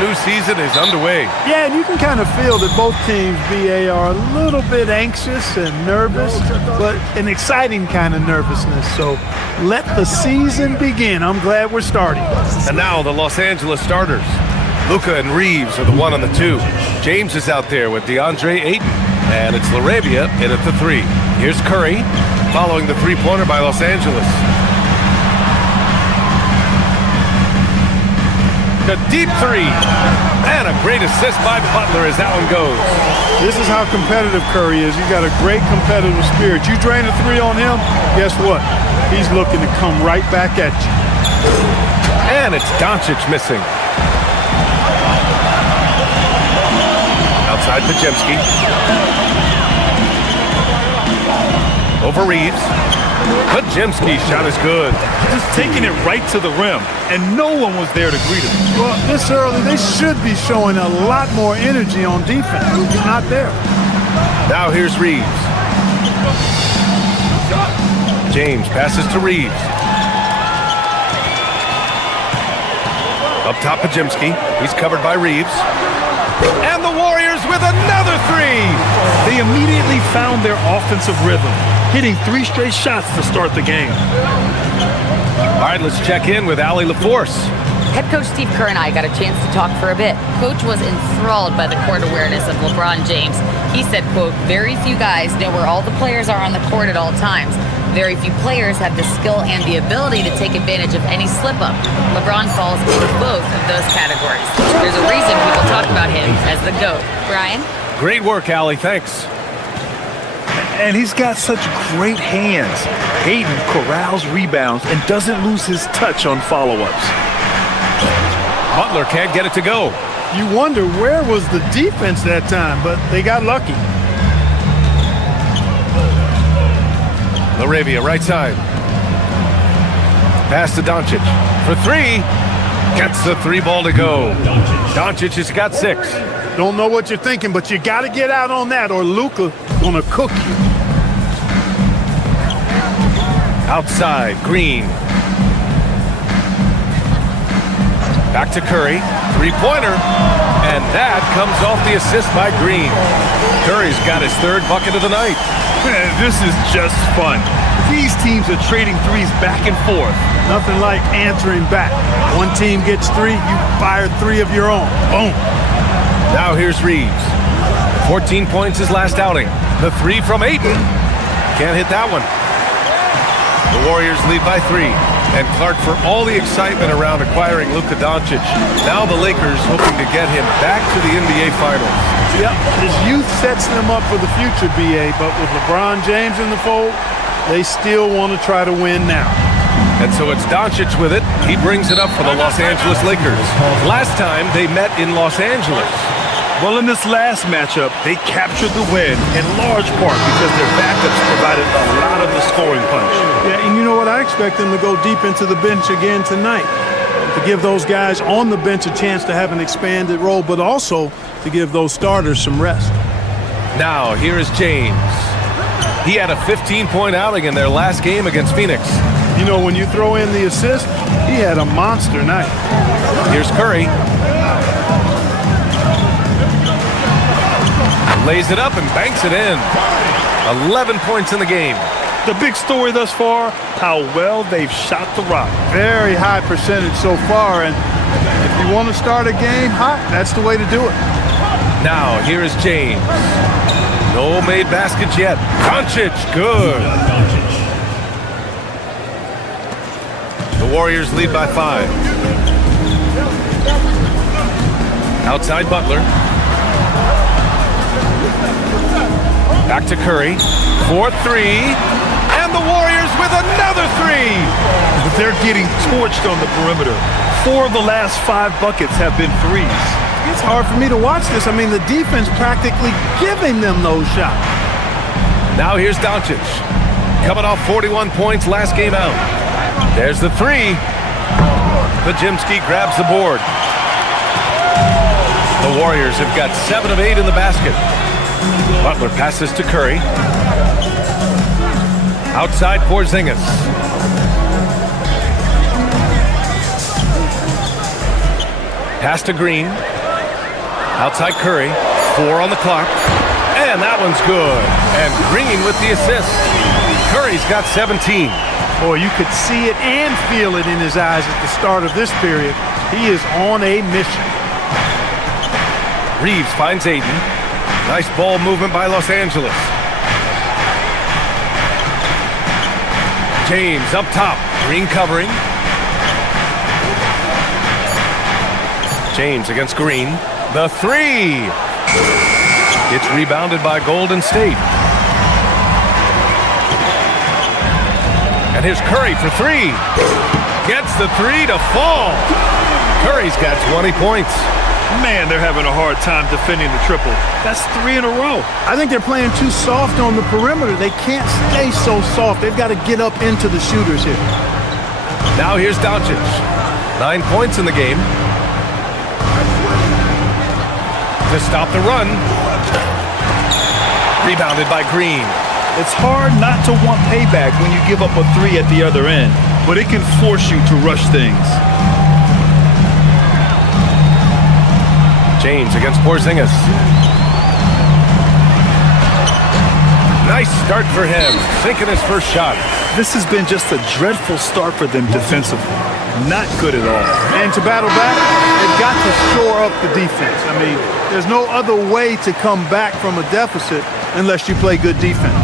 new season is underway. Yeah, and you can kind of feel that both teams, BA, are a little bit anxious and nervous, but an exciting kind of nervousness. So let the season begin. I'm glad we're starting. And now the Los Angeles starters. Luka and Reeves are the 1 and the 2. James is out there with DeAndre Ayton. And it's LaRavia in at the 3. Here's Curry, following the three-pointer by Los Angeles. The deep 3. And a great assist by Butler as that one goes. This is how competitive Curry is. He's got a great competitive spirit. You drain a 3 on him, guess what? He's looking to come right back at you. And it's Doncic missing. Outside Pajemski. Over Reeves. Pajemski's shot is good. Just taking it right to the rim, and no one was there to greet him. Well, this early, they should be showing a lot more energy on defense. It's not there. Now here's Reeves. James passes to Reeves. Up top, Pajemski. He's covered by Reeves. And the Warriors with another 3. They immediately found their offensive rhythm, hitting 3 straight shots to start the game. All right, let's check in with Allie LaForce. Head coach Steve Kerr and I got a chance to talk for a bit. Coach was enthralled by the court awareness of LeBron James. He said, quote, "Very few guys know where all the players are on the court at all times. Very few players have the skill and the ability to take advantage of any slip-up. LeBron falls into both of those categories. There's a reason people talk about him as the GOAT." Brian? Great work, Allie. Thanks. And he's got such great hands. Hayden corrals rebounds and doesn't lose his touch on follow-ups. Butler can't get it to go. You wonder where was the defense that time, but they got lucky. LaRavia, right side. Pass to Doncic. For 3. Gets the 3 ball to go. Doncic has got 6. Don't know what you're thinking, but you got to get out on that or Luka gonna cook you. Outside, Green. Back to Curry. 3-pointer. And that comes off the assist by Green. Curry's got his 3rd bucket of the night. Man, this is just fun. These teams are trading threes back and forth. Nothing like answering back. One team gets 3, you fire 3 of your own. Boom. Now here's Reeves. 14 points his last outing. The 3 from Ayton. Can't hit that one. The Warriors lead by 3. And Clark, for all the excitement around acquiring Luka Doncic, now the Lakers hoping to get him back to the NBA Finals. Yep, his youth sets them up for the future, BA, but with LeBron James in the fold, they still want to try to win now. And so it's Doncic with it. He brings it up for the Los Angeles Lakers. Last time they met in Los Angeles. Well, in this last matchup, they captured the win in large part because their backups provided a lot of the scoring punch. Yeah, and you know what? I expect them to go deep into the bench again tonight to give those guys on the bench a chance to have an expanded role, but also to give those starters some rest. Now, here is James. He had a 15-point outing in their last game against Phoenix. You know, when you throw in the assist, he had a monster night. Here's Curry. Lays it up and banks it in. 11 points in the game. The big story thus far, how well they've shot the rock. Very high percentage so far, and if you want to start a game hot, that's the way to do it. Now, here is James. No made baskets yet. Doncic, good. The Warriors lead by 5. Outside Butler. Back to Curry. 4-3. And the Warriors with another 3. They're getting torched on the perimeter. 4 of the last 5 buckets have been threes. It's hard for me to watch this. I mean, the defense practically giving them those shots. Now here's Doncic. Coming off 41 points last game out. There's the 3. Pajemski grabs the board. The Warriors have got 7 of 8 in the basket. Butler passes to Curry. Outside Porzingis. Pass to Green. Outside Curry. 4 on the clock. And that one's good. And Green with the assist. Curry's got 17. Boy, you could see it and feel it in his eyes at the start of this period. He is on a mission. Reeves finds Aiden. Nice ball movement by Los Angeles. James up top. Green covering. James against Green. The three. It's rebounded by Golden State. And here's Curry for three. Gets the three to fall. Curry's got 20 points. Man, they're having a hard time defending the triple. That's 3 in a row. I think they're playing too soft on the perimeter. They can't stay so soft. They've got to get up into the shooters here. Now here's Doncic. 9 points in the game. To stop the run. Rebounded by Green. It's hard not to want payback when you give up a 3 at the other end, but it can force you to rush things. James against Porzingis. Nice start for him, sinking his first shot. This has been just a dreadful start for them defensively. Not good at all. And to battle back, they've got to shore up the defense. I mean, there's no other way to come back from a deficit unless you play good defense.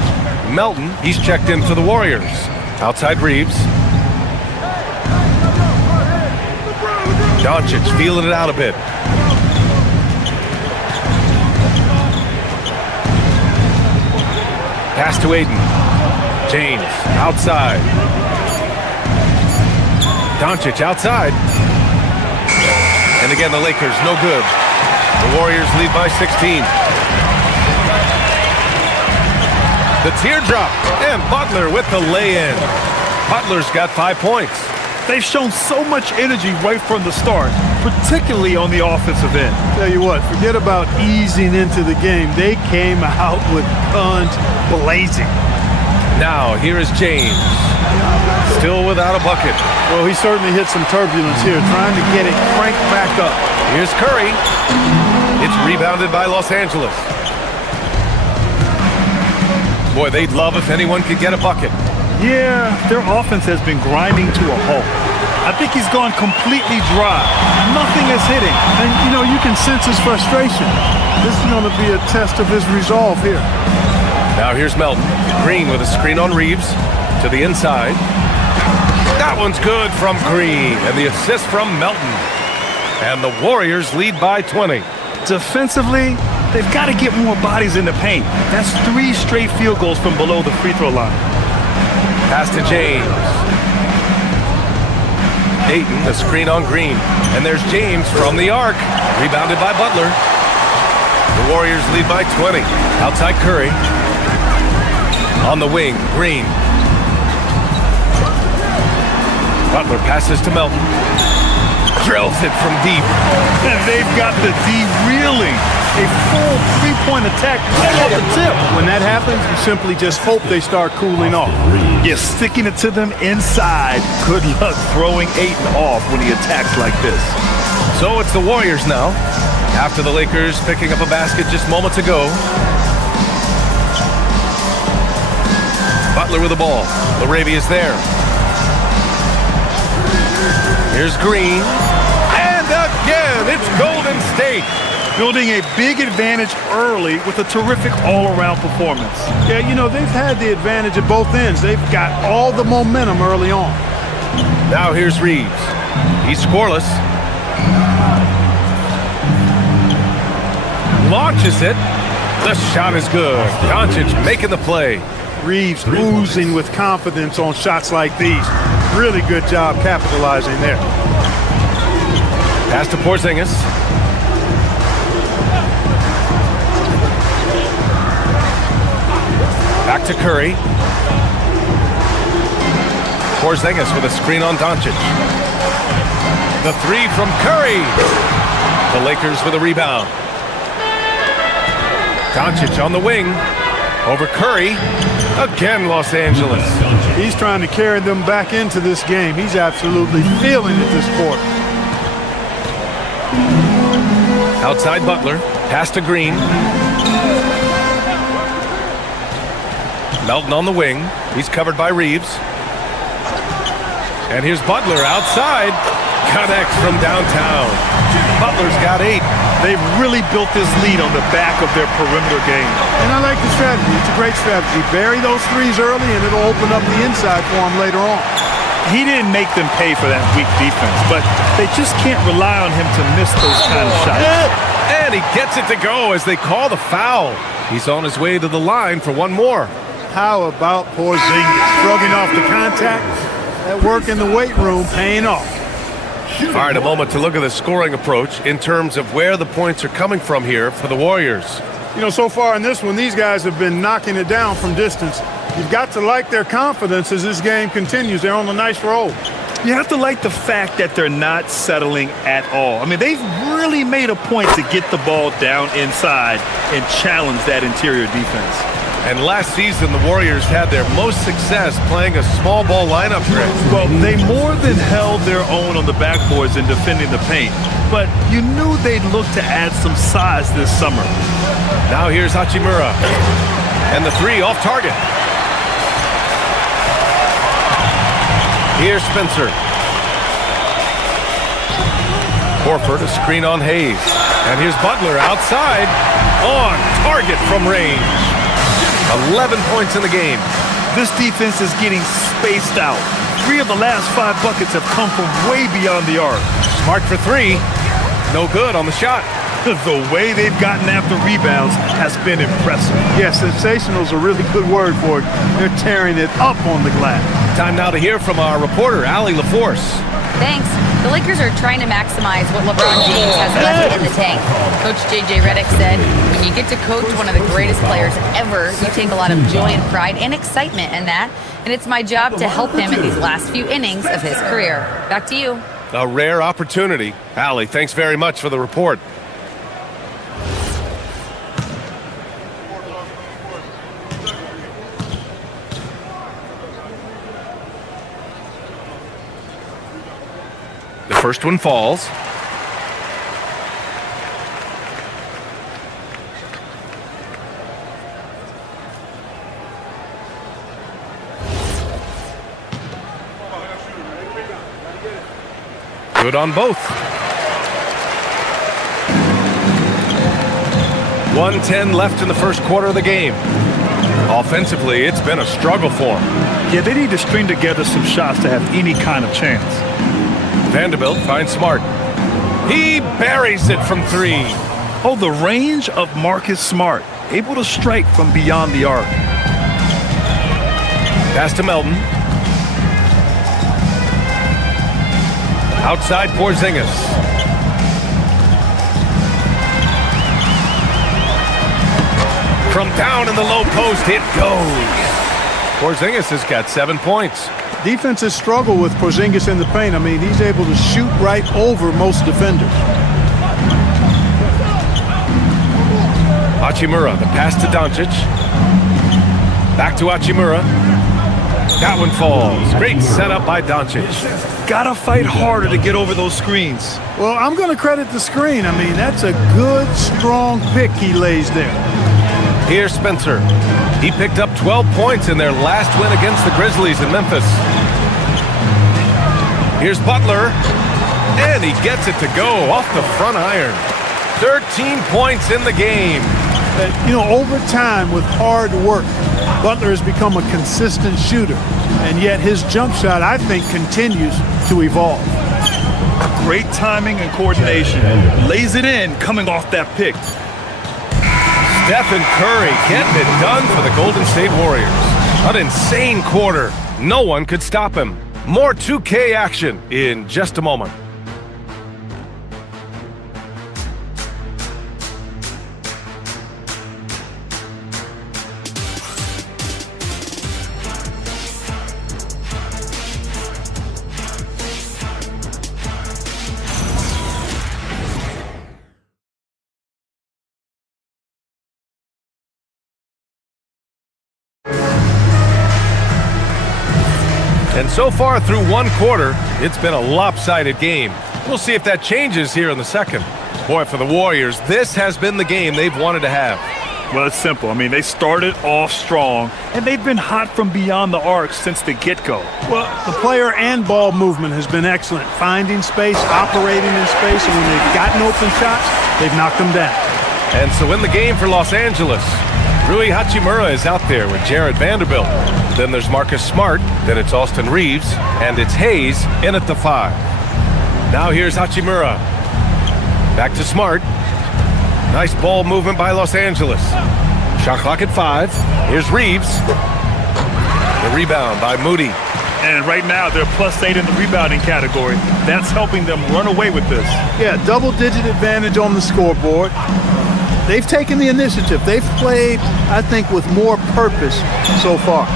Melton, he's checked in for the Warriors. Outside Reeves. Doncic feeling it out a bit. Pass to Aiden. James outside. Doncic outside. And again, the Lakers no good. The Warriors lead by 16. The teardrop, and Butler with the lay-in. Butler's got 5 points. They've shown so much energy right from the start, particularly on the offensive end. Tell you what, forget about easing into the game. They came out with guns blazing. Now, here is James. Still without a bucket. Well, he certainly hit some turbulence here, trying to get it cranked back up. Here's Curry. It's rebounded by Los Angeles. Boy, they'd love if anyone could get a bucket. Yeah, their offense has been grinding to a halt. I think he's gone completely dry. Nothing is hitting. And, you know, you can sense his frustration. This is going to be a test of his resolve here. Now here's Melton. Green with a screen on Reeves. To the inside. That one's good from Green. And the assist from Melton. And the Warriors lead by 20. Defensively, they've got to get more bodies in the paint. That's 3 straight field goals from below the free throw line. Pass to James. Ayton, the screen on Green. And there's James from the arc. Rebounded by Butler. The Warriors lead by 20. Outside Curry. On the wing, Green. Butler passes to Melton. Drills it from deep. And they've got the D reeling. A full 3-point attack right off the tip. When that happens, you simply just hope they start cooling off. You're sticking it to them inside. Good luck throwing Ayton off when he attacks like this. So it's the Warriors now. After the Lakers picking up a basket just moments ago. Butler with the ball. Larabia's there. Here's Green. And again, it's Golden State. Building a big advantage early with a terrific all-around performance. Yeah, you know, they've had the advantage at both ends. They've got all the momentum early on. Now here's Reeves. He's scoreless. Launches it. The shot is good. Doncic making the play. Reeves oozing with confidence on shots like these. Really good job capitalizing there. Pass to Porzingis. Back to Curry. Porzingis with a screen on Doncic. The three from Curry. The Lakers with a rebound. Doncic on the wing. Over Curry. Again, Los Angeles. He's trying to carry them back into this game. He's absolutely feeling it this quarter. Outside Butler. Pass to Green. Melton on the wing. He's covered by Reeves. And here's Butler outside. Connects from downtown. Butler's got 8. They've really built this lead on the back of their perimeter game. And I like the strategy. It's a great strategy. Bury those threes early, and it'll open up the inside for him later on. He didn't make them pay for that weak defense, but they just can't rely on him to miss those kind of shots. And he gets it to go as they call the foul. He's on his way to the line for one more. How about Porzingis shrugging off the contact? That work in the weight room paying off. All right, a moment to look at the scoring approach in terms of where the points are coming from here for the Warriors. You know, so far in this one, these guys have been knocking it down from distance. You've got to like their confidence as this game continues. They're on a nice roll. You have to like the fact that they're not settling at all. I mean, they've really made a point to get the ball down inside and challenge that interior defense. And last season, the Warriors had their most success playing a small ball lineup stretch. Well, they more than held their own on the backboards in defending the paint. But you knew they'd look to add some size this summer. Now here's Hachimura. And the 3 off target. Here's Spencer. Horford, a screen on Hayes. And here's Butler outside. On target from range. 11 points in the game. This defense is getting spaced out. 3 of the last 5 buckets have come from way beyond the arc. Smart for 3. No good on the shot. The way they've gotten after rebounds has been impressive. Yeah, sensational is a really good word for it. They're tearing it up on the glass. Time now to hear from our reporter, Allie LaForce. Thanks. The Lakers are trying to maximize what LeBron James has left in the tank. Coach J.J. Redick said, when you get to coach one of the greatest players ever, you take a lot of joy and pride and excitement in that. And it's my job to help him in these last few innings of his career. Back to you. A rare opportunity. Allie, thanks very much for the report. The first one falls. Good on both. 1:10 left in the first quarter of the game. Offensively, it's been a struggle for them. Yeah, they need to string together some shots to have any kind of chance. Vanderbilt finds Smart. He buries it from 3. Oh, the range of Marcus Smart, able to strike from beyond the arc. Pass to Melton. Outside Porzingis. From down in the low post, it goes. Porzingis has got 7 points. Defenses struggle with Porzingis in the paint. I mean, he's able to shoot right over most defenders. Hachimura, the pass to Doncic. Back to Hachimura. That one falls. Great setup by Doncic. Gotta fight harder to get over those screens. Well, I'm going to credit the screen. I mean, that's a good, strong pick he lays there. Here's Spencer. He picked up 12 points in their last win against the Grizzlies in Memphis. Here's Butler. And he gets it to go off the front iron. 13 points in the game. You know, over time with hard work, Butler has become a consistent shooter. And yet his jump shot, I think, continues to evolve. Great timing and coordination. Lays it in coming off that pick. Stephen Curry getting it done for the Golden State Warriors. An insane quarter. No one could stop him. More 2K action in just a moment. And so far through one quarter, it's been a lopsided game. We'll see if that changes here in the second. Boy, for the Warriors, this has been the game they've wanted to have. Well, it's simple. I mean, they started off strong, and they've been hot from beyond the arc since the get-go. Well, the player and ball movement has been excellent. Finding space, operating in space, and when they've gotten open shots, they've knocked them down. And so in the game for Los Angeles, Rui Hachimura is out there with Jared Vanderbilt. Then there's Marcus Smart, then it's Austin Reeves, and it's Hayes in at the 5. Now here's Hachimura. Back to Smart. Nice ball movement by Los Angeles. Shot clock at 5. Here's Reeves. The rebound by Moody. And right now, they're +8 in the rebounding category. That's helping them run away with this. Yeah, double-digit advantage on the scoreboard. They've taken the initiative. They've played, I think, with more purpose so far.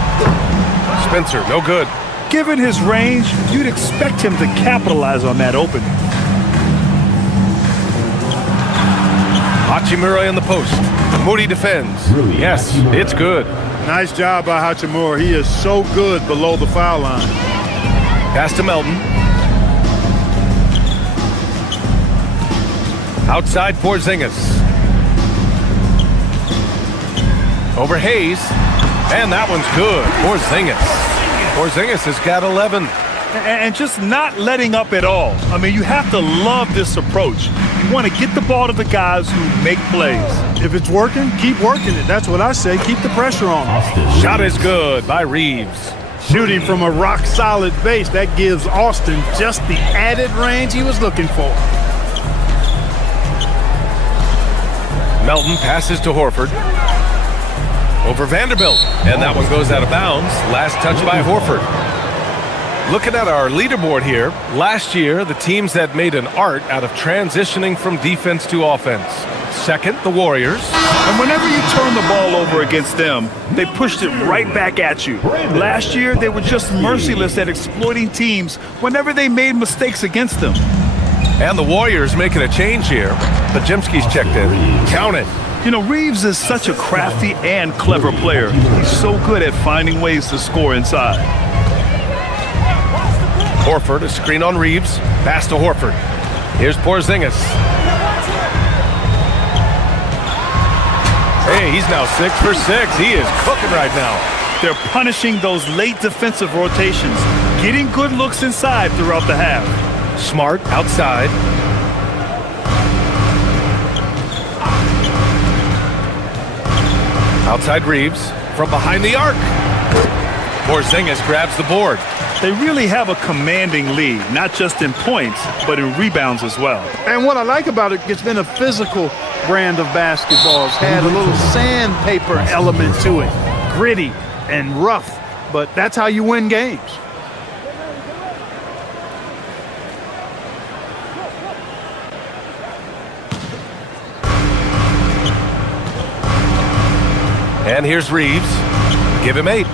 Spencer, no good. Given his range, you'd expect him to capitalize on that opening. Hachimura in the post. Moody defends. Yes, it's good. Nice job by Hachimura. He is so good below the foul line. Pass to Melton. Outside Porzingis. Over Hayes. And that one's good. Porzingis has got 11. And just not letting up at all. I mean, you have to love this approach. You want to get the ball to the guys who make plays. If it's working, keep working it. That's what I say. Keep the pressure on. Shot is good by Reeves. Shooting from a rock-solid base, that gives Austin just the added range he was looking for. Melton passes to Horford. Over Vanderbilt. And that one goes out of bounds. Last touch by Horford. Looking at our leaderboard here, last year, the teams that made an art out of transitioning from defense to offense. Second, the Warriors. And whenever you turn the ball over against them, they pushed it right back at you. Last year, they were just merciless at exploiting teams whenever they made mistakes against them. And the Warriors making a change here. Pajemski's checked in. Count it. You know, Reeves is such a crafty and clever player. He's so good at finding ways to score inside. Horford, a screen on Reeves. Pass to Horford. Here's Porzingis. Hey, he's now 6 for 6. He is cooking right now. They're punishing those late defensive rotations, getting good looks inside throughout the half. Smart outside. Outside Reeves from behind the arc. Porzingis grabs the board. They really have a commanding lead, not just in points, but in rebounds as well. And what I like about it, it's been a physical brand of basketball. It's had a little sandpaper element to it. Gritty and rough, but that's how you win games. And here's Reeves. Give him 8.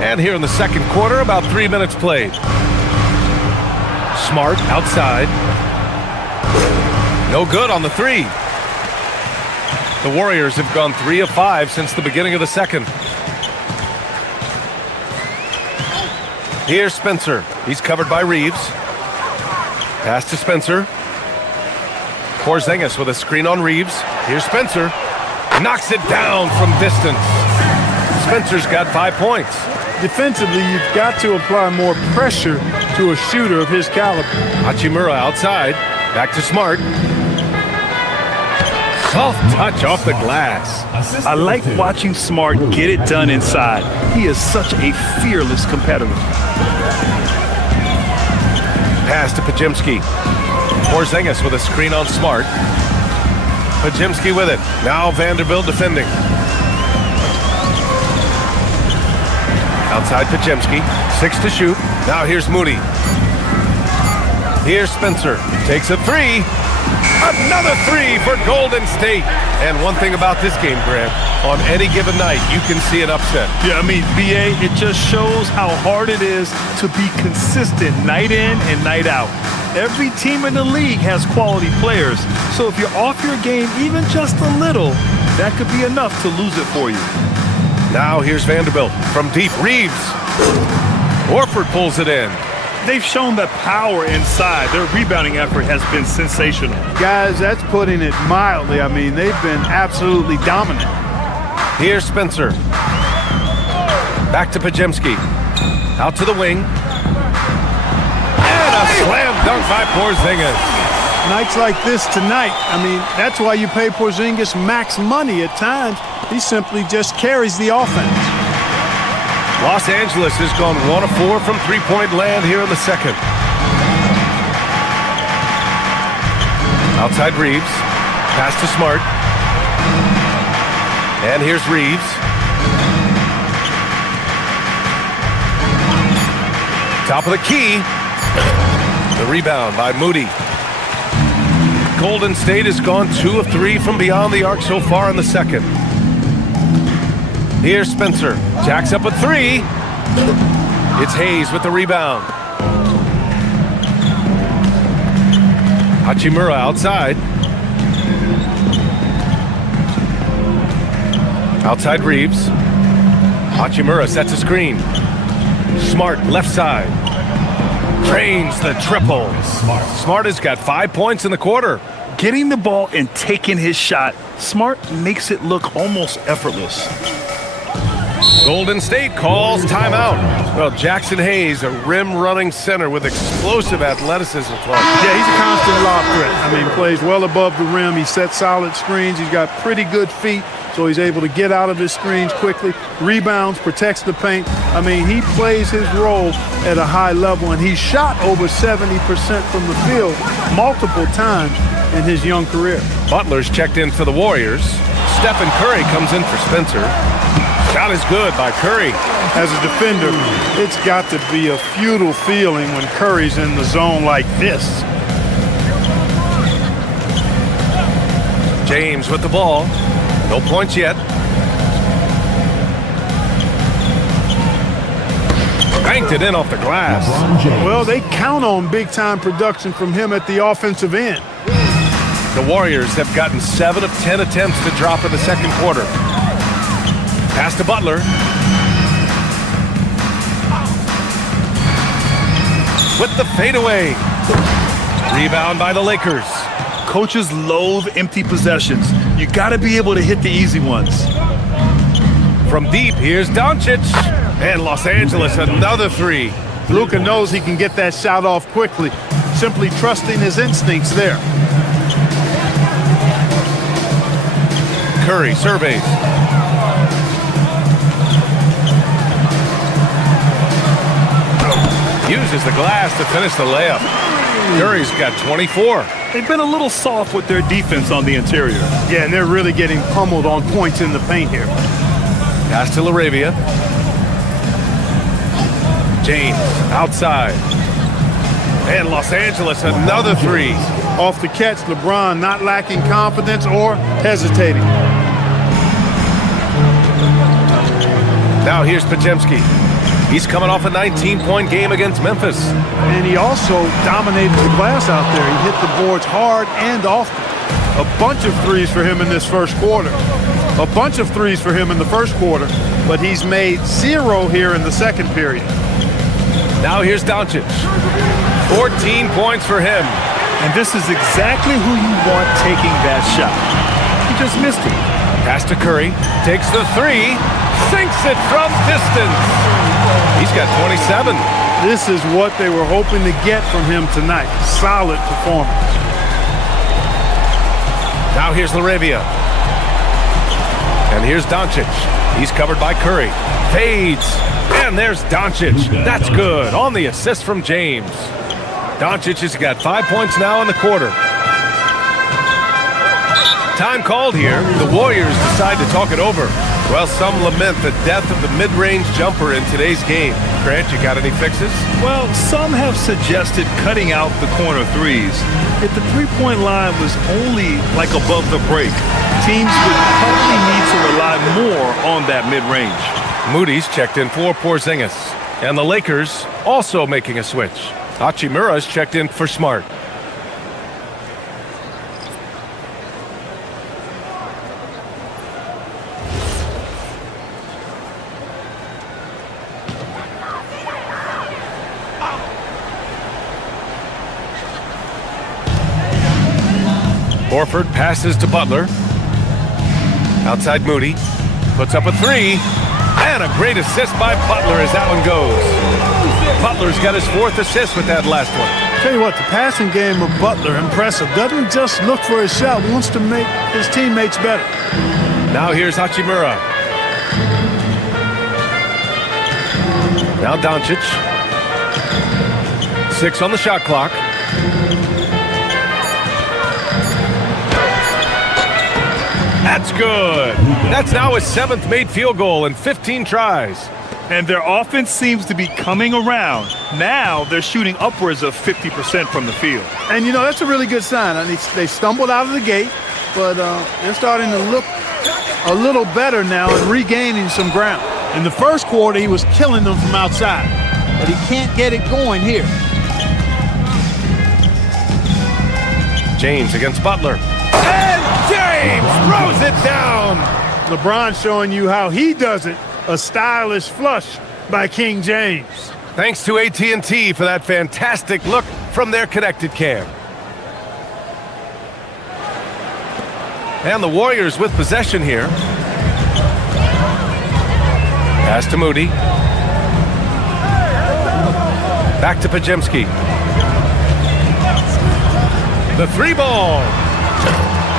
And here in the second quarter, about 3 minutes played. Smart outside. No good on the 3. The Warriors have gone 3 of 5 since the beginning of the second. Here's Spencer. He's covered by Reeves. Pass to Spencer. Porzingis with a screen on Reeves. Here's Spencer. Knocks it down from distance. Spencer's got 5 points. Defensively, you've got to apply more pressure to a shooter of his caliber. Hachimura outside. Back to Smart. Soft touch off the glass. I like watching Smart get it done inside. He is such a fearless competitor. Pass to Pajemski. Porzingis with a screen on Smart. Pajemski with it. Now Vanderbilt defending. Outside Pajemski. 6 to shoot. Now here's Moody. Here's Spencer. Takes a 3. Another 3 for Golden State. And one thing about this game, Grant, on any given night, you can see an upset. Yeah, I mean, BA, it just shows how hard it is to be consistent night in and night out. Every team in the league has quality players, so if you're off your game even just a little, that could be enough to lose it for you. Now here's Vanderbilt from deep. Reeves. Horford pulls it in. They've shown that power inside. Their rebounding effort has been sensational. Guys, that's putting it mildly. I mean, they've been absolutely dominant. Here's Spencer. Back to Pajemski. Out to the wing. And a slam dunk by Porzingis. Nights like this tonight, I mean, that's why you pay Porzingis max money at times. He simply just carries the offense. Los Angeles has gone 1 of 4 from three-point land here in the second. Outside Reeves. Pass to Smart. And here's Reeves. Top of the key. The rebound by Moody. Golden State has gone 2 of 3 from beyond the arc so far in the second. Here's Spencer. Jacks up a 3. It's Hayes with the rebound. Hachimura outside. Outside Reeves. Hachimura sets a screen. Smart left side. Drains the triple. Smart has got 5 points in the quarter. Getting the ball and taking his shot, Smart makes it look almost effortless. Golden State calls timeout. Well, Jackson Hayes, a rim-running center with explosive athleticism. Yeah, he's a constant lob threat. I mean, plays well above the rim. He sets solid screens. He's got pretty good feet, so he's able to get out of his screens quickly. Rebounds, protects the paint. I mean, he plays his role at a high level, and he's shot over 70% from the field multiple times in his young career. Butler's checked in for the Warriors. Stephen Curry comes in for Spencer. Shot is good by Curry. As a defender, it's got to be a futile feeling when Curry's in the zone like this. James with the ball. No points yet. Banked it in off the glass. Well, they count on big-time production from him at the offensive end. The Warriors have gotten 7 of 10 attempts to drop in the second quarter. Pass to Butler. With the fadeaway. Rebound by the Lakers. Coaches loathe empty possessions. You got to be able to hit the easy ones. From deep, here's Doncic. And Los Angeles, another 3. Luka knows he can get that shot off quickly, simply trusting his instincts there. Curry surveys. Uses the glass to finish the layup. Curry's got 24. They've been a little soft with their defense on the interior. Yeah, and they're really getting pummeled on points in the paint here. Pass to LaRavia. James outside. And Los Angeles, another 3. Off the catch, LeBron not lacking confidence or hesitating. Now here's Pajemski. He's coming off a 19-point game against Memphis. And he also dominated the glass out there. He hit the boards hard and often. A bunch of threes for him in this first quarter. A bunch of threes for him in the first quarter, but he's made 0 here in the second period. Now here's Doncic. 14 points for him. And this is exactly who you want taking that shot. He just missed it. Pass to Curry. Takes the 3. Sinks it from distance. He's got 27. This is what they were hoping to get from him tonight. Solid performance. Now here's LaRavia. And here's Doncic. He's covered by Curry. Fades. And there's Doncic. That's good. On the assist from James. Doncic has got 5 points now in the quarter. Time called here. The Warriors decide to talk it over. Well, some lament the death of the mid-range jumper in today's game. Grant, you got any fixes? Well, some have suggested cutting out the corner threes. If the three-point line was only like above the break, teams would probably need to rely more on that mid-range. Moody's checked in for Porzingis. And the Lakers also making a switch. Hachimura's checked in for Smart. Horford passes to Butler. Outside Moody. Puts up a three. And a great assist by Butler as that one goes. Butler's got his 4th assist with that last one. Tell you what, the passing game of Butler, impressive. Doesn't just look for his shot, wants to make his teammates better. Now here's Hachimura. Now Doncic. 6 on the shot clock. That's good. That's now his 7th made field goal in 15 tries. And their offense seems to be coming around. Now they're shooting upwards of 50% from the field. And, you know, that's a really good sign. I mean, they stumbled out of the gate, but they're starting to look a little better now and regaining some ground. In the first quarter, he was killing them from outside, but he can't get it going here. James against Butler. And James throws it down. LeBron showing you how he does it. A stylish flush by King James. Thanks to AT&T for that fantastic look from their connected cam. And the Warriors with possession here. Pass to Moody. Back to Pajemski. The 3-ball.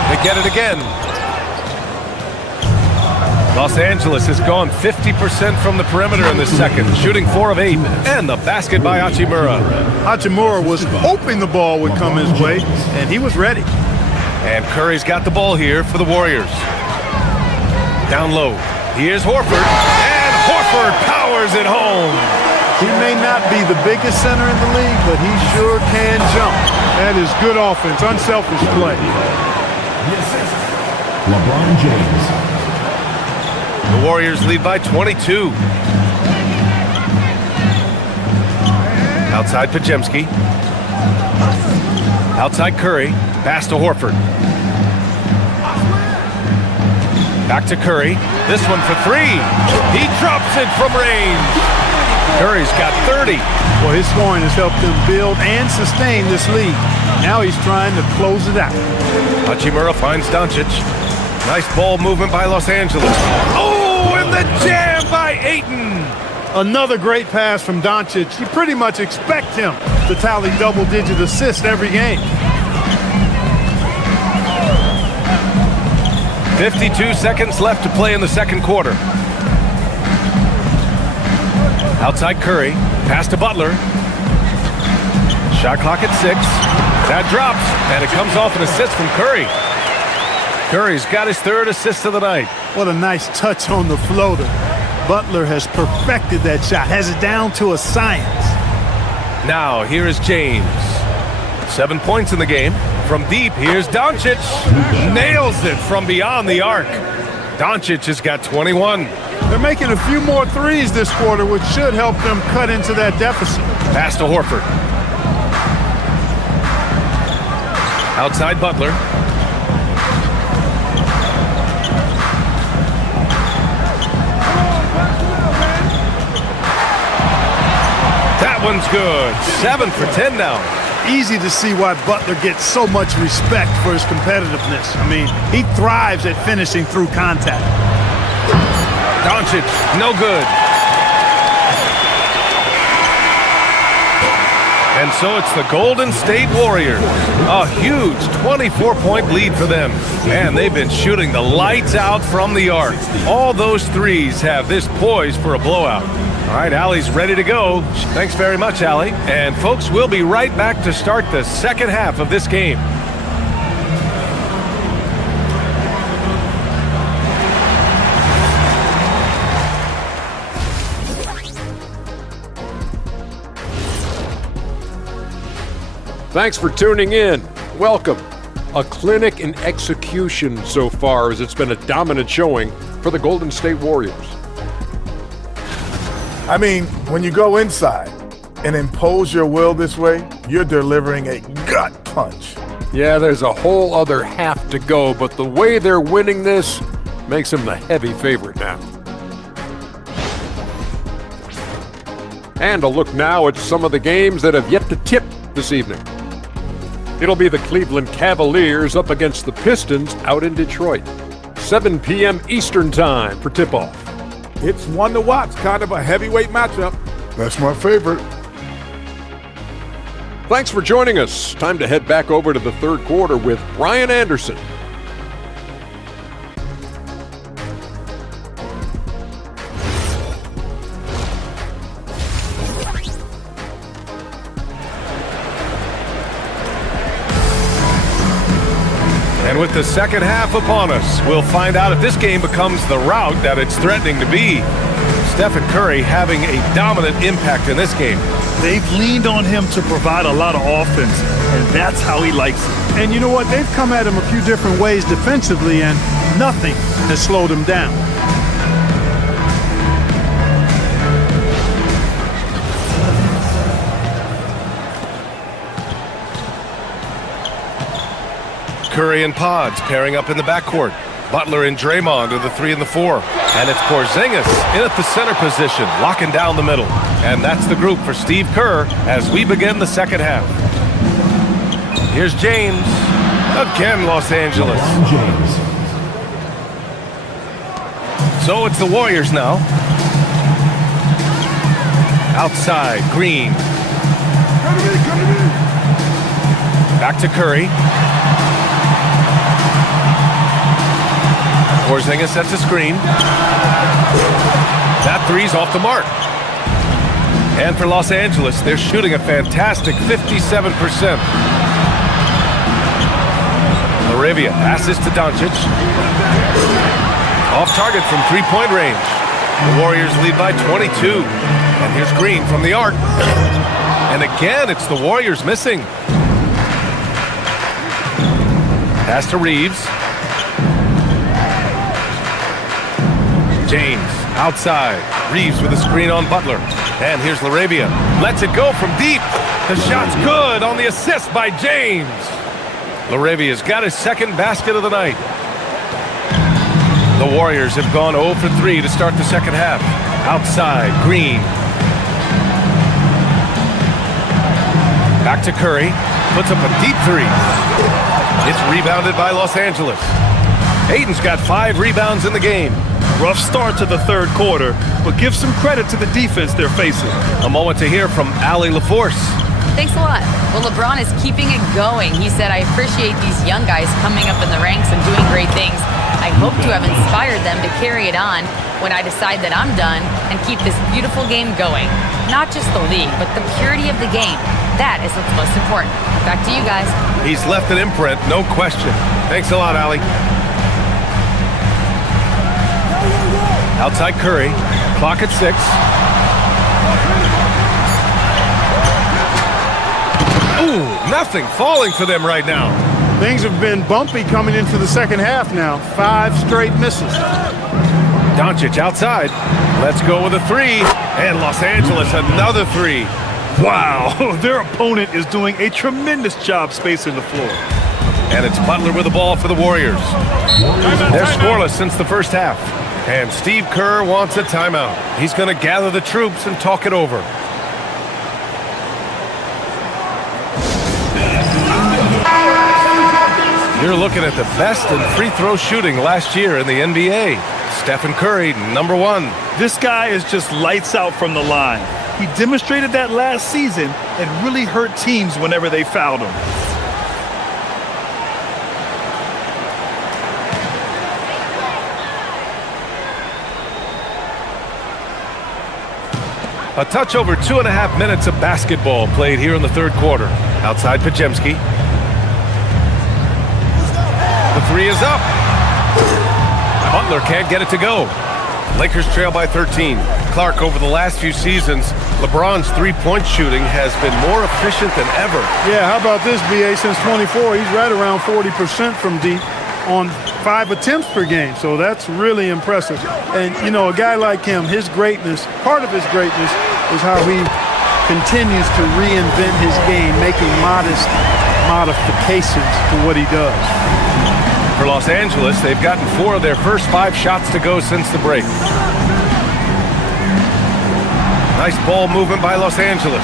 They get it again. Los Angeles has gone 50% from the perimeter in the second, shooting 4 of 8. And the basket by Hachimura. Hachimura was hoping the ball would come his way, and he was ready. And Curry's got the ball here for the Warriors. Down low. Here's Horford. And Horford powers it home. He may not be the biggest center in the league, but he sure can jump. That is good offense, unselfish play. LeBron James. The Warriors lead by 22. Outside Pajemski. Outside Curry. Pass to Horford. Back to Curry. This one for 3. He drops it from range. Curry's got 30. Well, his scoring has helped them build and sustain this lead. Now he's trying to close it out. Hachimura finds Doncic. Nice ball movement by Los Angeles. Oh, and the jam by Ayton. Another great pass from Doncic. You pretty much expect him to tally double-digit assists every game. 52 seconds left to play in the second quarter. Outside Curry. Pass to Butler. Shot clock at 6. That drops, and it comes off an assist from Curry. Curry's got his 3rd assist of the night. What a nice touch on the floater. Butler has perfected that shot, has it down to a science. Now, here is James. 7 points in the game. From deep, here's Doncic. Nails it from beyond the arc. Doncic has got 21. They're making a few more threes this quarter, which should help them cut into that deficit. Pass to Horford. Outside Butler. That one's good. 7 for 10 now. Easy to see why Butler gets so much respect for his competitiveness. I mean, he thrives at finishing through contact. Doncic, no good. And so it's the Golden State Warriors. A huge 24-point lead for them. Man, they've been shooting the lights out from the arc. All those threes have this poised for a blowout. All right, Allie's ready to go. Thanks very much, Allie. And folks, we'll be right back to start the second half of this game. Thanks for tuning in. Welcome. A clinic in execution so far, as it's been a dominant showing for the Golden State Warriors. I mean, when you go inside and impose your will this way, you're delivering a gut punch. Yeah, there's a whole other half to go, but the way they're winning this makes them the heavy favorite now. And a look now at some of the games that have yet to tip this evening. It'll be the Cleveland Cavaliers up against the Pistons out in Detroit. 7 p.m. Eastern Time for tip-off. It's one to watch, kind of a heavyweight matchup. That's my favorite. Thanks for joining us. Time to head back over to the third quarter with Brian Anderson. And with the second half upon us, we'll find out if this game becomes the rout that it's threatening to be. Stephen Curry having a dominant impact in this game. They've leaned on him to provide a lot of offense, and that's how he likes it. And you know what? They've come at him a few different ways defensively, and nothing has slowed him down. Curry and Pods pairing up in the backcourt. Butler and Draymond are the 3 and the 4. And it's Porzingis in at the center position, locking down the middle. And that's the group for Steve Kerr as we begin the second half. Here's James. Again, Los Angeles. So it's the Warriors now. Outside, Green. Back to Curry. Porzingis sets a screen. That three's off the mark. And for Los Angeles, they're shooting a fantastic 57%. Laravia passes to Doncic. Off target from three-point range. The Warriors lead by 22. And here's Green from the arc. And again, it's the Warriors missing. Pass to Reeves. James outside. Reeves with a screen on Butler. And here's Laravia. Lets it go from deep. The shot's good on the assist by James. Laravia's got his second basket of the night. The Warriors have gone 0 for 3 to start the second half. Outside, Green. Back to Curry. Puts up a deep three. It's rebounded by Los Angeles. Ayton's got 5 rebounds in the game. Rough start to the third quarter, but give some credit to the defense they're facing. A moment to hear from Allie LaForce. Thanks a lot. Well, LeBron is keeping it going. He said, I appreciate these young guys coming up in the ranks and doing great things. I hope to have inspired them to carry it on when I decide that I'm done and keep this beautiful game going. Not just the league, but the purity of the game. That is what's most important. Back to you guys. He's left an imprint, no question. Thanks a lot, Allie. Outside Curry, clock at 6. Ooh, nothing falling for them right now. Things have been bumpy coming into the second half now. 5 straight misses. Doncic outside. Let's go with a 3. And Los Angeles another 3. Wow, their opponent is doing a tremendous job spacing the floor. And it's Butler with the ball for the Warriors. They're scoreless since the first half. And Steve Kerr wants a timeout. He's going to gather the troops and talk it over. You're looking at the best in free throw shooting last year in the NBA. Stephen Curry, number 1. This guy is just lights out from the line. He demonstrated that last season and really hurt teams whenever they fouled him. A touch over 2.5 minutes of basketball played here in the third quarter. Outside Pajemski. The 3 is up. Butler can't get it to go. Lakers trail by 13. Clark, over the last few seasons, LeBron's three-point shooting has been more efficient than ever. Yeah, how about this, BA? Since 24, he's right around 40% from deep on 5 attempts per game. So that's really impressive. And, you know, a guy like him, his greatness, part of his greatness is how he continues to reinvent his game, making modest modifications to what he does. For Los Angeles, they've gotten 4 of their first 5 shots to go since the break. Nice ball movement by Los Angeles.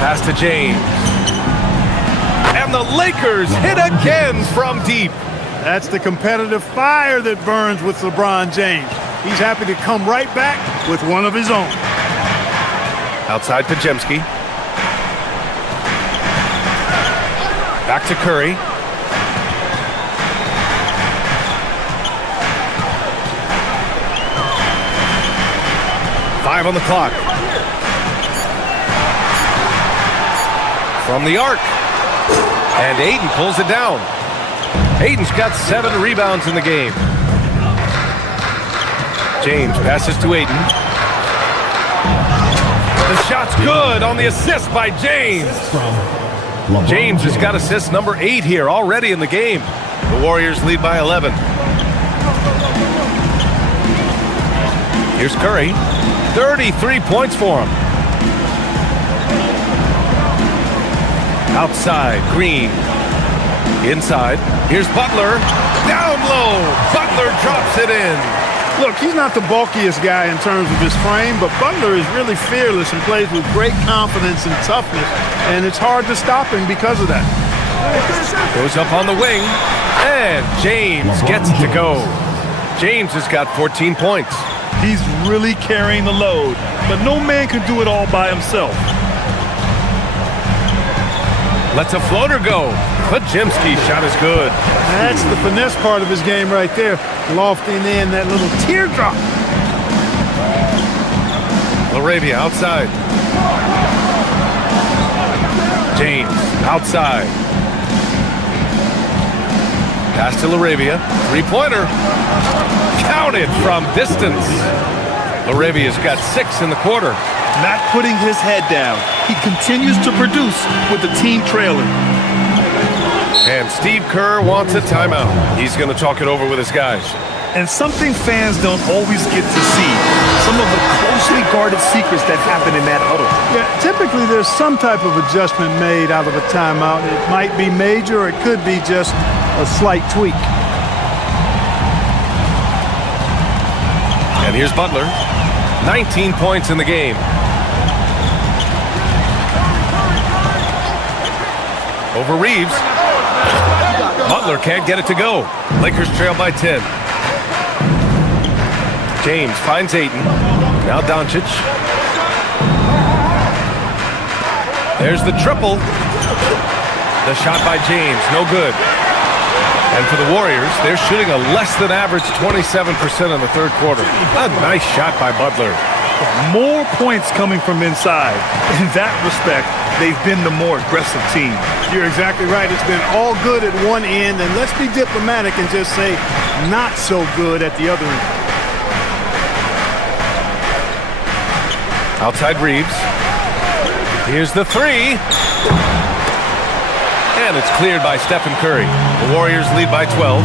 Pass to James. And the Lakers hit again from deep. That's the competitive fire that burns with LeBron James. He's happy to come right back with one of his own. Outside Pajemski. Back to Curry. Five on the clock. From the arc. And Ayton pulls it down. Ayton's got 7 rebounds in the game. James passes to Ayton. The shot's good on the assist by James. James has got assist number 8 here already in the game. The Warriors lead by 11. Here's Curry. 33 points for him. Outside, Green. Inside, here's Butler. Down low, Butler drops it in. Look, he's not the bulkiest guy in terms of his frame, but Butler is really fearless and plays with great confidence and toughness, and it's hard to stop him because of that. Goes up on the wing, and James gets it to go. James has got 14 points. He's really carrying the load, but no man can do it all by himself. Lets a floater go. Pajemski's shot is good. That's the finesse part of his game right there. Lofting in that little teardrop. LaRavia outside. James outside. Pass to LaRavia. Three-pointer. Counted from distance. LaRavia's got 6 in the quarter. Not putting his head down. He continues to produce with the team trailing. And Steve Kerr wants a timeout. He's going to talk it over with his guys. And something fans don't always get to see. Some of the closely guarded secrets that happen in that huddle. Yeah, typically there's some type of adjustment made out of a timeout. It might be major or it could be just a slight tweak. And here's Butler. 19 points in the game. Over Reeves. Butler can't get it to go. Lakers trail by 10. James finds Ayton. Now Doncic. There's the triple. The shot by James, no good. And for the Warriors, they're shooting a less than average 27% in the third quarter. A nice shot by Butler. More points coming from inside. In that respect, they've been the more aggressive team. You're exactly right. It's been all good at one end, and let's be diplomatic and just say not so good at the other end. Outside Reeves. Here's the three. And it's cleared by Stephen Curry. The Warriors lead by 12.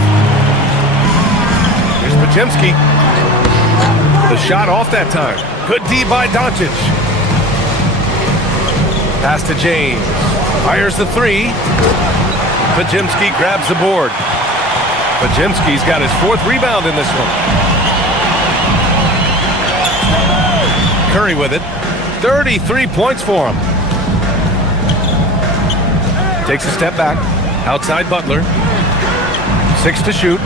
Here's Pajemski. The shot off that time. Good D by Doncic. Pass to James. Fires the three. Pajemski grabs the board. Pajemski's got his 4th rebound in this one. Curry with it. 33 points for him. Takes a step back. Outside Butler. 6 to shoot.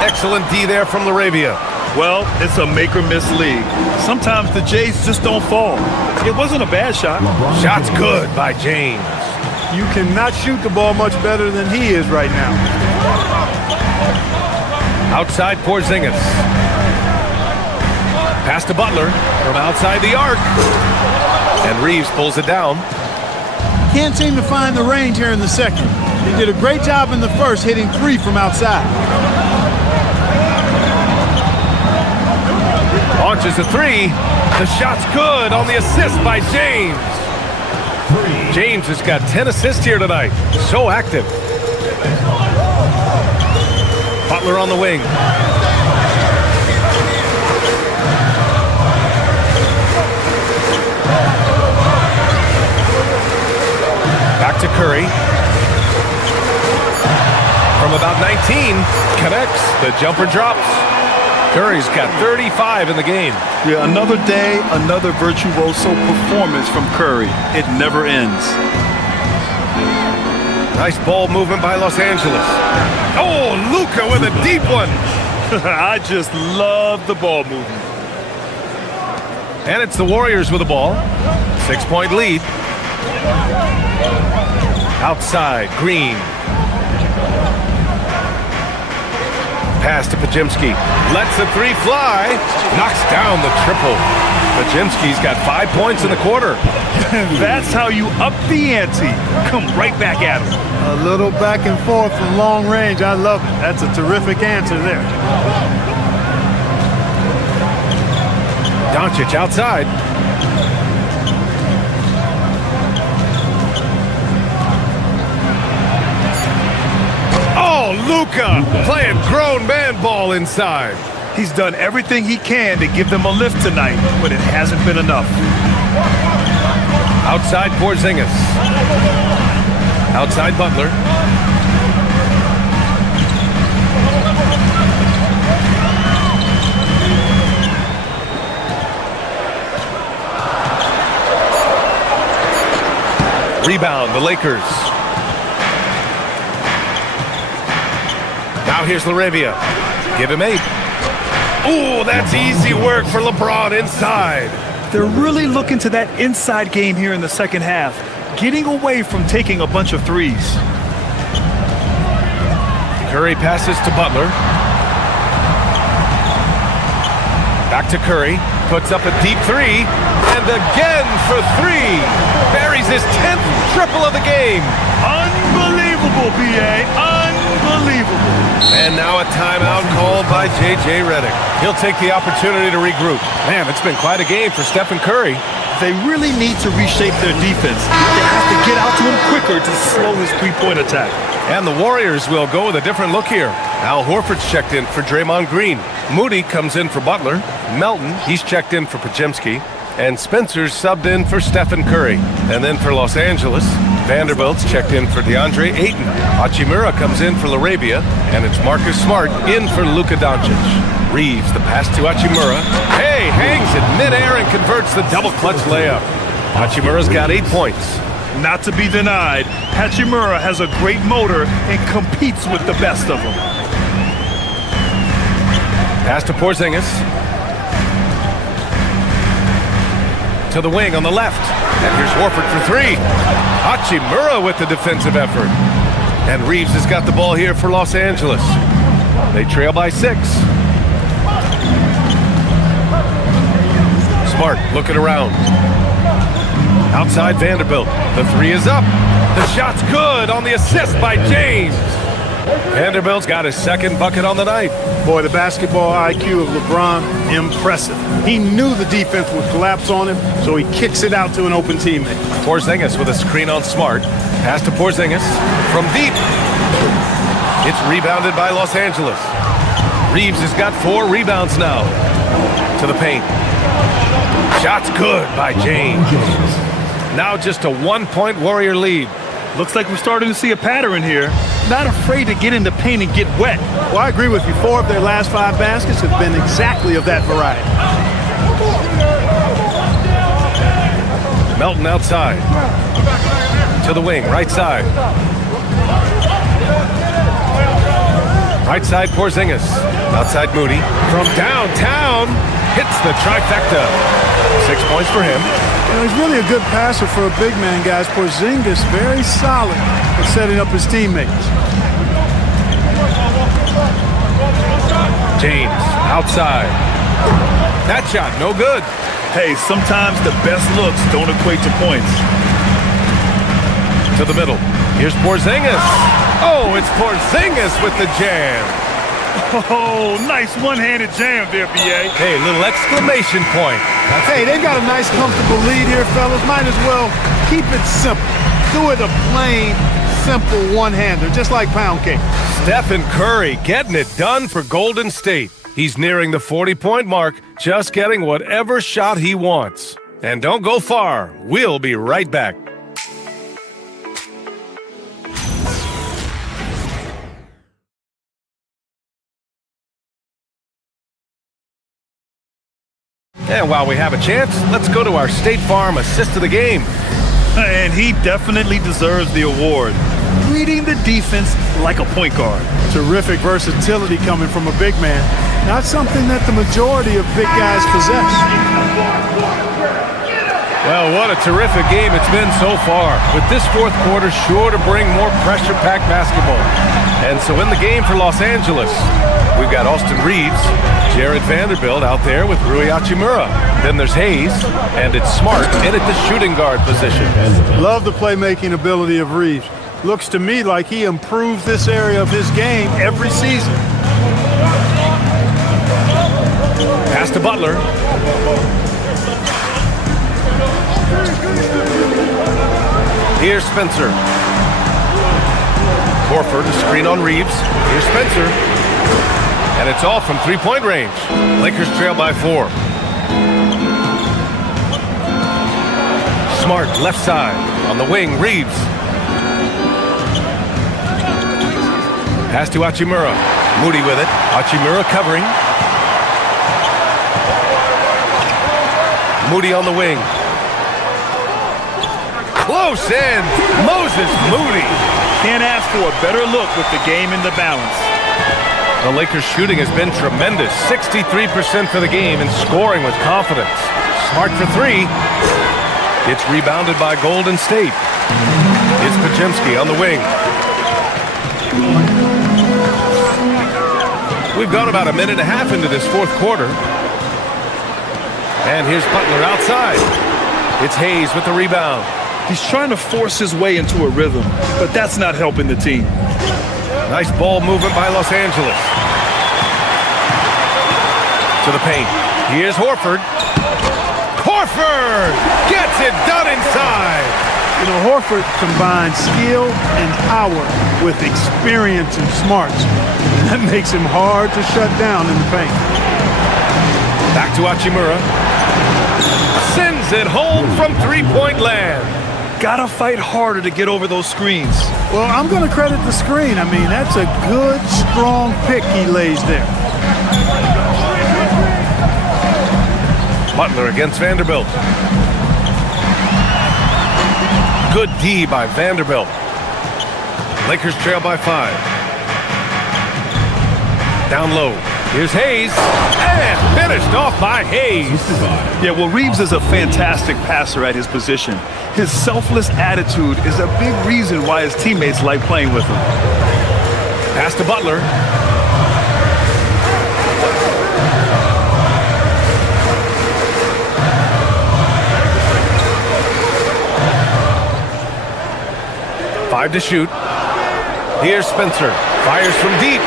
Excellent D there from LaRavia. Well, it's a make-or-miss league. Sometimes the Jays just don't fall. It wasn't a bad shot. Shot's good by James. You cannot shoot the ball much better than he is right now. Outside Porzingis. Pass to Butler from outside the arc. And Reeves pulls it down. Can't seem to find the range here in the second. He did a great job in the first, hitting 3 from outside. Launches a 3. The shot's good on the assist by James. James has got 10 assists here tonight. So active. Butler on the wing. Back to Curry. From about 19, connects. The jumper drops. Curry's got 35 in the game. Yeah, another day, another virtuoso performance from Curry. It never ends. Nice ball movement by Los Angeles. Oh, Luka with a deep one. I just love the ball movement. And it's the Warriors with the ball. 6-point lead. Outside, Green. Pass to Pajimski. Lets the three fly. Knocks down the triple. Pajimski's got 5 points in the quarter. That's how you up the ante. Come right back at him. A little back and forth from long range. I love it. That's a terrific answer there. Doncic outside. Oh, Luka playing grown man ball inside. He's done everything he can to give them a lift tonight, but it hasn't been enough. Outside Porzingis. Outside Butler. Rebound, the Lakers. Now here's Laravia. Give him 8. Ooh, that's easy work for LeBron inside. They're really looking to that inside game here in the second half, getting away from taking a bunch of threes. Curry passes to Butler. Back to Curry. Puts up a deep 3. And again for 3. Buries his 10th triple of the game. Unbelievable, B.A. Unbelievable. And now a timeout called by J.J. Redick. He'll take the opportunity to regroup. Man, it's been quite a game for Stephen Curry. They really need to reshape their defense. They have to get out to him quicker to slow his three-point attack. And the Warriors will go with a different look here. Al Horford's checked in for Draymond Green. Moody comes in for Butler. Melton, he's checked in for Pajimski. And Spencer's subbed in for Stephen Curry. And then for Los Angeles, Vanderbilt's checked in for DeAndre Ayton. Hachimura comes in for Laravia. And it's Marcus Smart in for Luka Doncic. Reeves, the pass to Hachimura. Hey, hangs it midair and converts the double clutch layup. Hachimura's got 8 points. Not to be denied, Hachimura has a great motor and competes with the best of them. Pass to Porzingis. To the wing on the left. And here's Horford for 3. Hachimura with the defensive effort. And Reeves has got the ball here for Los Angeles. They trail by 6. Smart looking around. Outside Vanderbilt. The 3 is up. The shot's good on the assist by James. Vanderbilt's got his 2nd bucket on the night. Boy, the basketball IQ of LeBron, impressive. He knew the defense would collapse on him, so he kicks it out to an open teammate. Porzingis with a screen on Smart. Pass to Porzingis from deep. It's rebounded by Los Angeles. Reeves has got 4 rebounds now. To the paint. Shot's good by James. Now just a 1-point Warrior lead. Looks like we're starting to see a pattern here. Not afraid to get in the paint and get wet. Well, I agree with you. 4 of their last 5 baskets have been exactly of that variety. Melton outside. To the wing, right side. Right side, Porzingis. Outside, Moody. From downtown, hits the trifecta. 6 points for him. You know, he's really a good passer for a big man, guys. Porzingis very solid at setting up his teammates. James outside. That shot, no good. Hey, sometimes the best looks don't equate to points. To the middle. Here's Porzingis. Oh, it's Porzingis with the jam. Oh, nice one-handed jam there, B.A. Hey, little exclamation point. Hey, they've got a nice, comfortable lead here, fellas. Might as well keep it simple. Do it a plain, simple one-hander, just like pound cake. Stephen Curry getting it done for Golden State. He's nearing the 40-point mark, just getting whatever shot he wants. And don't go far. We'll be right back. And while we have a chance, let's go to our State Farm assist of the game. And he definitely deserves the award. Reading the defense like a point guard. Terrific versatility coming from a big man. Not something that the majority of big guys possess. Well, what a terrific game it's been so far. With this fourth quarter sure to bring more pressure-packed basketball. And so in the game for Los Angeles, we've got Austin Reeves, Jared Vanderbilt out there with Rui Hachimura. Then there's Hayes, and it's Smart in at the shooting guard position. Love the playmaking ability of Reeves. Looks to me like he improves this area of his game every season. Pass to Butler. Here's Spencer. Horford, a screen on Reeves. Here's Spencer. And it's off from three-point range. Lakers trail by 4. Smart, left side. On the wing, Reeves. Pass to Hachimura. Moody with it. Hachimura covering. Moody on the wing. Close in. Moses Moody. Can't ask for a better look with the game in the balance. The Lakers shooting has been tremendous. 63% for the game and scoring with confidence. Smart for 3. It's rebounded by Golden State. It's Podziemski on the wing. We've gone about a minute and a half into this fourth quarter. And here's Butler outside. It's Hayes with the rebound. He's trying to force his way into a rhythm, but that's not helping the team. Nice ball movement by Los Angeles. To the paint. Here's Horford. Horford gets it done inside. You know, Horford combines skill and power with experience and smarts. And that makes him hard to shut down in the paint. Back to Hachimura. Sends it home from three-point land. Gotta fight harder to get over those screens. Well, I'm going to credit the screen. I mean, that's a good, strong pick he lays there. Butler against Vanderbilt. Good D by Vanderbilt. Lakers trail by 5. Down low. Here's Hayes. And finished off by Hayes. Yeah, well, Reeves is a fantastic passer at his position. His selfless attitude is a big reason why his teammates like playing with him. Pass to Butler. Five to shoot. Here's Spencer. Fires from deep.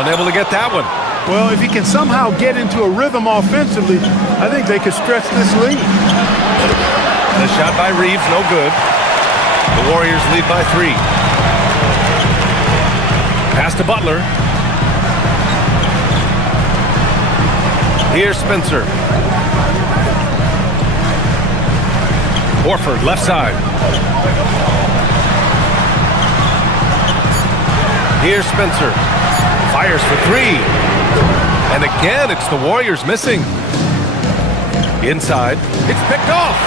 Unable to get that one. Well, if he can somehow get into a rhythm offensively, I think they could stretch this lead. The shot by Reeves, no good. The Warriors lead by 3. Pass to Butler. Here's Spencer. Horford, left side. Here's Spencer. Fires for 3. And again, it's the Warriors missing. Inside. It's picked off.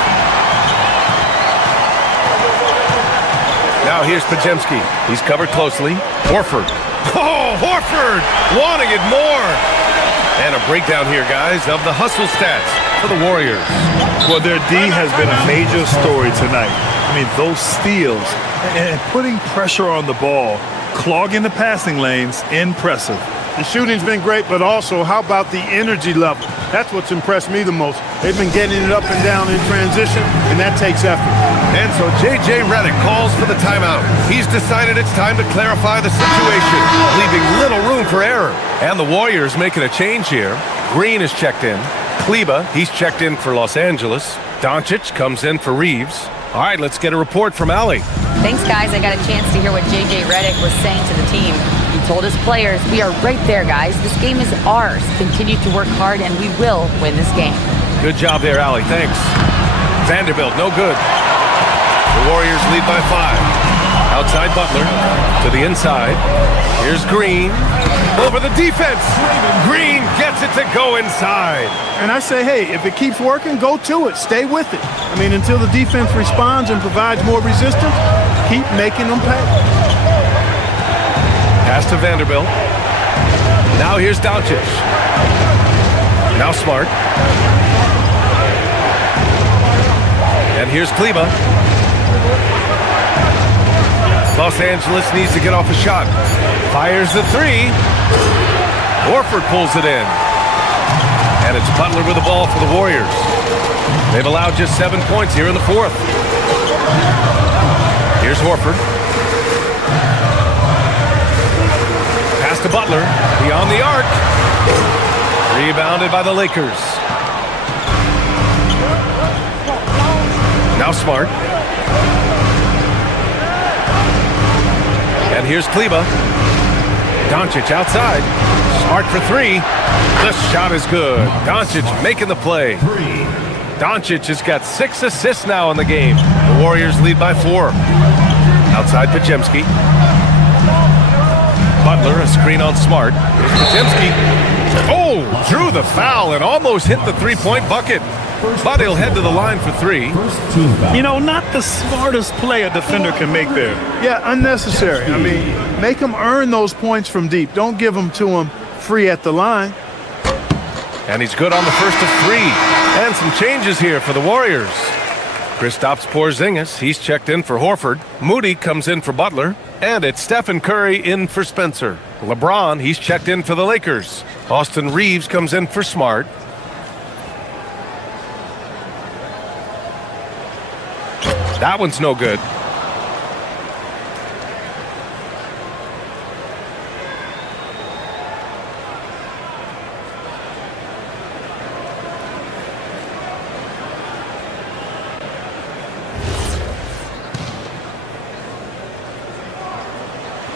Now here's Podziemski. He's covered closely. Horford. Oh, Horford! Wanting it more. And a breakdown here, guys, of the hustle stats for the Warriors. Well, their D has been a major story tonight. I mean, those steals and putting pressure on the ball, clogging the passing lanes, impressive. The shooting's been great, but also how about the energy level? That's what's impressed me the most. They've been getting it up and down in transition, and that takes effort. And so J.J. Redick calls for the timeout. He's decided it's time to clarify the situation, leaving little room for error. And the Warriors making a change here. Green is checked in. Kleba, he's checked in for Los Angeles. Doncic comes in for Reeves. All right, let's get a report from Allie. Thanks, guys. I got a chance to hear what J.J. Redick was saying to the team. He told his players, we are right there, guys. This game is ours. Continue to work hard, and we will win this game. Good job there, Allie. Thanks. Vanderbilt, no good. The Warriors lead by 5. Outside Butler. To the inside. Here's Green. Over the defense. Green gets it to go inside. And I say, hey, if it keeps working, go to it. Stay with it. I mean, until the defense responds and provides more resistance, keep making them pay. Pass to Vanderbilt. Now here's Doncic. Now Smart. And here's Kleba. Los Angeles needs to get off a shot. Fires the three. Horford pulls it in. And it's Butler with the ball for the Warriors. They've allowed just 7 points here in the fourth. Here's Horford. Pass to Butler. Beyond the arc. Rebounded by the Lakers. Now Smart. And here's Kleba. Doncic outside. Smart for three. The shot is good. Doncic making the play. Doncic has got 6 assists now in the game. The Warriors lead by 4. Outside Podziemski. Butler, a screen on Smart. Here's Podziemski. Oh, drew the foul and almost hit the three-point bucket. But he'll head to the line for 3. You know, not the smartest play a defender can make there. Yeah, unnecessary. I mean, make them earn those points from deep. Don't give them to them free at the line. And he's good on the first of 3. And some changes here for the Warriors. Kristaps Porzingis, he's checked in for Horford. Moody comes in for Butler. And it's Stephen Curry in for Spencer. LeBron, he's checked in for the Lakers. Austin Reeves comes in for Smart. That one's no good.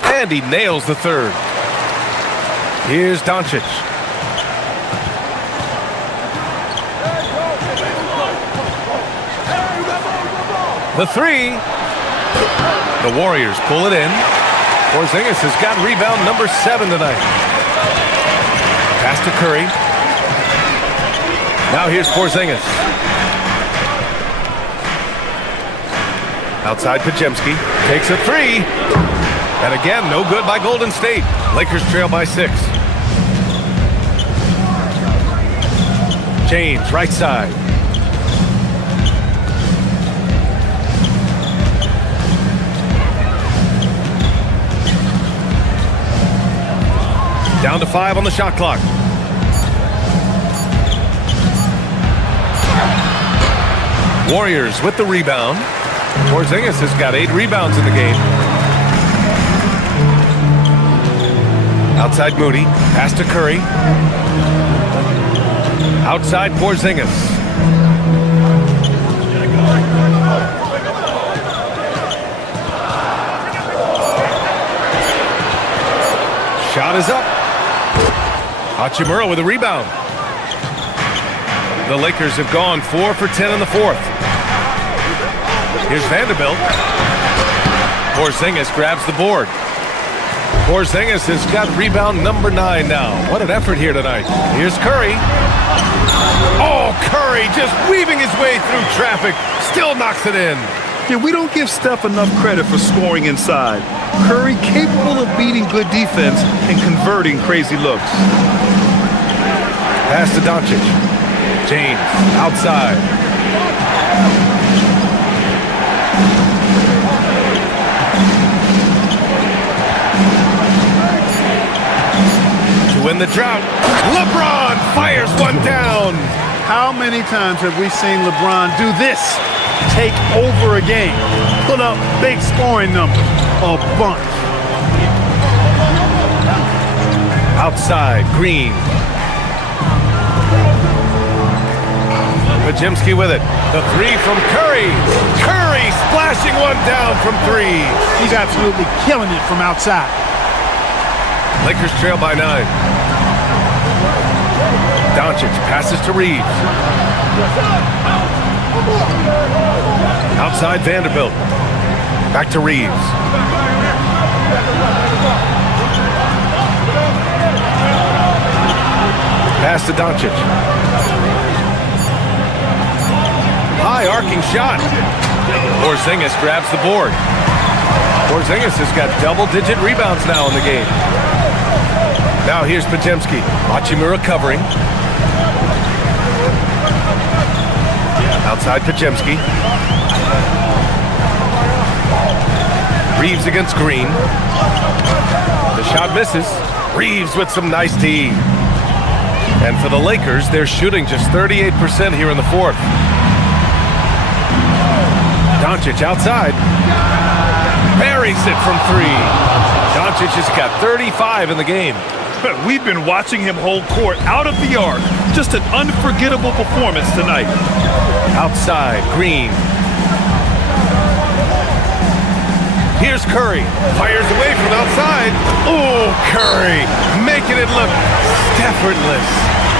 And he nails the third. Here's Doncic. The three. The Warriors pull it in. Porzingis has got rebound number 7 tonight. Pass to Curry. Now here's Porzingis. Outside Podziemski. Takes a 3. And again, no good by Golden State. Lakers trail by 6. James, right side. Down to 5 on the shot clock. Warriors with the rebound. Porzingis has got 8 rebounds in the game. Outside Moody. Pass to Curry. Outside Porzingis. Shot is up. Hachimura with a rebound. The Lakers have gone 4 for 10 in the fourth. Here's Vanderbilt. Porzingis grabs the board. Porzingis has got rebound number 9 now. What an effort here tonight. Here's Curry. Oh, Curry just weaving his way through traffic. Still knocks it in. Yeah, we don't give Steph enough credit for scoring inside. Curry capable of beating good defense and converting crazy looks. Pass to Doncic. James outside. To win the drought, LeBron fires one down. How many times have we seen LeBron do this? Take over a game. Put up big scoring numbers. A bunch. Outside, Green. Podziemski with it. The 3 from Curry. Curry splashing one down from 3. He's absolutely killing it from outside. Lakers trail by 9. Doncic passes to Reeves. Outside Vanderbilt. Back to Reeves. Pass to Doncic. High arcing shot. Porzingis grabs the board. Porzingis has got double-digit rebounds now in the game. Now here's Podziemski. Hachimura covering. Outside Podziemski. Reeves against Green. The shot misses. Reeves with some nice D. And for the Lakers, they're shooting just 38% here in the fourth. Doncic outside. Buries it from three. Doncic has got 35 in the game. We've been watching him hold court out of the arc. Just an unforgettable performance tonight. Outside, Green. Here's Curry. Fires away from outside. Oh, Curry making it look effortless.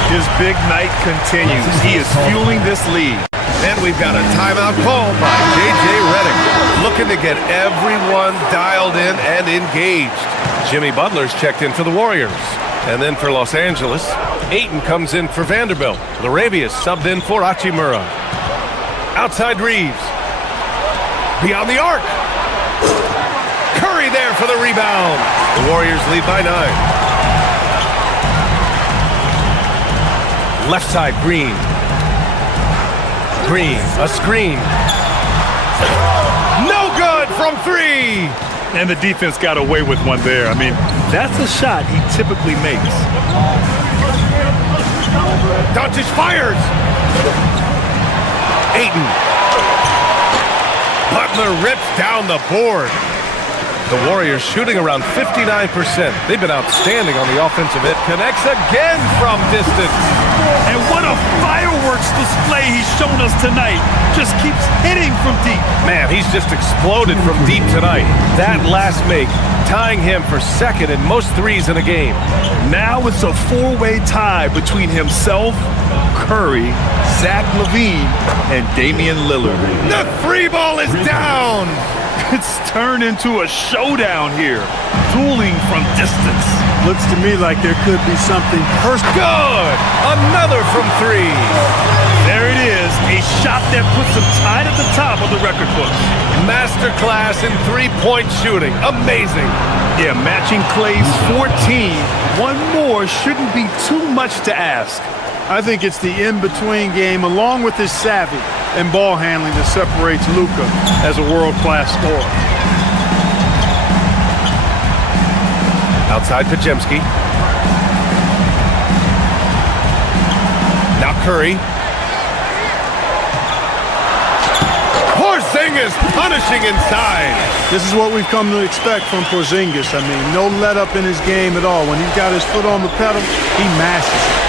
His big night continues. He is fueling this lead. And we've got a timeout called by J.J. Redick, looking to get everyone dialed in and engaged. Jimmy Butler's checked in for the Warriors. And then for Los Angeles, Ayton comes in for Vanderbilt. Laravius subbed in for Hachimura. Outside Reeves. Beyond the arc. Curry there for the rebound. The Warriors lead by 9. Left side, Green. Green, a screen. No good from 3. And the defense got away with one there. I mean, that's a shot he typically makes. Doncic fires. Ayton. Butler rips down the board. The Warriors shooting around 59%. They've been outstanding on the offensive end. Connects again from distance. And what a fireworks display he's shown us tonight. Just keeps hitting from deep. Man, he's just exploded from deep tonight. That last make, tying him for second in most threes in a game. Now it's a four-way tie between himself, Curry, Zach LaVine, and Damian Lillard. The free ball is down. It's turned into a showdown here. Dueling from distance. Looks to me like there could be something personal. Good. Another from 3. There it is. A shot that puts him tied at the top of the record books. Masterclass in three-point shooting. Amazing. Yeah, matching Clay's 14. One more shouldn't be too much to ask. I think it's the in-between game, along with his savvy and ball handling, that separates Luka as a world-class scorer. Outside Podziemski. Now Curry. Porzingis punishing inside. This is what we've come to expect from Porzingis. I mean, no let-up in his game at all. When he's got his foot on the pedal, he mashes it.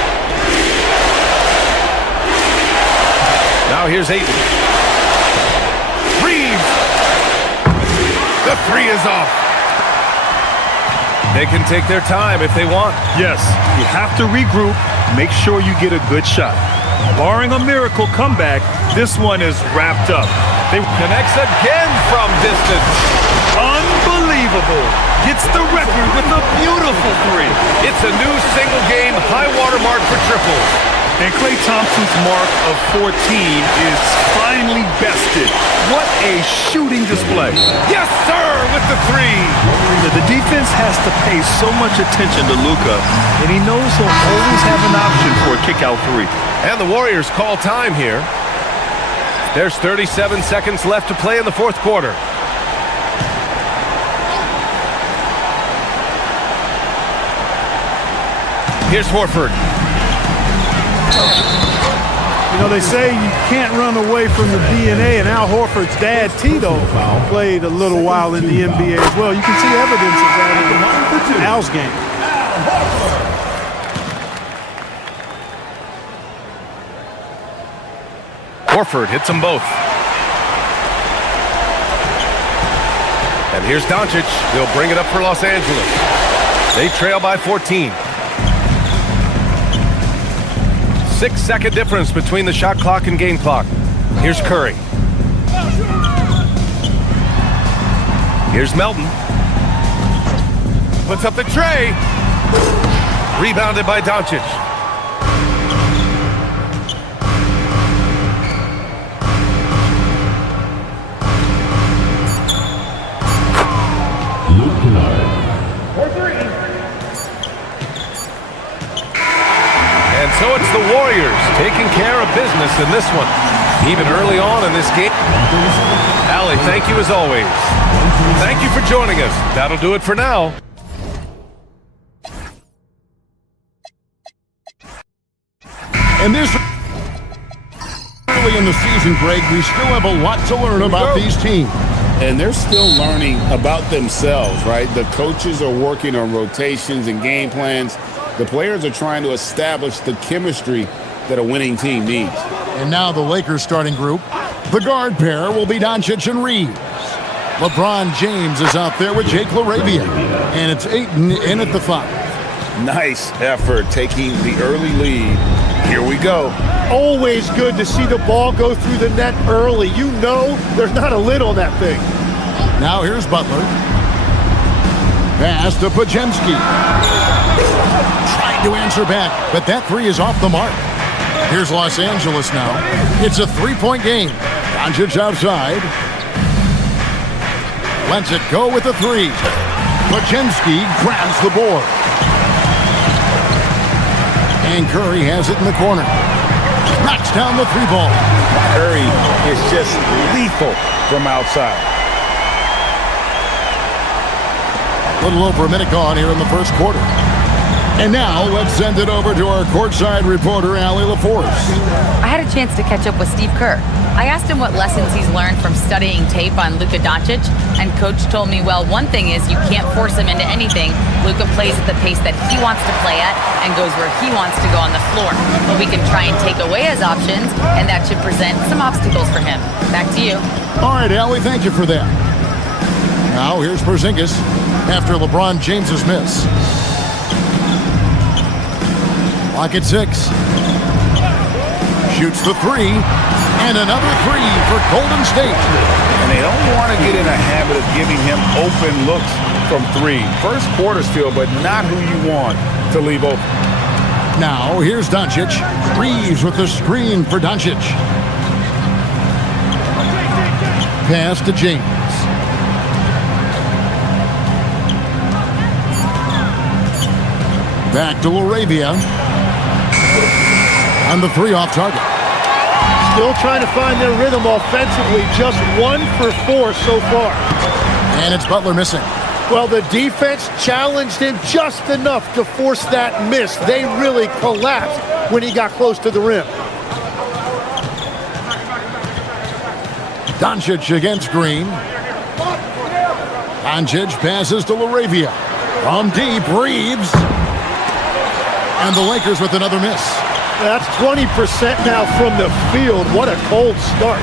Now here's Ayton. Reeves. The 3 is off. They can take their time if they want. Yes, you have to regroup. Make sure you get a good shot. Barring a miracle comeback, this one is wrapped up. They connects again from distance. Unbelievable. Gets the record with a beautiful 3. It's a new single-game high-water mark for triples. And Klay Thompson's mark of 14 is finally bested. What a shooting display. Yes, sir, with the 3. The defense has to pay so much attention to Luka, and he knows he'll always have an option for a kick-out 3. And the Warriors call time here. There's 37 seconds left to play in the fourth quarter. Here's Horford. You know, they say you can't run away from the DNA, and Al Horford's dad, Tito, played a little while in the NBA as well. You can see evidence of that in Al's game. Horford hits them both. And here's Doncic. He'll bring it up for Los Angeles. They trail by 14. 6-second difference between the shot clock and game clock. Here's Curry. Here's Melton. Puts up the tray. Rebounded by Doncic. And so it's the Warriors taking care of business in this one, even early on in this game. Allie, thank you as always. Thank you for joining us. That'll do it for now. And this early in the season, Greg, we still have a lot to learn about these teams. And they're still learning about themselves, right? The coaches are working on rotations and game plans. The players are trying to establish the chemistry that a winning team needs. And now the Lakers starting group. The guard pair will be Doncic and Reeves. LeBron James is out there with Jake LaRavia. And it's Ayton in at the 5. Nice effort taking the early lead. Here we go. Always good to see the ball go through the net early. You know there's not a lid on that thing. Now here's Butler. Pass to Pajemski. Tried to answer back, but that 3 is off the mark. Here's Los Angeles now. It's a 3-point game. Doncic outside. Lets it go with the 3. Pajemski grabs the board. And Curry has it in the corner. Knocks down the 3-ball. Curry is just lethal from outside. A little over a minute gone here in the first quarter. And now let's send it over to our courtside reporter, Allie LaForce. I had a chance to catch up with Steve Kerr. I asked him what lessons he's learned from studying tape on Luka Doncic, and Coach told me, well, one thing is you can't force him into anything. Luka plays at the pace that he wants to play at and goes where he wants to go on the floor. But we can try and take away his options, and that should present some obstacles for him. Back to you. All right, Allie, thank you for that. Now here's Porzingis after LeBron James's miss. Clock at 6. Shoots the 3. And another 3 for Golden State. And they don't want to get in a habit of giving him open looks from 3. First quarter still, but not who you want to leave open. Now here's Doncic. Reeves with the screen for Doncic. Pass to James. Back to LaRavia. On the 3 off target. Still trying to find their rhythm offensively. Just 1 for 4 so far. And it's Butler missing. Well, the defense challenged him just enough to force that miss. They really collapsed when he got close to the rim. Doncic against Green. Doncic passes to LaRavia. From deep, Reeves. And the Lakers with another miss. That's 20% now from the field. What a cold start.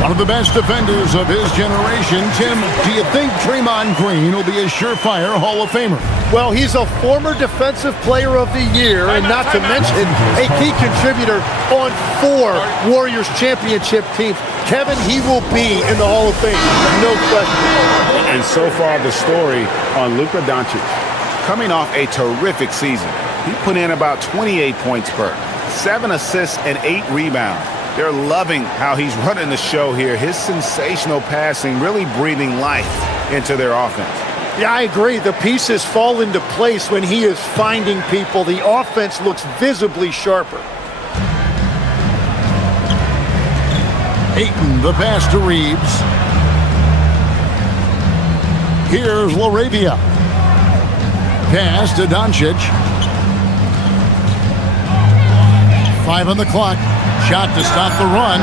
One of the best defenders of his generation. Tim, do you think Draymond Green will be a surefire Hall of Famer? Well, he's a former Defensive Player of the Year, and not to mention a key contributor on 4 Warriors championship teams. Kevin, he will be in the Hall of Fame, no question. And so far, the story on Luka Doncic. Coming off a terrific season, he put in about 28 points per, 7 assists and 8 rebounds. They're loving how he's running the show here. His sensational passing really breathing life into their offense. Yeah, I agree. The pieces fall into place when he is finding people. The offense looks visibly sharper. Ayton, the pass to Reeves. Here's LaRavia. Pass to Doncic. 5 on the clock. Shot to stop the run.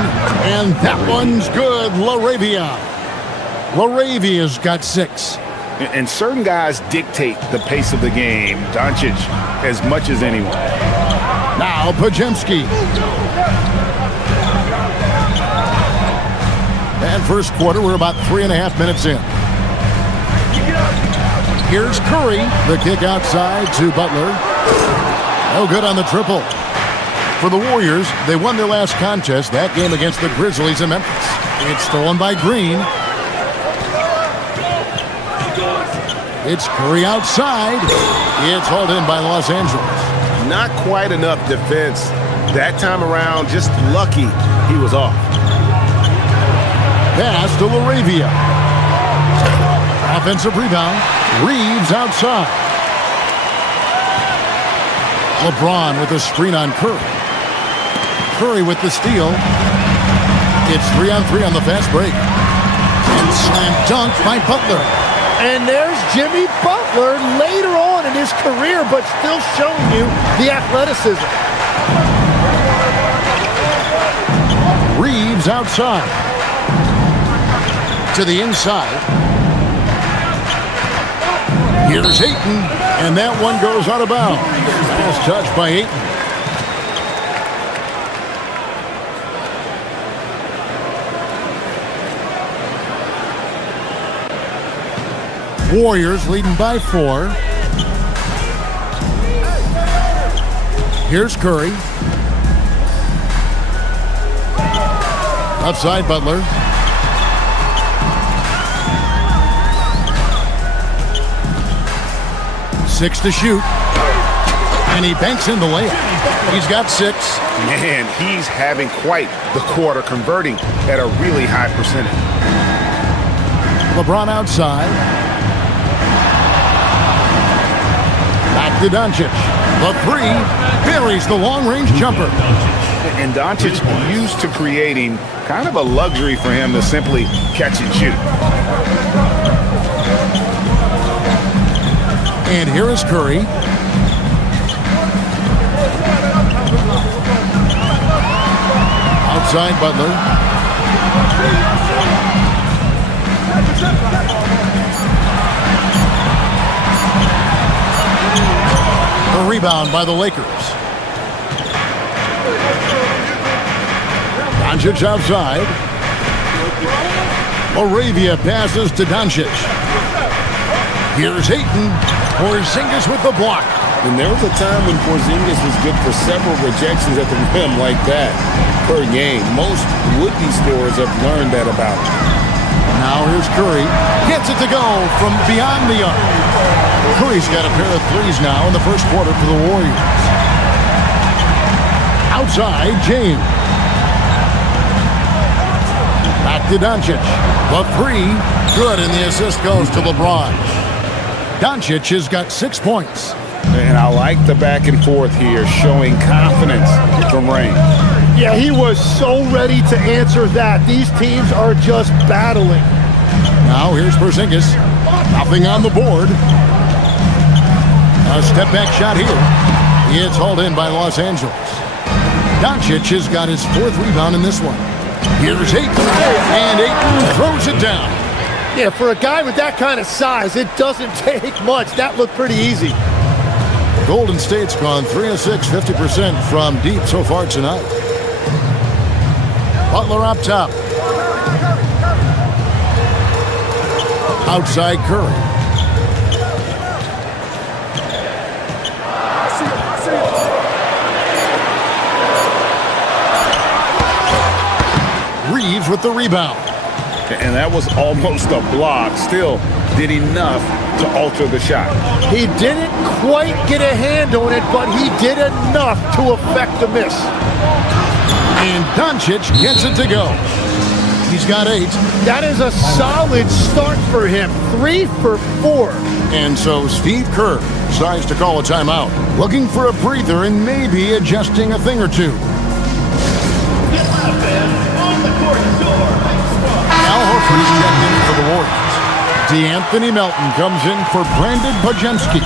And that one's good. LaRavia. LaRavia's got 6. And certain guys dictate the pace of the game. Doncic as much as anyone. Now Pajemski. And first quarter, we're about 3.5 minutes in. Here's Curry. The kick outside to Butler. No good on the triple. For the Warriors, they won their last contest, that game against the Grizzlies in Memphis. It's stolen by Green. It's Curry outside. It's hauled in by Los Angeles. Not quite enough defense. That time around, just lucky he was off. Pass to Laravia. Offensive rebound. Reeves outside. LeBron with a screen on Curry. Curry with the steal. It's 3-on-3 on the fast break. And slam dunk by Butler. And there's Jimmy Butler later on in his career, but still showing you the athleticism. Reeves outside. To the inside. Here's Ayton, and that one goes out of bounds. Last touch by Ayton. Warriors leading by 4. Here's Curry. Outside Butler. Six to shoot. And he banks in the layup. He's got 6. Man, he's having quite the quarter, converting at a really high percentage. LeBron outside. Back to Doncic. The 3 buries the long-range jumper. And Doncic used to creating kind of a luxury for him to simply catch and shoot. And here is Curry. Outside Butler. A rebound by the Lakers. Doncic outside. Laravia passes to Doncic. Here's Ayton. Porzingis with the block. And there was a time when Porzingis was good for several rejections at the rim like that per game. Most would-be scorers have learned that about him. Now here's Curry. Gets it to go from beyond the arc. Curry's got a pair of 3s now in the first quarter for the Warriors. Outside, James. Back to Doncic. The 3, good, and the assist goes to LeBron. Doncic has got 6 points. And I like the back and forth here, showing confidence from range. Yeah, he was so ready to answer that. These teams are just battling. Now here's Porzingis. Nothing on the board. A step-back shot here. It's hauled in by Los Angeles. Doncic has got his 4th rebound in this one. Here's Ayton, and Ayton throws it down. Yeah, for a guy with that kind of size, it doesn't take much. That looked pretty easy. Golden State's gone 3 of 6, 50% from deep so far tonight. Butler up top. Outside Curry. Reeves with the rebound. And that was almost a block. Still did enough to alter the shot. He didn't quite get a hand on it, but he did enough to affect the miss. And Doncic gets it to go. He's got 8. That is a solid start for him. 3 for 4. And so Steve Kerr decides to call a timeout, looking for a breather and maybe adjusting a thing or two. Al Horford is checked in for the Warriors. DeAnthony Melton comes in for Brandon Podziemski.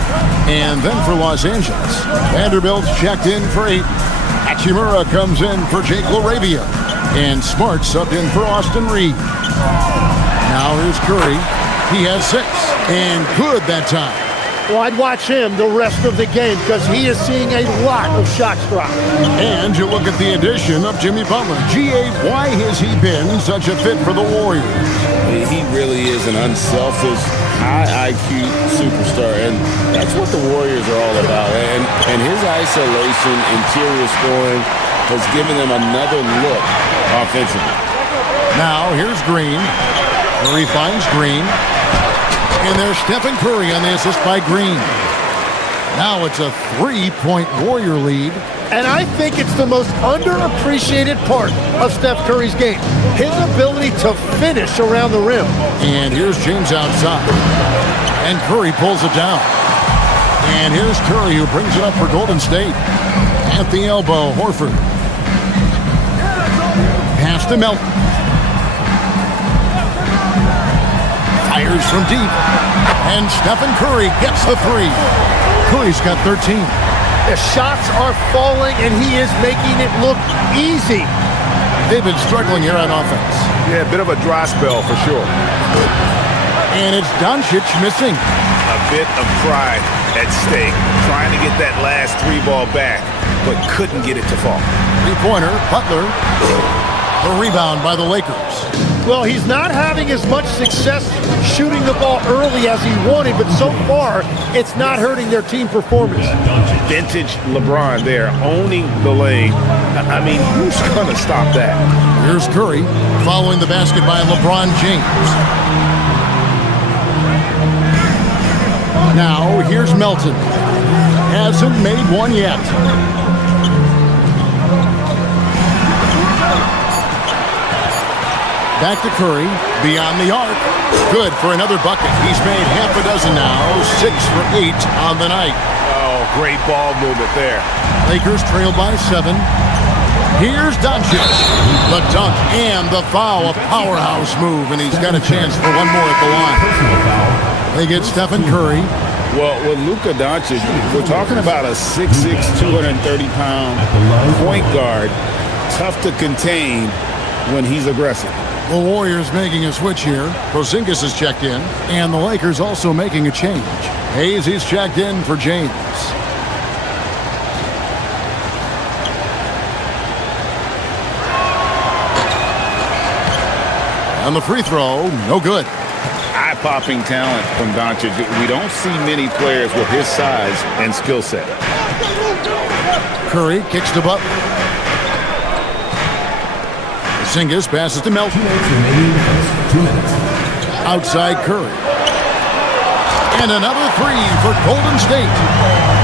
And then for Los Angeles, Vanderbilt's checked in for 8. Hachimura comes in for Jake Laravia. And Smart subbed in for Austin Reeves. Now here's Curry. He has 6. And good that time. Well, I'd watch him the rest of the game because he is seeing a lot of shots drop. And you look at the addition of Jimmy Butler. G.A., why has he been such a fit for the Warriors? He really is an unselfish, high IQ superstar, and that's what the Warriors are all about. And his isolation, interior scoring has given them another look offensively. Now here's Green. Curry finds Green. And there's Stephen Curry on the assist by Green. Now it's a 3-point Warrior lead. And I think it's the most underappreciated part of Steph Curry's game, his ability to finish around the rim. And here's James outside. And Curry pulls it down. And here's Curry who brings it up for Golden State. At the elbow, Horford. Pass to Melton. Fires from deep. And Stephen Curry gets the three. Curry's got 13. The shots are falling, and he is making it look easy. They've been struggling here on offense. Yeah, a bit of a dry spell for sure. And it's Doncic missing. A bit of pride at stake, trying to get that last three ball back, but couldn't get it to fall. Three-pointer, Butler. The rebound by the Lakers. Well, he's not having as much success shooting the ball early as he wanted, but so far, it's not hurting their team performance. Vintage LeBron there, owning the lane. I mean, who's going to stop that? Here's Curry, following the basket by LeBron James. Now, here's Melton. Hasn't made one yet. Back to Curry, beyond the arc. Good for another bucket. He's made half a dozen now, 6 for 8 on the night. Oh, great ball movement there. Lakers trail by 7. Here's Doncic. The dunk and the foul, a powerhouse move, and he's got a chance for one more at the line. They get Stephen Curry. Well, with Luka Doncic, we're talking about a 6'6", 230-pound point guard. Tough to contain when he's aggressive. The Warriors making a switch here. Porzingis is checked in, and the Lakers also making a change. Hayes is checked in for James. And the free throw, no good. Eye-popping talent from Doncic. We don't see many players with his size and skill set. Curry kicks to Butler. Porzingis passes to Melton. 2 minutes. Outside Curry. And another three for Golden State.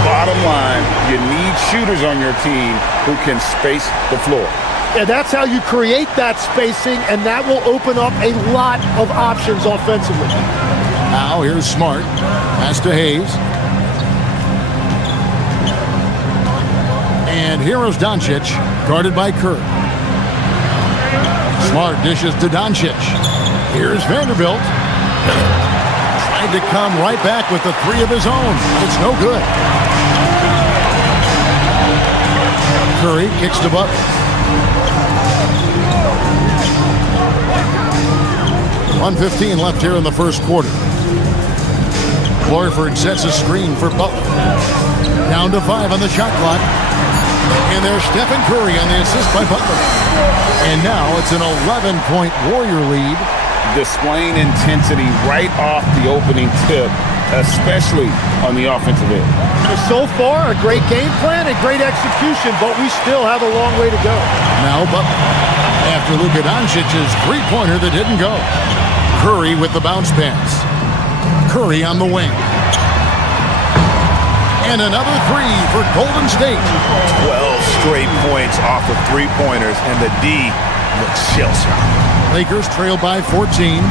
Bottom line, you need shooters on your team who can space the floor. And that's how you create that spacing, and that will open up a lot of options offensively. Now here's Smart. Pass to Hayes. And here is Doncic, guarded by Curry. Smart dishes to Doncic. Here's Vanderbilt. Tried to come right back with the three of his own, but it's no good. Curry kicks to Butler. 1:15 left here in the first quarter. Horford sets a screen for Butler. Down to 5 on the shot clock. And there's Stephen Curry on the assist by Butler. And now it's an 11-point Warrior lead. Displaying intensity right off the opening tip, especially on the offensive end. So far, a great game plan and great execution, but we still have a long way to go. Now Butler, after Luka Doncic's three-pointer that didn't go. Curry with the bounce pass. Curry on the wing. And another three for Golden State. 12 straight points off of three-pointers, and the D looks shell-shocked. Lakers trail by 14.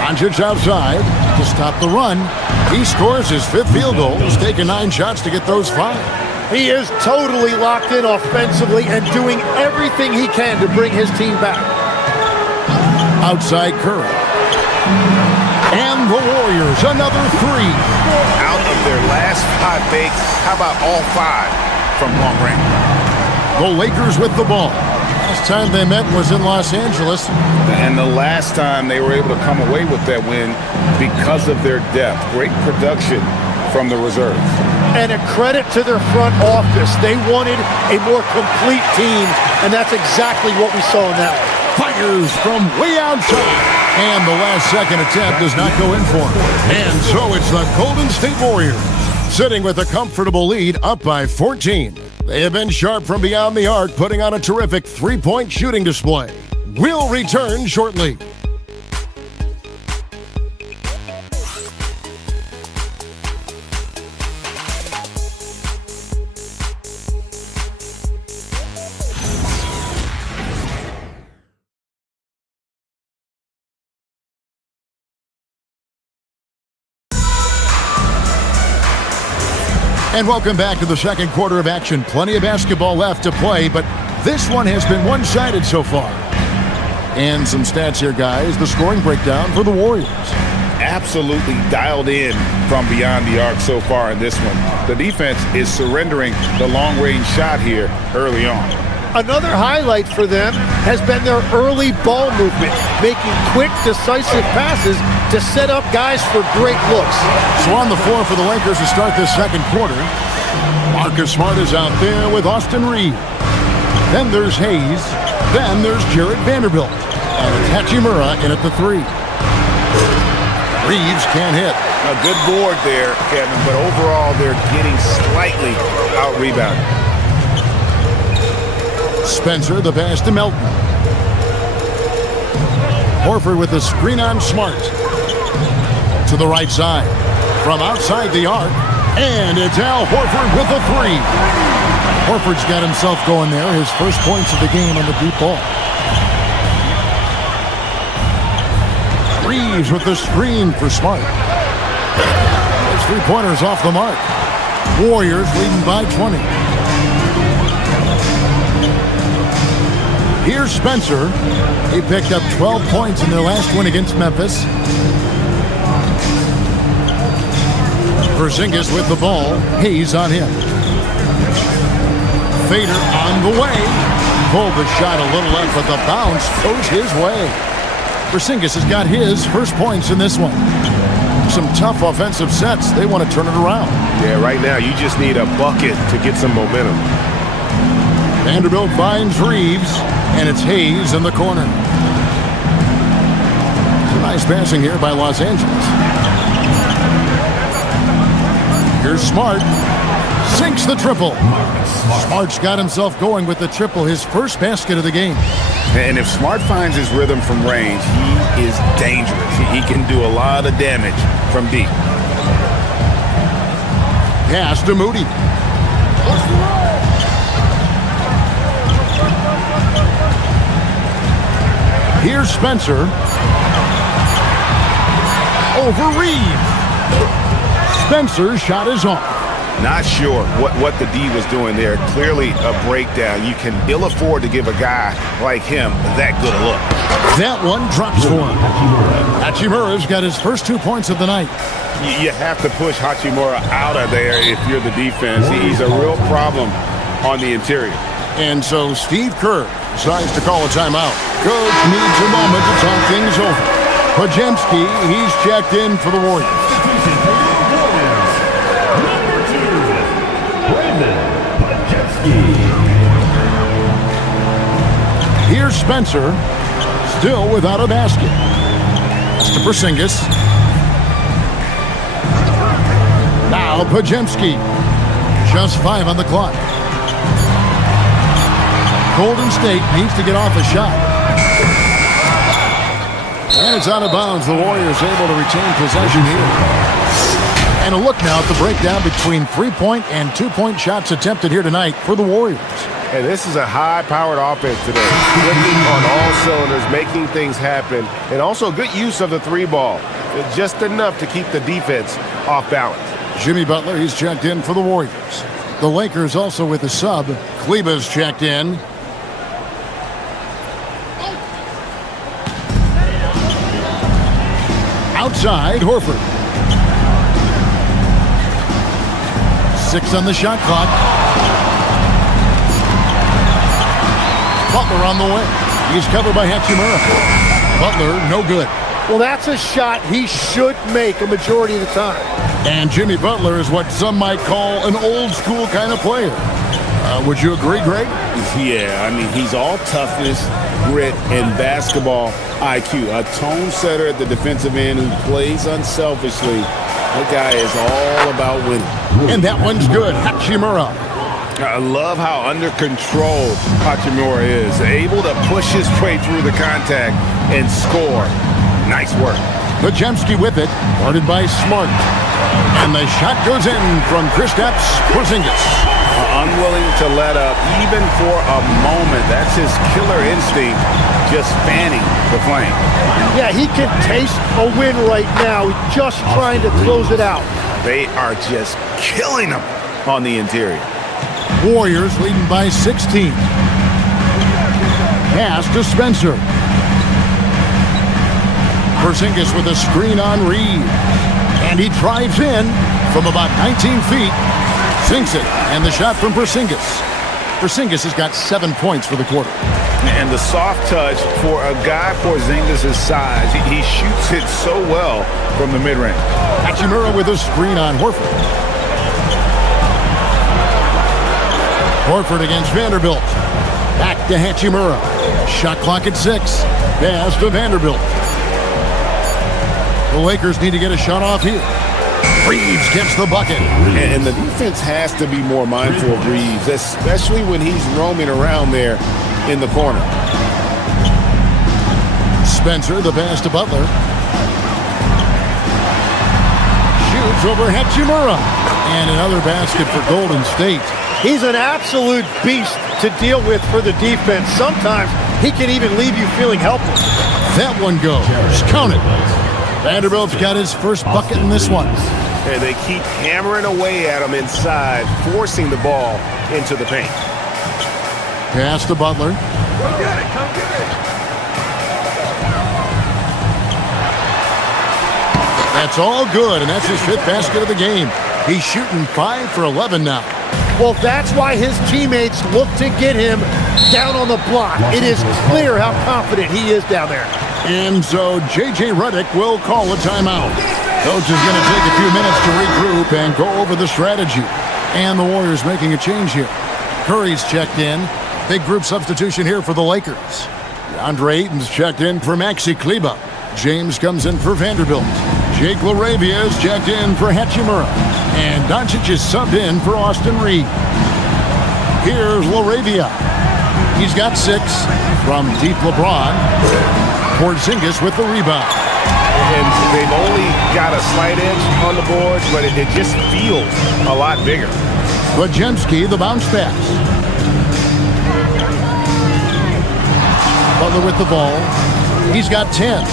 Doncic outside to stop the run. He scores his 5th field goal. He's taken 9 shots to get those 5. He is totally locked in offensively and doing everything he can to bring his team back. Outside Curry. And the Warriors, another 3. Out of their last 5 makes, how about all 5 from long range? The Lakers with the ball. Last time they met was in Los Angeles. And the last time they were able to come away with that win because of their depth. Great production from the reserves. And a credit to their front office. They wanted a more complete team, and that's exactly what we saw in that one. Fires from way outside. And the last-second attempt does not go in for him. And so it's the Golden State Warriors, sitting with a comfortable lead up by 14. They have been sharp from beyond the arc, putting on a terrific three-point shooting display. We'll return shortly. And welcome back to the second quarter of action. Plenty of basketball left to play, but this one has been one-sided so far. And some stats here, guys. The scoring breakdown for the Warriors. Absolutely dialed in from beyond the arc so far in this one. The defense is surrendering the long-range shot here early on. Another highlight for them has been their early ball movement, making quick, decisive passes to set up guys for great looks. So on the floor for the Lakers to start this second quarter, Marcus Smart is out there with Austin Reeves. Then there's Hayes. Then there's Jarrett Vanderbilt. And it's Hachimura in at the 3. Reeves can't hit. A good board there, Kevin, but overall they're getting slightly out-rebounded. Spencer, the pass to Melton. Horford with the screen on Smart. To the right side. From outside the arc. And it's Al Horford with a 3. Horford's got himself going there. His first points of the game on the deep ball. Reeves with the screen for Smart. Those three-pointers off the mark. Warriors leading by 20. Here's Spencer. He picked up 12 points in their last win against Memphis. Porzingis with the ball. Hayes on him. Fader on the way. Pulled the shot a little left, but the bounce goes his way. Porzingis has got his first points in this one. Some tough offensive sets. They want to turn it around. Yeah, right now you just need a bucket to get some momentum. Vanderbilt finds Reeves, and it's Hayes in the corner. Some nice passing here by Los Angeles. Here's Smart. Sinks the triple. Smart's got himself going with the triple, his first basket of the game. And if Smart finds his rhythm from range, he is dangerous. He can do a lot of damage from deep. Pass to Moody. Here's Spencer. Over Reeves. Spencer's shot is off. Not sure what the D was doing there. Clearly a breakdown. You can ill afford to give a guy like him that good a look. That one drops for him. Hachimura's got his first 2 points of the night. You have to push Hachimura out of there if you're the defense. He's a real problem on the interior. And so Steve Kerr decides to call a timeout. Coach needs a moment to talk things over. Podziemski, he's checked in for the Warriors. Here's Spencer, still without a basket. That's to Porzingis. Now Podziemski. Just 5 on the clock. Golden State needs to get off a shot. And it's out of bounds. The Warriors able to retain possession here. And a look now at the breakdown between 3-point and 2-point shots attempted here tonight for the Warriors. And this is a high-powered offense today. Clicking on all cylinders, making things happen, and also good use of the 3-ball. Just enough to keep the defense off balance. Jimmy Butler, he's checked in for the Warriors. The Lakers also with a sub. Kleba's checked in. Outside, Horford. 6 on the shot clock. Butler on the way. He's covered by Hachimura. Butler, no good. Well, that's a shot he should make a majority of the time. And Jimmy Butler is what some might call an old-school kind of player. Would you agree, Greg? Yeah, I mean, he's all toughness, grit, and basketball IQ. A tone setter at the defensive end who plays unselfishly. That guy is all about winning. And that one's good. Hachimura. I love how under control Hachimura is. Able to push his way through the contact and score. Nice work. Podziemski with it. Guarded by Smart. And the shot goes in from Kristaps Porzingis. Unwilling to let up even for a moment. That's his killer instinct, just fanning the flame. Yeah, he can taste a win right now. He's just trying to close it out. They are just killing him on the interior. Warriors leading by 16. Pass to Spencer. Porzingis with a screen on Reed. And he drives in from about 19 feet. Sinks it. And the shot from Porzingis. Porzingis has got 7 points for the quarter. And the soft touch for a guy Porzingis' size. He shoots it so well from the mid-range. Hachimura with a screen on Horford. Horford against Vanderbilt. Back to Hachimura. Shot clock at 6. Pass to Vanderbilt. The Lakers need to get a shot off here. Reeves gets the bucket. And the defense has to be more mindful of Reeves, especially when he's roaming around there in the corner. Spencer, the pass to Butler. Shoots over Hachimura. And another basket for Golden State. He's an absolute beast to deal with for the defense. Sometimes he can even leave you feeling helpless. That one goes. Count it. Vanderbilt's got his first bucket in this one. And they keep hammering away at him inside, forcing the ball into the paint. Pass to Butler. Come get it, come get it. That's all good, and that's his 5th basket of the game. He's shooting 5 for 11 now. Well, that's why his teammates look to get him down on the block. It is clear how confident he is down there. And so J.J. Redick will call a timeout. Coach is going to take a few minutes to regroup and go over the strategy. And the Warriors making a change here. Curry's checked in. Big group substitution here for the Lakers. DeAndre Ayton's checked in for Maxi Kleber. James comes in for Vanderbilt. Jake LaRavia is checked in for Hachimura. And Doncic is subbed in for Austin Reed. Here's LaRavia. He's got 6 from deep LeBron. Porzingis with the rebound. And they've only got a slight edge on the boards, but it just feels a lot bigger. Bajemski, the bounce pass. Butler with the ball. He's got 10.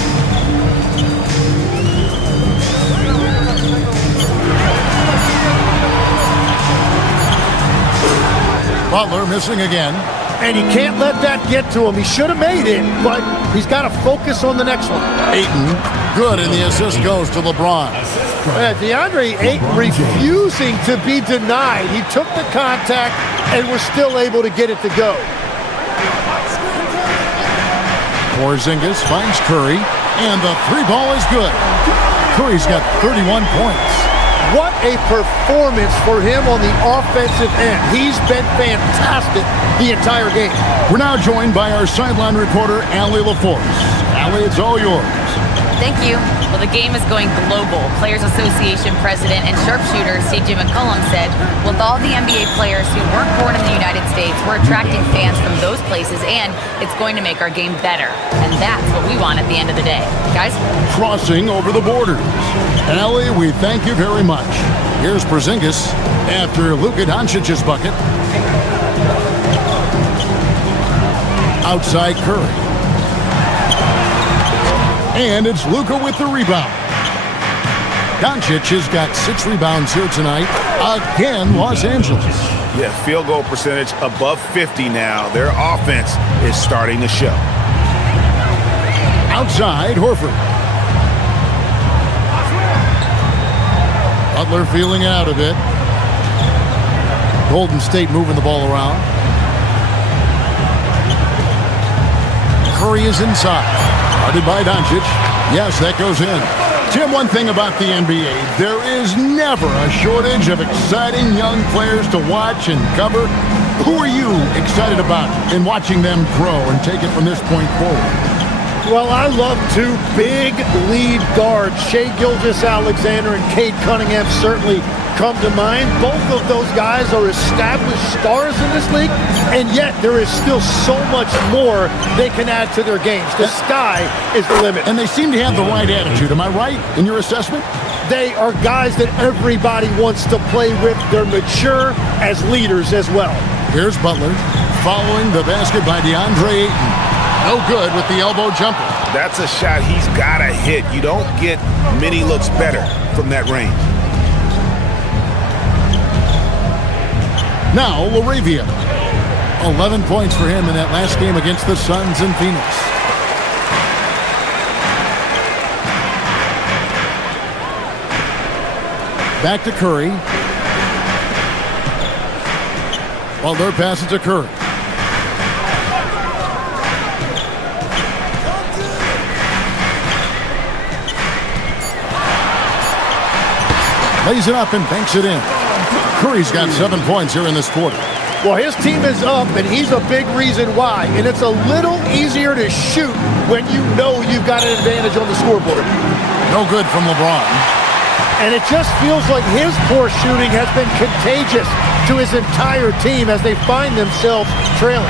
Butler missing again. And he can't let that get to him. He should have made it, but he's got to focus on the next one. Ayton, good, and the assist goes to LeBron. DeAndre Ayton refusing to be denied. He took the contact and was still able to get it to go. Porzingis finds Curry, and the 3 ball is good. Curry's got 31 points. What a performance for him on the offensive end. He's been fantastic the entire game. We're now joined by our sideline reporter, Allie LaForce. Allie, it's all yours. Thank you. Well, the game is going global. Players Association President and sharpshooter C.J. McCollum said, with all the NBA players who weren't born in the United States, we're attracting fans from those places, and it's going to make our game better. And that's what we want at the end of the day. Guys? Crossing over the borders. Allie, we thank you very much. Here's Porzingis after Luka Doncic's bucket. Outside Curry. And it's Luka with the rebound. Doncic has got 6 rebounds here tonight. Again, Los Angeles. Yeah, field goal percentage above 50 now. Their offense is starting to show. Outside, Horford. Butler feeling it out a bit. Golden State moving the ball around. Curry is inside. Guarded by Doncic. Yes, that goes in. Tim, one thing about the NBA, there is never a shortage of exciting young players to watch and cover. Who are you excited about in watching them grow and take it from this point forward? Well, I love 2 big lead guards. Shai Gilgeous-Alexander and Cade Cunningham certainly come to mind. Both of those guys are established stars in this league, and yet there is still so much more they can add to their games. The sky is the limit. And they seem to have the right attitude. Am I right in your assessment? They are guys that everybody wants to play with. They're mature as leaders as well. Here's Butler following the basket by DeAndre Ayton. No good with the elbow jumper. That's a shot he's got to hit. You don't get many looks better from that range. Now Laravia. 11 points for him in that last game against the Suns in Phoenix. Back to Curry. Butler passes to Curry. Lays it up and banks it in. Curry's got 7 points here in this quarter. Well, his team is up, and he's a big reason why. And it's a little easier to shoot when you know you've got an advantage on the scoreboard. No good from LeBron. And it just feels like his poor shooting has been contagious to his entire team as they find themselves trailing.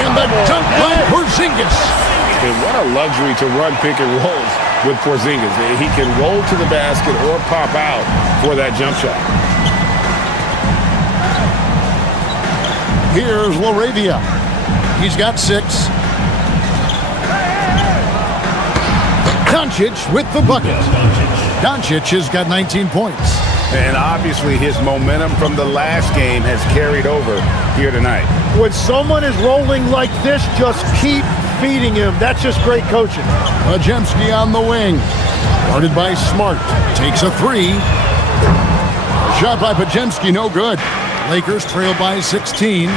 And the dunk by Porzingis. And what a luxury to run pick and rolls with Porzingis. He can roll to the basket or pop out for that jump shot. Here's Laravia. He's got 6. Doncic with the bucket. Doncic has got 19 points. And obviously his momentum from the last game has carried over here tonight. When someone is rolling like this, just keep feeding him. That's just great coaching. Podziemski on the wing. Guarded by Smart. Takes a 3. Shot by Podziemski, no good. Lakers trail by 16.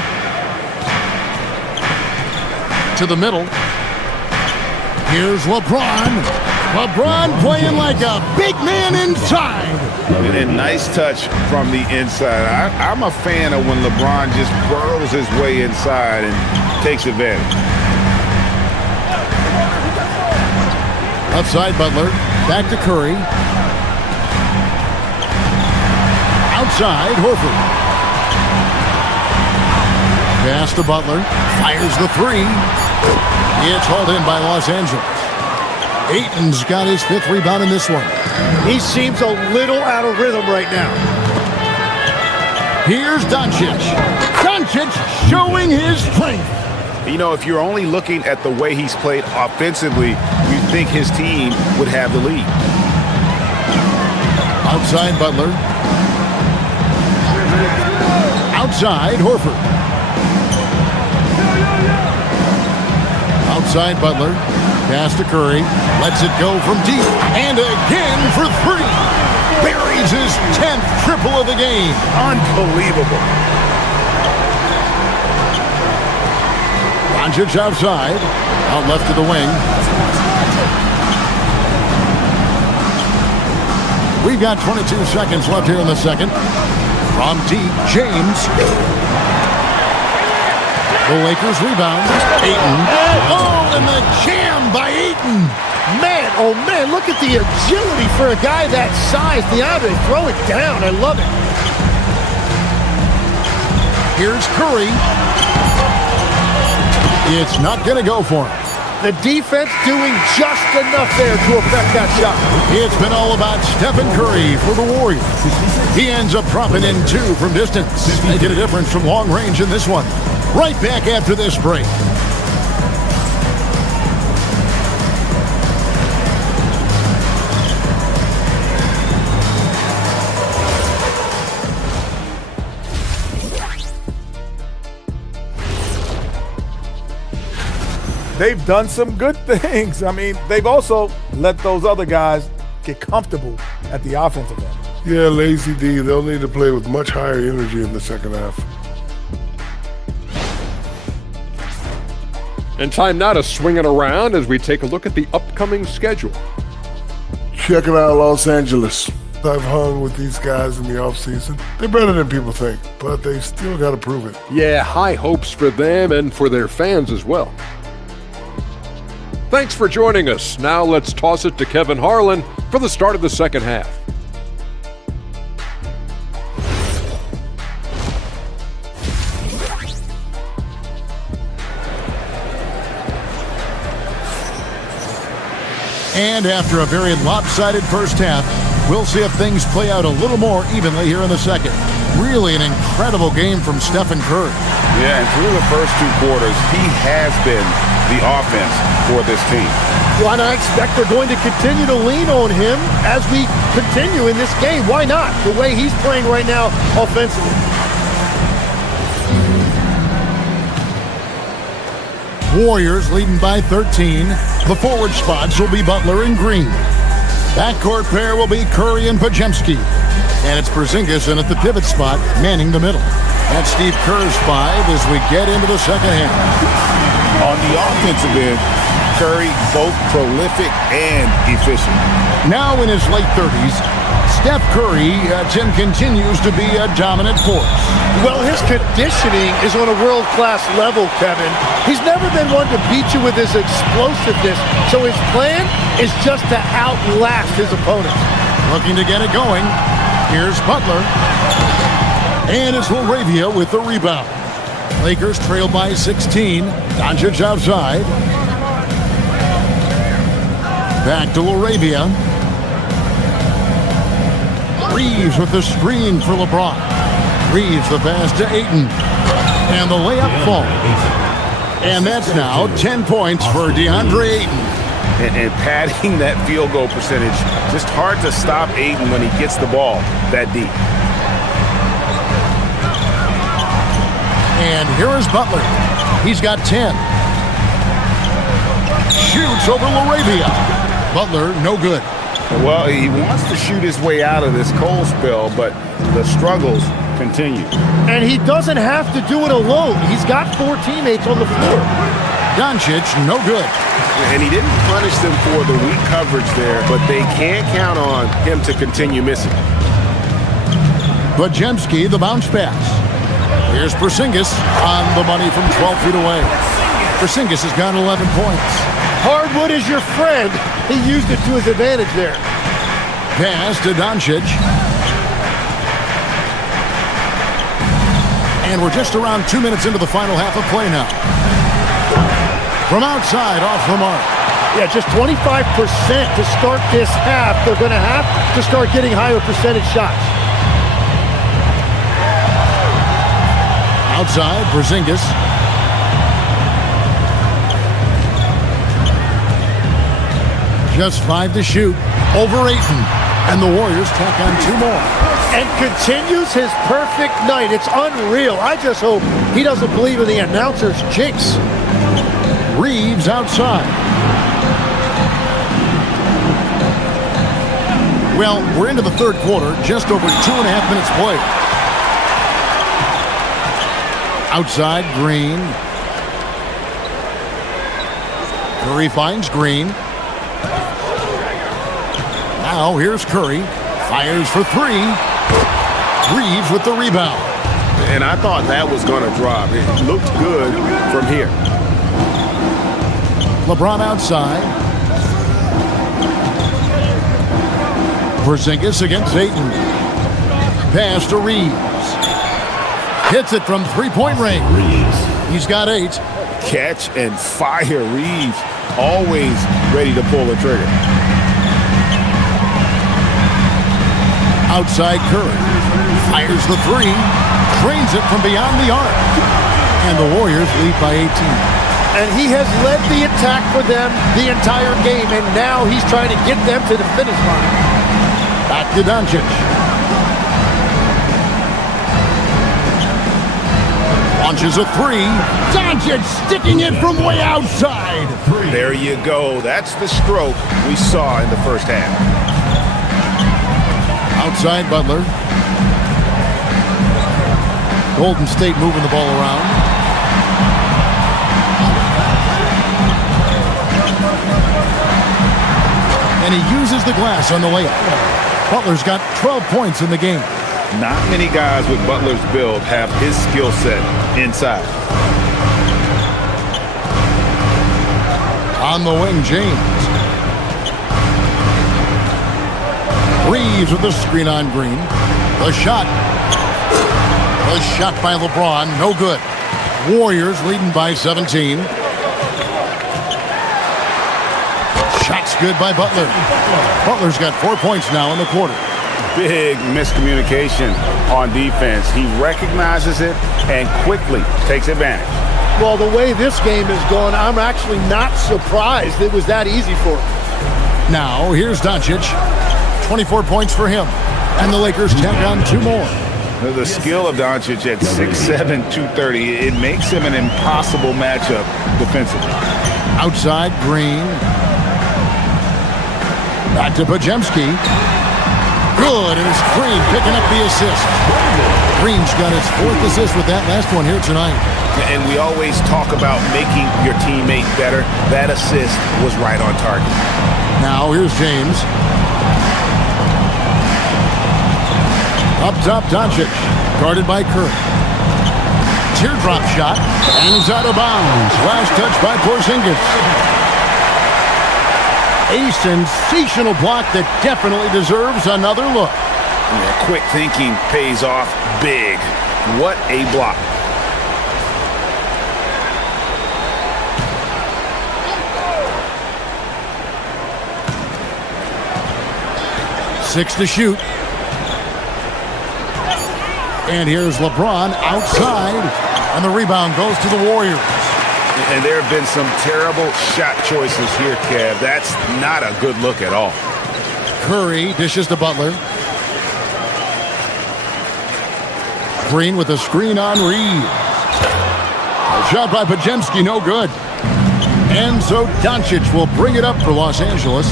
To the middle. Here's LeBron. LeBron playing like a big man inside. And nice touch from the inside. I'm a fan of when LeBron just burrows his way inside and takes advantage. Outside Butler. Back to Curry. Outside Horford. Pass to Butler. Fires the 3. It's hauled in by Los Angeles. Ayton's got his 5th rebound in this one. He seems a little out of rhythm right now. Here's Doncic. Doncic showing his strength. You know, if you're only looking at the way he's played offensively, you'd think his team would have the lead. Outside Butler. Outside Horford. Outside Butler. Pass to Curry. Lets it go from deep. And again for 3. Buries his 10th triple of the game. Unbelievable. Doncic outside. Out left to the wing. We've got 22 seconds left here in the second. From deep, James. The Lakers rebound. Ayton. Oh, and the jam by Ayton. Man, oh man, look at the agility for a guy that size. DeAndre, throw it down. I love it. Here's Curry. It's not going to go for him. The defense doing just enough there to affect that shot. It's been all about Stephen Curry for the Warriors. He ends up dropping in 2 from distance, making a difference from long range in this one. Right back after this break. They've done some good things. I mean, they've also let those other guys get comfortable at the offensive end. Yeah, Lazy D, they'll need to play with much higher energy in the second half. And time now to swing it around as we take a look at the upcoming schedule. Checking out Los Angeles. I've hung with these guys in the offseason. They're better than people think, but they still got to prove it. Yeah, high hopes for them and for their fans as well. Thanks for joining us. Now let's toss it to Kevin Harlan for the start of the second half. And after a very lopsided first half, we'll see if things play out a little more evenly here in the second. Really an incredible game from Stephen Curry. Yeah, and through the first 2 quarters, he has been the offense for this team. Well, and I expect they're going to continue to lean on him as we continue in this game. Why not? The way he's playing right now offensively. Warriors leading by 13. The forward spots will be Butler and Green. Backcourt pair will be Curry and Podziemski. And it's Porzingis in at the pivot spot, manning the middle. That's Steve Kerr's 5 as we get into the second half. On the offensive end, Curry both prolific and efficient. Now in his late 30s, Steph Curry, Tim, continues to be a dominant force. Well, his conditioning is on a world-class level, Kevin. He's never been one to beat you with his explosiveness, so his plan is just to outlast his opponents. Looking to get it going. Here's Butler. And it's Laravia with the rebound. Lakers trail by 16. Doncic outside. Back to Laravia. Reeves with the screen for LeBron. Reeves the pass to Ayton. And the layup falls. And that's now 10 points for DeAndre Ayton. And padding that field goal percentage, just hard to stop Ayton when he gets the ball that deep. And here is Butler. He's got 10. Shoots over Laravia. Butler, no good. Well, he wants to shoot his way out of this cold spell, but the struggles continue. And he doesn't have to do it alone. He's got 4 teammates on the floor. Doncic, no good. And he didn't punish them for the weak coverage there, but they can't count on him to continue missing. Podziemski, the bounce pass. Here's Porzingis on the money from 12 feet away. Porzingis has got 11 points. Hardwood is your friend. He used it to his advantage there. Pass to Doncic. And we're just around 2 minutes into the final half of play now. From outside, off the mark. Yeah, just 25% to start this half. They're going to have to start getting higher percentage shots. Outside, Porzingis. Just 5 to shoot. Over Ayton. And the Warriors tack on 2 more. And continues his perfect night. It's unreal. I just hope he doesn't believe in the announcer's jinx. Reeves outside. Well, we're into the third quarter. Just over 2.5 minutes played. Outside, Green. Curry finds Green. Now here's Curry. Fires for 3. Reeves with the rebound. And I thought that was going to drop. It looked good from here. LeBron outside. Porzingis against Ayton. Pass to Reeves. Hits it from 3-point range. He's got 8. Catch and fire. Reeves always ready to pull the trigger. Outside Curry. Fires the 3. Trains it from beyond the arc. And the Warriors lead by 18. And he has led the attack for them the entire game, and now he's trying to get them to the finish line. Back to Doncic. Launches a 3. Doncic sticking it from way outside. There you go. That's the stroke we saw in the first half. Outside Butler. Golden State moving the ball around. And he uses the glass on the layup. Butler's got 12 points in the game. Not many guys with Butler's build have his skill set inside. On the wing, James. Reeves with the screen on Green. The shot. The shot by LeBron, no good. Warriors leading by 17. Shot's good by Butler. Butler's got 4 points now in the quarter. Big miscommunication on defense. He recognizes it and quickly takes advantage. Well, the way this game is going, I'm actually not surprised it was that easy for him. Now, here's Doncic. 24 points for him. And the Lakers tack on 2 more. The skill of Doncic at 6'7", 230, it makes him an impossible matchup defensively. Outside, Green. Back to Podziemski. Good, and it's Green picking up the assist. Green's got his 4th assist with that last one here tonight. And we always talk about making your teammate better. That assist was right on target. Now here's James. Up top, Doncic. Guarded by Curry. Teardrop shot, and it's out of bounds. Last touch by Porzingis. A sensational block that definitely deserves another look. Yeah, quick thinking pays off big. What a block. Six to shoot. And here's LeBron outside, and the rebound goes to the Warriors. And there have been some terrible shot choices here, Kev. That's not a good look at all. Curry dishes to Butler. Green with a screen on Reed. A shot by Podziemski, no good. And so Doncic will bring it up for Los Angeles.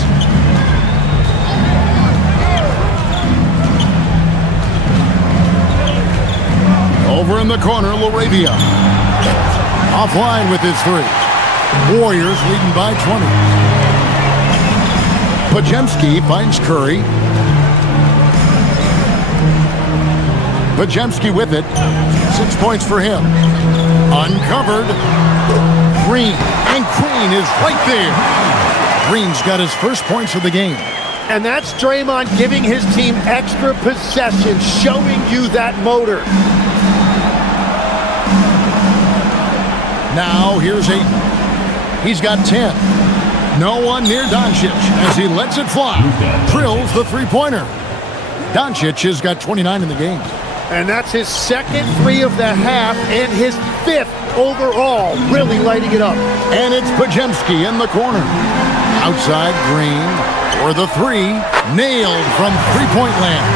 Over in the corner, Laravia. Offline with his 3. Warriors leading by 20. Podziemski finds Curry. Podziemski with it. 6 points for him. Uncovered. Green. And Green is right there. Green's got his first points of the game. And that's Draymond giving his team extra possession, showing you that motor. Now here's Ayton. He's got 10. No one near Doncic as he lets it fly. Drills the three-pointer. Doncic has got 29 in the game. And that's his 2nd 3 of the half and his 5th overall, really lighting it up. And it's Podziemski in the corner. Outside, Green for the 3. Nailed from three-point land.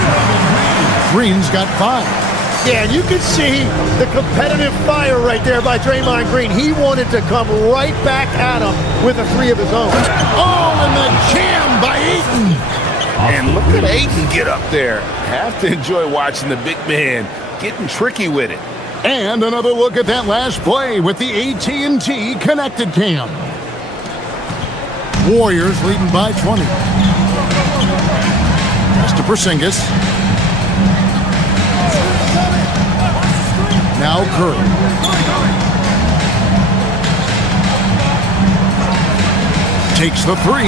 Green's got 5. Yeah, and you can see the competitive fire right there by Draymond Green. He wanted to come right back at him with a 3 of his own. Oh, and the jam by Ayton. And look at Ayton get up there. Have to enjoy watching the big man getting tricky with it. And another look at that last play with the AT&T connected cam. Warriors leading by 20. Pass to Porzingis. Now Curry. Takes the 3.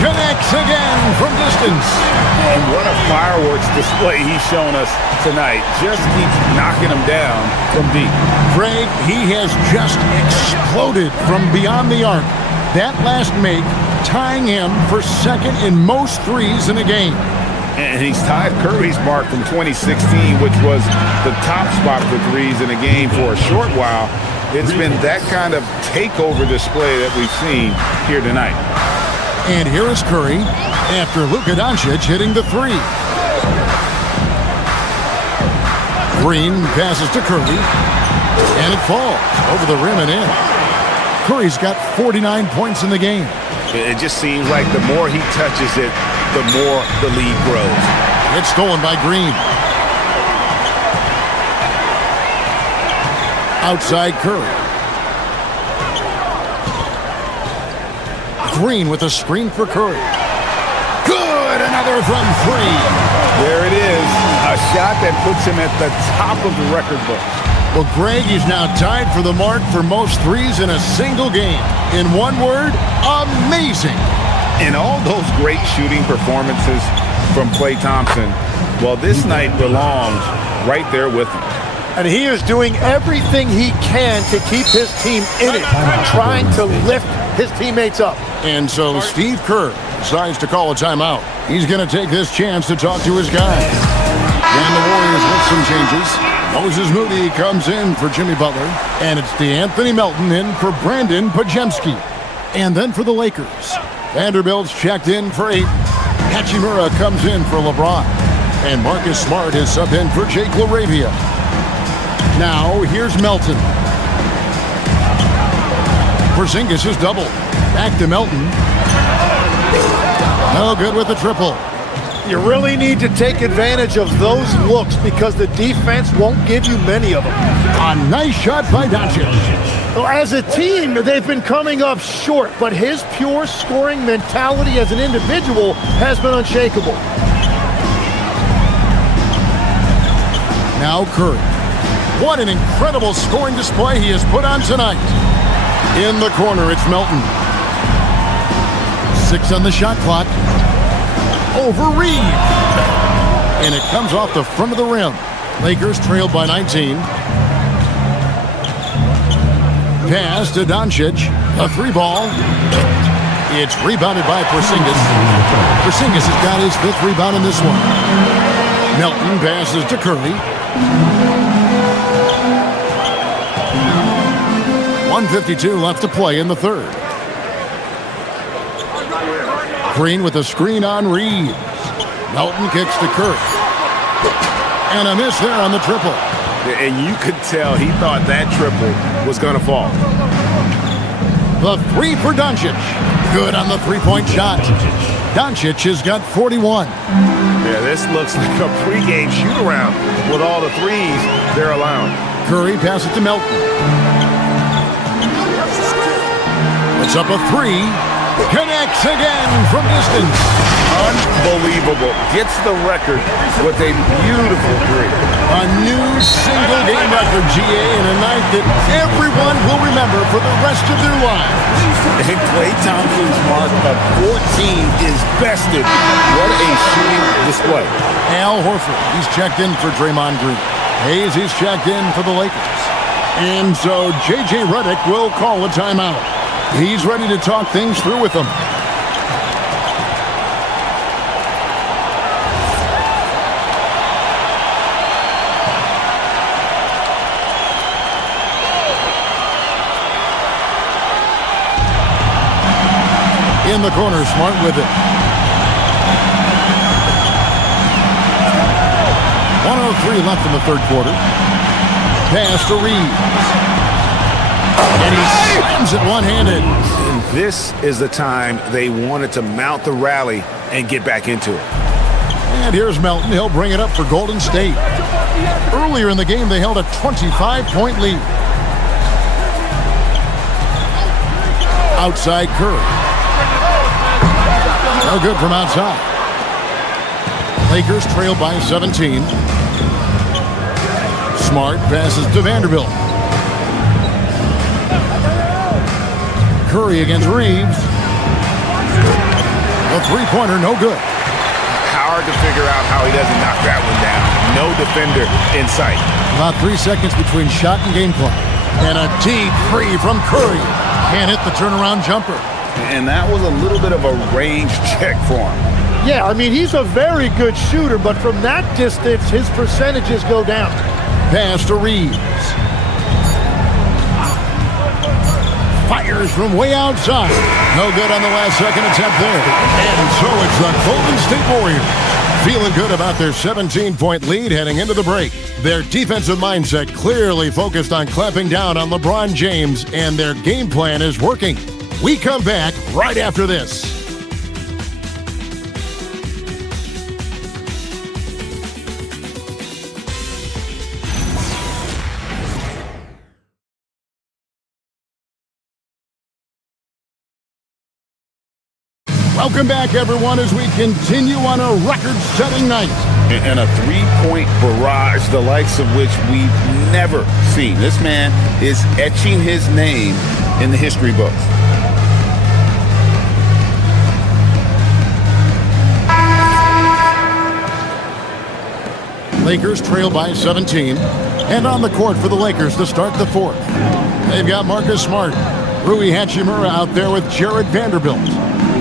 Connects again from distance. And what a fireworks display he's shown us tonight. Just keeps knocking him down from deep. Greg, he has just exploded from beyond the arc. That last make tying him for 2nd in most 3s in a game. And he's tied Curry's mark from 2016, which was the top spot for 3s in a game for a short while. It's been that kind of takeover display that we've seen here tonight. And here is Curry after Luka Doncic hitting the 3. Green passes to Curry, and it falls over the rim and in. Curry's got 49 points in the game. It just seems like the more he touches it, the more the lead grows. It's stolen by Green. Outside Curry. Green with a screen for Curry. Good, another from 3. There it is, a shot that puts him at the top of the record book. Well, Greg is now tied for the mark for most 3s in a single game. In one word, amazing. And all those great shooting performances from Klay Thompson, well, this night belongs right there with him. And he is doing everything he can to keep his team in it, trying to lift his teammates up. And so Steve Kerr decides to call a timeout. He's going to take this chance to talk to his guys. And the Warriors with some changes. Moses Moody comes in for Jimmy Butler. And it's DeAnthony Melton in for Brandon Podziemski. And then for the Lakers, Vanderbilt's checked in for 8. Hachimura comes in for LeBron. And Marcus Smart is subbed in for Jake LaRavia. Now, here's Melton. Porzingis is double. Back to Melton. No good with the triple. You really need to take advantage of those looks because the defense won't give you many of them. A nice shot by Doncic. Well, as a team, they've been coming up short, but his pure scoring mentality as an individual has been unshakable. Now Curry. What an incredible scoring display he has put on tonight. In the corner, it's Melton. 6 on the shot clock. Over Reed. And it comes off the front of the rim. Lakers trailed by 19. Pass to Doncic. A 3-ball. It's rebounded by Porzingis. Porzingis has got his 5th rebound in this one. Melton passes to Curry. 1:52 left to play in the third. Green with a screen on Reeves. Melton kicks to Curry. And a miss there on the triple. And you could tell he thought that triple was going to fall. The 3 for Doncic. Good on the 3-point shot. Doncic has got 41. Yeah, this looks like a pregame shoot-around with all the threes they're allowing. Curry passes to Melton. It's up a 3. Connects again from distance. Unbelievable. Gets the record with a beautiful 3. A new single-game record, GA, in a night that everyone will remember for the rest of their lives. And Klay Thompson's mark of 14 is bested. What a shooting display. Al Horford, he's checked in for Draymond Green. Hayes, he's checked in for the Lakers. And so J.J. Redick will call a timeout. He's ready to talk things through with them. In the corner, Smart with it. 1:03 left in the third quarter. Pass to Reeves. And he slams it one-handed. And this is the time they wanted to mount the rally and get back into it. And here's Melton. He'll bring it up for Golden State. Earlier in the game, they held a 25-point lead. Outside Curry. No good from outside. Lakers trail by 17. Smart passes to Vanderbilt. Curry against Reeves. A 3-pointer, no good. Hard to figure out how he doesn't knock that one down. No defender in sight. About 3 seconds between shot and game clock. And a deep free from Curry. Can't hit the turnaround jumper. And that was a little bit of a range check for him. Yeah, I mean, he's a very good shooter, but from that distance, his percentages go down. Pass to Reeves. Fires from way outside. No good on the last second attempt there. And so it's the Golden State Warriors feeling good about their 17-point lead heading into the break. Their defensive mindset clearly focused on clamping down on LeBron James, and their game plan is working. We come back right after this. Welcome back, everyone, as we continue on a record-setting night. And a 3-point barrage, the likes of which we've never seen. This man is etching his name in the history books. Lakers trail by 17. And on the court for the Lakers to start the fourth. They've got Marcus Smart, Rui Hachimura out there with Jared Vanderbilt.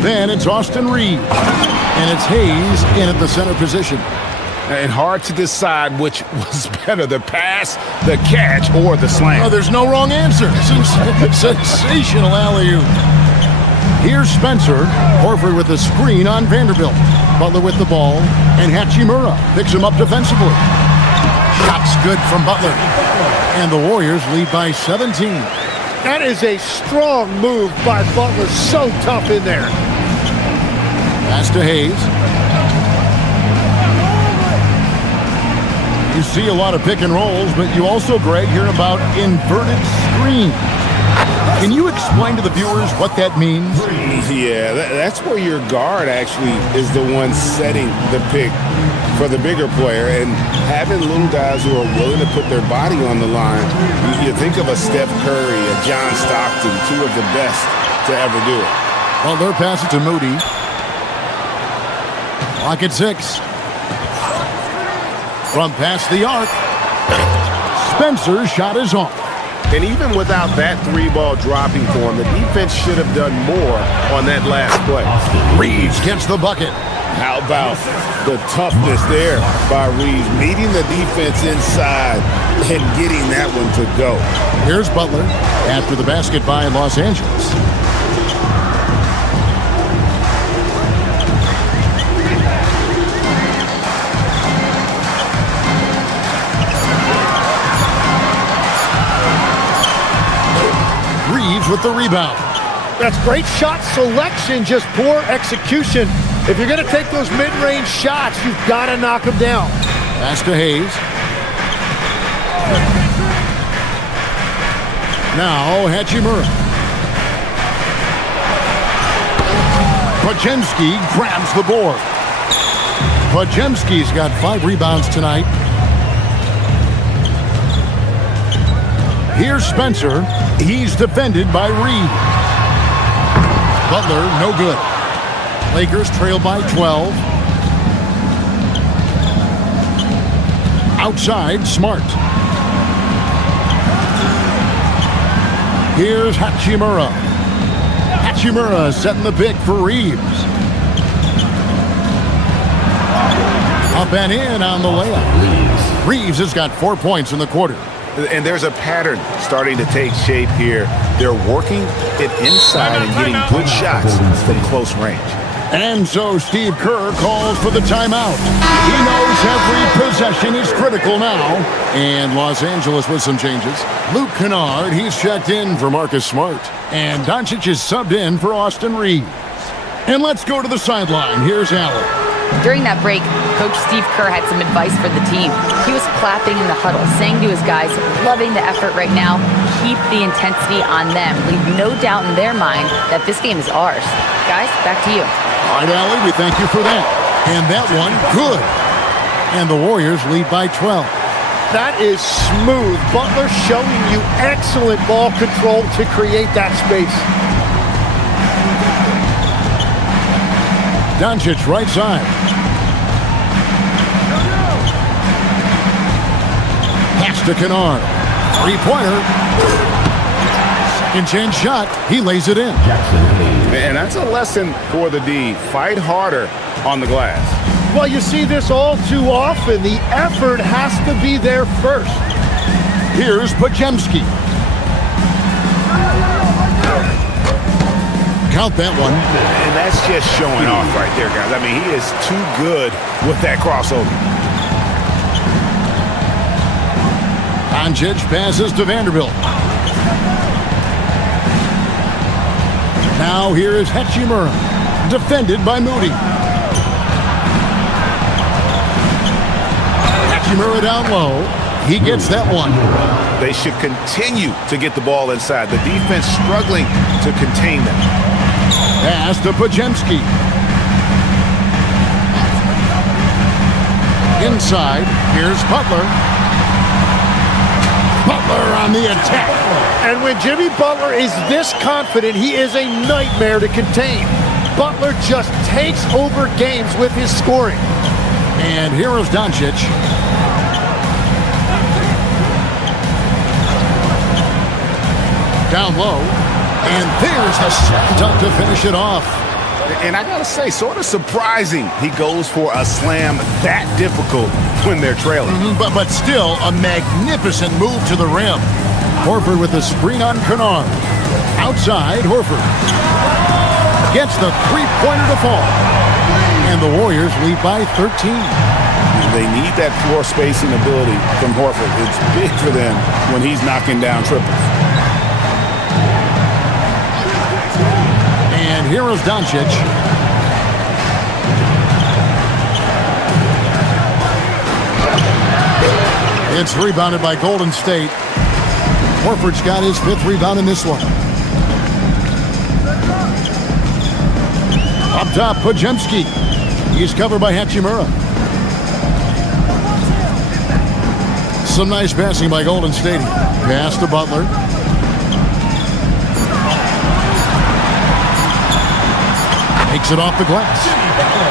Then it's Austin Reeves, and it's Hayes in at the center position. And hard to decide which was better, the pass, the catch, or the slam. Oh, there's no wrong answer. Sensational alley-oop. Here's Spencer. Horford with a screen on Vanderbilt. Butler with the ball, and Hachimura picks him up defensively. Shots good from Butler. And the Warriors lead by 17. That is a strong move by Butler. So tough in there. Pass to Hayes. You see a lot of pick and rolls, but you also, Greg, hear about inverted screens. Can you explain to the viewers what that means? Yeah, that's where your guard actually is the one setting the pick for the bigger player, and having little guys who are willing to put their body on the line. You think of a Steph Curry, a John Stockton, two of the best to ever do it. Butler passes to Moody. Clock at 6. From past the arc, Spencer's shot is off. And even without that three-ball dropping for him, the defense should have done more on that last play. Reeves gets the bucket. How about the toughness there by Reeves, meeting the defense inside and getting that one to go. Here's Butler after the basket by Los Angeles. Reeves with the rebound. That's great shot selection, just poor execution. If you're going to take those mid-range shots, you've got to knock them down. Pass to Hayes. Now Hachimura. Podziemski grabs the board. Podziemski's got 5 rebounds tonight. Here's Spencer. He's defended by Reed. Butler, no good. Lakers trail by 12. Outside, Smart. Here's Hachimura. Hachimura setting the pick for Reeves. Up and in on the layup. Reeves has got 4 points in the quarter. And there's a pattern starting to take shape here. They're working it inside and getting good shots from close range. And so Steve Kerr calls for the timeout. He knows every possession is critical now. And Los Angeles with some changes. Luke Kennard, he's checked in for Marcus Smart. And Doncic is subbed in for Austin Reeves. And let's go to the sideline. Here's Allen. During that break, Coach Steve Kerr had some advice for the team. He was clapping in the huddle, saying to his guys, loving the effort right now, keep the intensity on them. Leave no doubt in their mind that this game is ours. Guys, back to you. All right, Allie, we thank you for that. And that one, good. And the Warriors lead by 12. That is smooth. Butler showing you excellent ball control to create that space. Doncic right side. Pass to Kennard. 3-pointer. Second chance shot. He lays it in. And that's a lesson for the D. Fight harder on the glass. Well, you see this all too often. The effort has to be there first. Here's Podziemski. Count that one. And that's just showing off right there, guys. I mean, he is too good with that crossover. Doncic passes to Vanderbilt. Now here is Hachimura, defended by Moody. Hachimura down low. He gets that one. They should continue to get the ball inside. The defense struggling to contain them. Pass to Podziemski. Inside, here's Butler. Butler on the attack. And when Jimmy Butler is this confident, he is a nightmare to contain. Butler just takes over games with his scoring. And here is Doncic. Down low. And there's the slam dunk to finish it off. And I gotta say, sort of surprising he goes for a slam that difficult when they're trailing. But still a magnificent move to the rim. Horford with a screen on Kennard. Outside, Horford gets the 3-pointer to fall. And the Warriors lead by 13. They need that floor spacing ability from Horford. It's big for them when he's knocking down triples. And here is Doncic. It's rebounded by Golden State. Horford's got his 5th rebound in this one. Up top, Podziemski. He's covered by Hachimura. Some nice passing by Golden State. Pass to Butler. Makes it off the glass.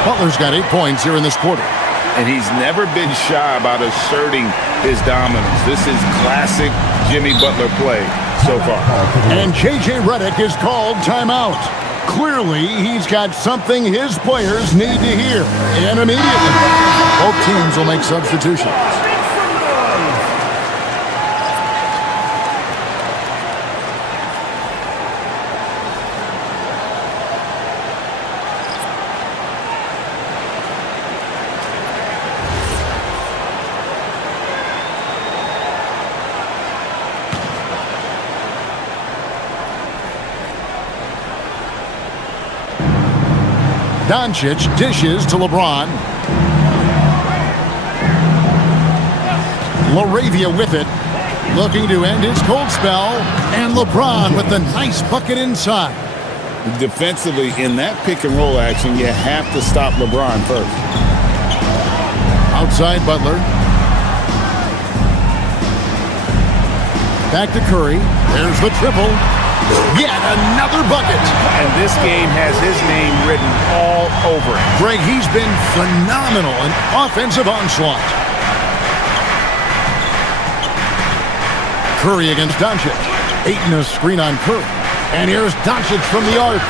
Butler's got 8 points here in this quarter. And he's never been shy about asserting his dominance. This is classic Jimmy Butler play so far. And J.J. Redick is called timeout. Clearly, he's got something his players need to hear. And immediately, both teams will make substitutions. Doncic dishes to LeBron. LaRavia with it, looking to end his cold spell. And LeBron with the nice bucket inside. Defensively, in that pick and roll action, you have to stop LeBron first. Outside Butler. Back to Curry. There's the triple. Yet another bucket. And this game has his name written all over it. Greg, he's been phenomenal in offensive onslaught. Curry against Doncic. Ayton a screen on Curry. And here's Doncic from the arc.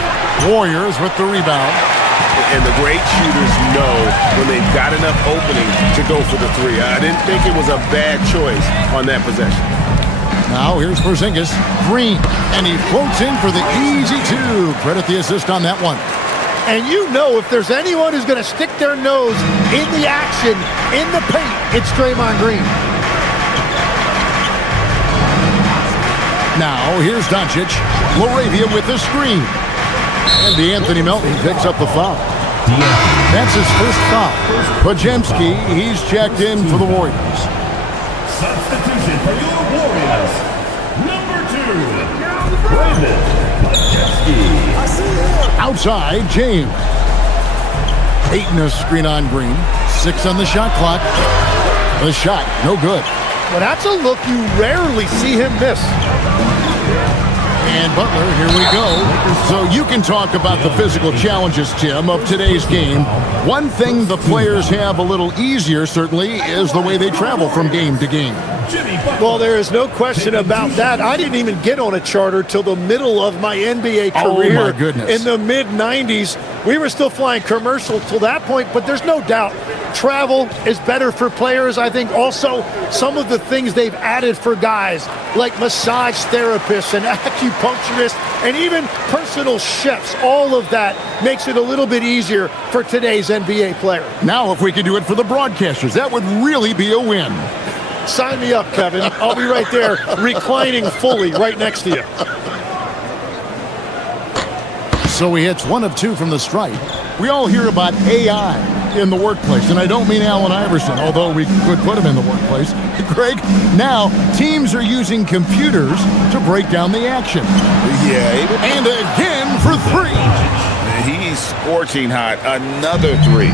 Warriors with the rebound. And the great shooters know when they've got enough opening to go for the three. I didn't think it was a bad choice on that possession. Now here's Porzingis. Green. And he floats in for the easy 2. Credit the assist on that one. And you know if there's anyone who's going to stick their nose in the action, in the paint, it's Draymond Green. Now here's Doncic. LaRavia with the screen. And Anthony Melton picks up the foul. That's his first foul. Podziemski, he's checked in for the Warriors. Substitution for your Warriors. Number 2, Brandon Podziemski. Outside, James. Ayton a screen on Green. 6 on the shot clock. The shot, no good. Well, that's a look you rarely see him miss. And Butler, here we go. So you can talk about the physical challenges, Tim, of today's game. One thing the players have a little easier, certainly, is the way they travel from game to game. Well, there is no question about that. I didn't even get on a charter till the middle of my NBA career. Oh, my goodness. In the mid-90s. We were still flying commercial till that point, but there's no doubt travel is better for players. I think also some of the things they've added for guys like massage therapists and acupuncturists and even personal chefs, all of that makes it a little bit easier for today's NBA player. Now, if we could do it for the broadcasters, that would really be a win. Sign me up, Kevin. I'll be right there reclining fully right next to you. So he hits 1 of 2 from the stripe. We all hear about AI in the workplace, and I don't mean Allen Iverson, although we could put him in the workplace. Greg, now teams are using computers to break down the action. Yeah. And again for 3. He's scorching hot. Another 3.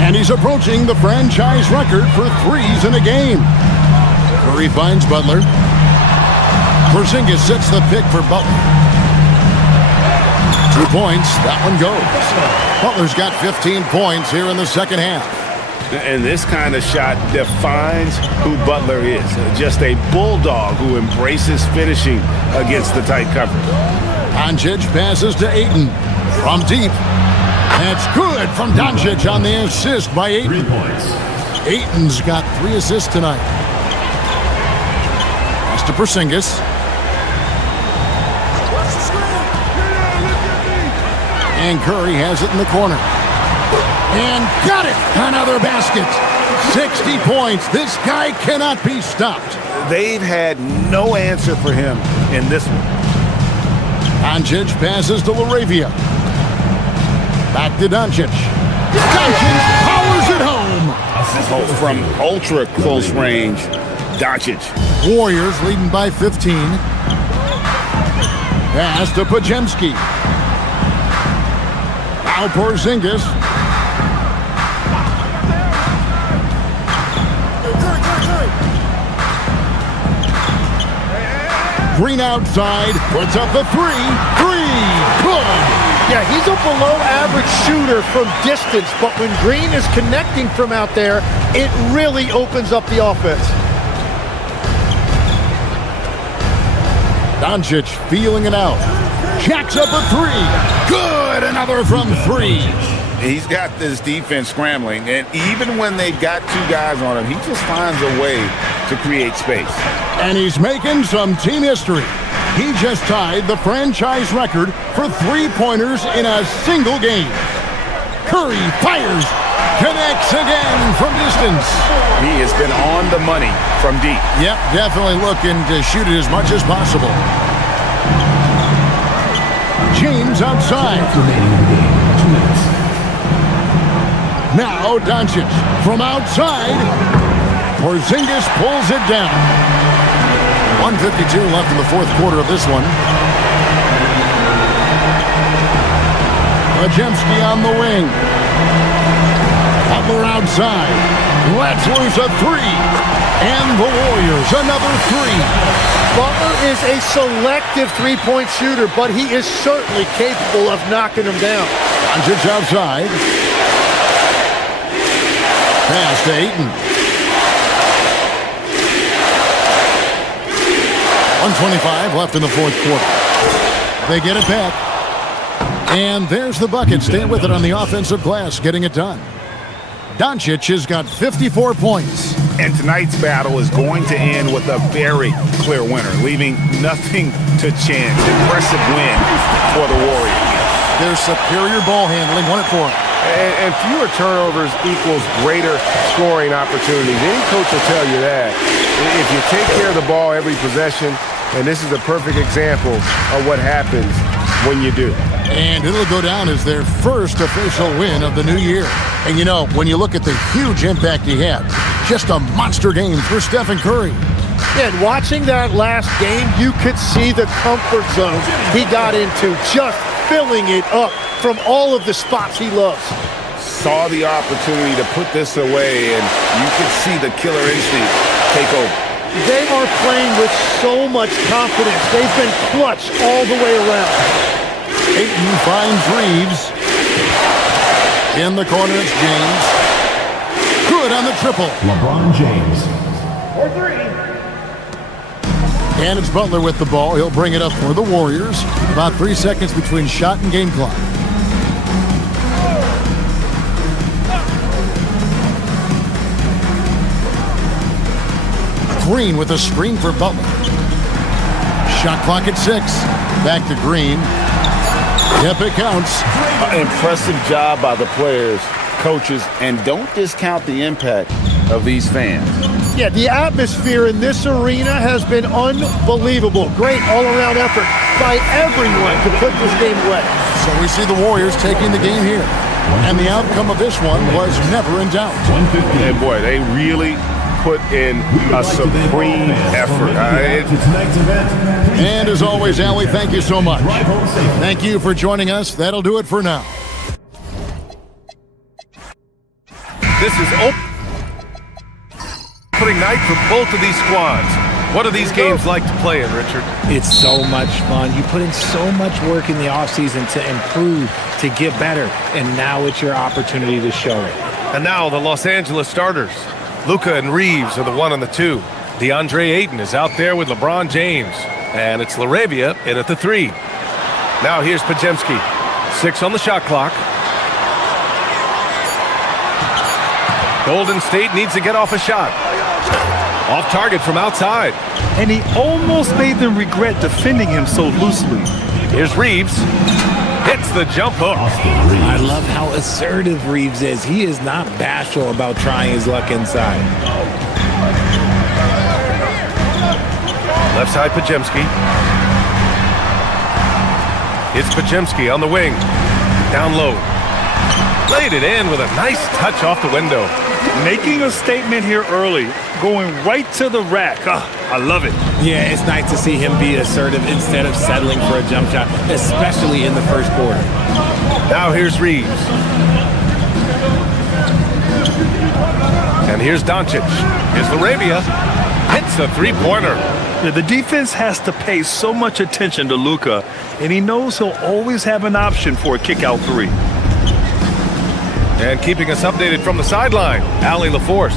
And he's approaching the franchise record for 3s in a game. Curry finds Butler. Porzingis sets the pick for Butler. 2 points. That one goes. Butler's got 15 points here in the second half. And this kind of shot defines who Butler is. Just a bulldog who embraces finishing against the tight coverage. Doncic passes to Ayton from deep. That's good from Doncic on the assist by Ayton. 3 points. Ayton's got 3 assists tonight. Pass to Porzingis. And Curry has it in the corner. And got it! Another basket. 60 points. This guy cannot be stopped. They've had no answer for him in this one. Doncic passes to Laravia. Back to Doncic. Doncic powers it home. From ultra close range, Doncic. Warriors leading by 15. Pass to Pajemski. Now Porzingis. Green outside, puts up the three. Good. Yeah, he's a below-average shooter from distance, but when Green is connecting from out there, it really opens up the offense. Doncic feeling it out. Jacks up a three. Good. Another from three. He's got this defense scrambling, and even when they've got two guys on him, he just finds a way to create space. And he's making some team history. He just tied the franchise record for three-pointers in a single game. Curry fires, connects again from distance. He has been on the money from deep. Yep, definitely looking to shoot it as much as possible. James outside. Now Doncic from outside. Porzingis pulls it down. 1:52 left in the fourth quarter of this one. Pajemski on the wing. Butler outside. Lets loose a three. And the Warriors another three. Butler is a selective three-point shooter, but he is certainly capable of knocking them down. Doncic outside. Pass to Ayton. 1:25 left in the fourth quarter. They get it back. And there's the bucket. Stay with it on the offensive glass, getting it done. Doncic has got 54 points. And tonight's battle is going to end with a very clear winner, leaving nothing to chance. Impressive win for the Warriors. Their superior ball handling won it for them. And fewer turnovers equals greater scoring opportunities. Any coach will tell you that. If you take care of the ball every possession, and this is a perfect example of what happens when you do. And it'll go down as their first official win of the new year. And you know, when you look at the huge impact he had, just a monster game for Stephen Curry. And watching that last game, you could see the comfort zone he got into, just filling it up from all of the spots he loves. Saw the opportunity to put this away, and you could see the killer instinct take over. They are playing with so much confidence. They've been clutch all the way around. Ayton finds Reeves. In the corner, it's James. Good on the triple. LeBron James. For three. And it's Butler with the ball. He'll bring it up for the Warriors. About 3 seconds between shot and game clock. Green with a screen for Butler. Shot clock at 6. Back to Green. Yep, it counts. Impressive job by the players, coaches, and don't discount the impact of these fans. Yeah, the atmosphere in this arena has been unbelievable. Great all-around effort by everyone to put this game away. So we see the Warriors taking the game here. And the outcome of this one was never in doubt. And boy, they really put in a supreme effort. And as always, Allie, thank you so much. Thank you for joining us. That'll do it for now. This is opening night for both of these squads. What do these games like to play in, Richard? It's so much fun. You put in so much work in the offseason to improve, to get better, and now it's your opportunity to show it. And now the Los Angeles starters. Luka and Reeves are the 1 and the 2. DeAndre Ayton is out there with LeBron James. And it's Laravia in at the 3. Now here's Pajemski. 6 on the shot clock. Golden State needs to get off a shot. Off target from outside. And he almost made them regret defending him so loosely. Here's Reeves. Hits the jump hook. I love how assertive Reeves is. He is not bashful about trying his luck inside. Left side, Pajemski. It's Pajemski on the wing. Down low. Laid it in with a nice touch off the window. Making a statement here early, going right to the rack. I love it. Yeah, it's nice to see him be assertive instead of settling for a jump shot, especially in the first quarter. Now here's Reeves. And here's Doncic. Here's Laravia. Hits a three-pointer. Yeah, the defense has to pay so much attention to Luka, and he knows he'll always have an option for a kick-out three. And keeping us updated from the sideline, Allie LaForce.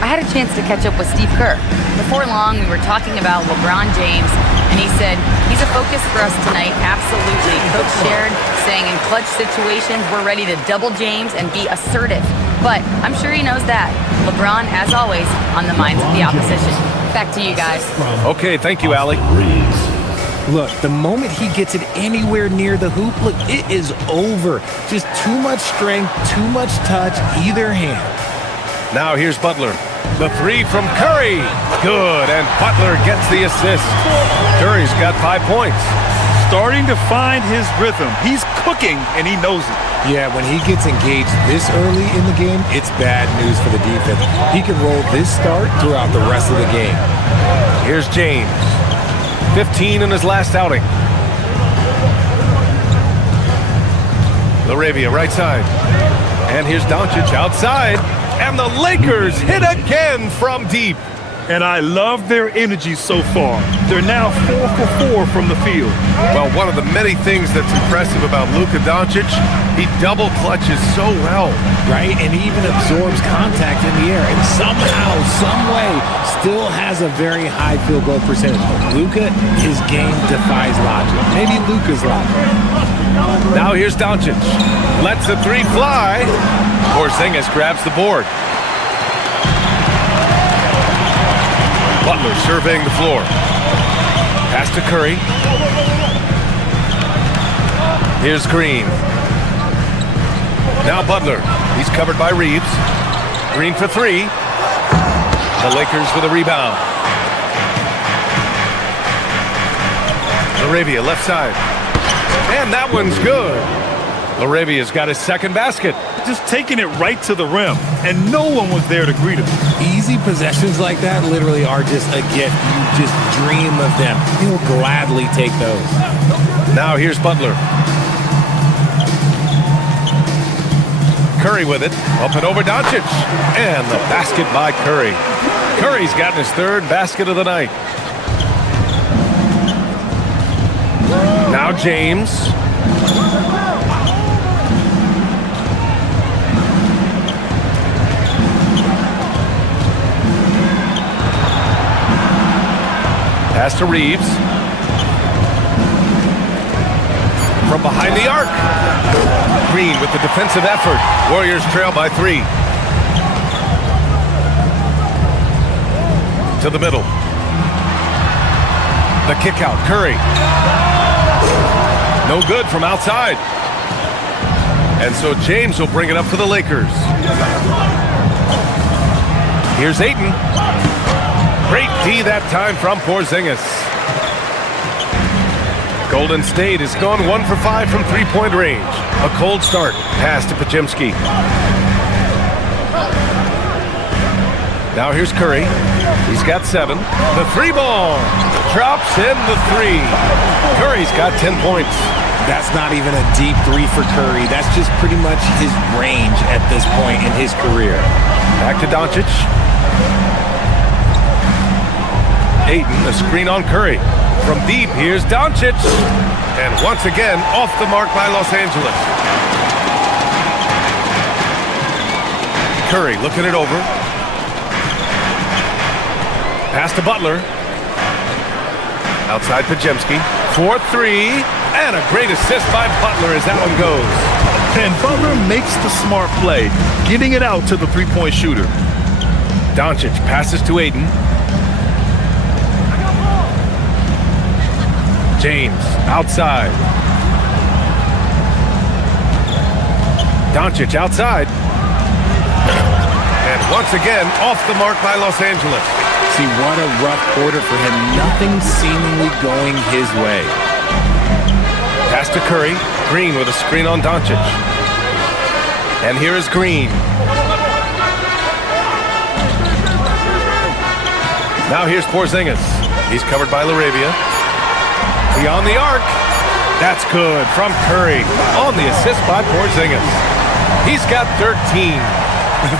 I had a chance to catch up with Steve Kerr. Before long, we were talking about LeBron James, and he said, he's a focus for us tonight, absolutely. Coach shared, saying in clutch situations, we're ready to double James and be assertive. But I'm sure he knows that. LeBron, as always, on the minds of the opposition. Back to you guys. Okay, thank you, Allie. Look, the moment he gets it anywhere near the hoop, look, it is over. Just too much strength, too much touch, either hand. Now here's Butler. The three from Curry. Good, and Butler gets the assist. Curry's got 5 points. Starting to find his rhythm. He's cooking, and he knows it. Yeah, when he gets engaged this early in the game, it's bad news for the defense. He can roll this start throughout the rest of the game. Here's James. 15 in his last outing. Laravia, right side. And here's Doncic outside. And the Lakers hit again from deep. And I love their energy so far. They're now 4 for 4 from the field. Well, one of the many things that's impressive about Luka Doncic, he double clutches so well. Right, and he even absorbs contact in the air. And somehow, some way, still has a very high field goal percentage. Luka, his game defies logic. Maybe Luka's logic. Now here's Doncic. Lets the three fly. Porzingis grabs the board. Butler surveying the floor. Pass to Curry. Here's Green. Now Butler. He's covered by Reeves. Green for three. The Lakers with a rebound. Laravia, left side. And that one's good. Laravia's got his second basket. Just taking it right to the rim, and no one was there to greet him. Easy possessions like that literally are just a gift. You just dream of them. He'll gladly take those. Now here's Butler. Curry with it. Up and over Doncic. And the basket by Curry. Curry's gotten his third basket of the night. Now James. Pass to Reeves. From behind the arc. Green with the defensive effort. Warriors trail by 3. To the middle. The kick out. Curry. No good from outside. And so James will bring it up for the Lakers. Here's Ayton. Great D that time from Porzingis. Golden State has gone 1 for 5 from three-point range. A cold start. Pass to Pajemski. Now here's Curry. He's got 7. The three ball. Drops in the 3. Curry's got 10 points. That's not even a deep 3 for Curry. That's just pretty much his range at this point in his career. Back to Doncic. Ayton, a screen on Curry. From deep, here's Doncic. And once again, off the mark by Los Angeles. Curry looking it over. Pass to Butler. Outside Pajemski. 4-3. And a great assist by Butler as that one goes. And Butler makes the smart play, getting it out to the three-point shooter. Doncic passes to Ayton. James outside. Doncic outside. And once again, off the mark by Los Angeles. See, what a rough quarter for him. Nothing seemingly going his way. Pass to Curry. Green with a screen on Doncic. And here is Green. Now here's Porzingis. He's covered by LaRavia. Beyond the arc. That's good from Curry on the assist by Porzingis. He's got 13.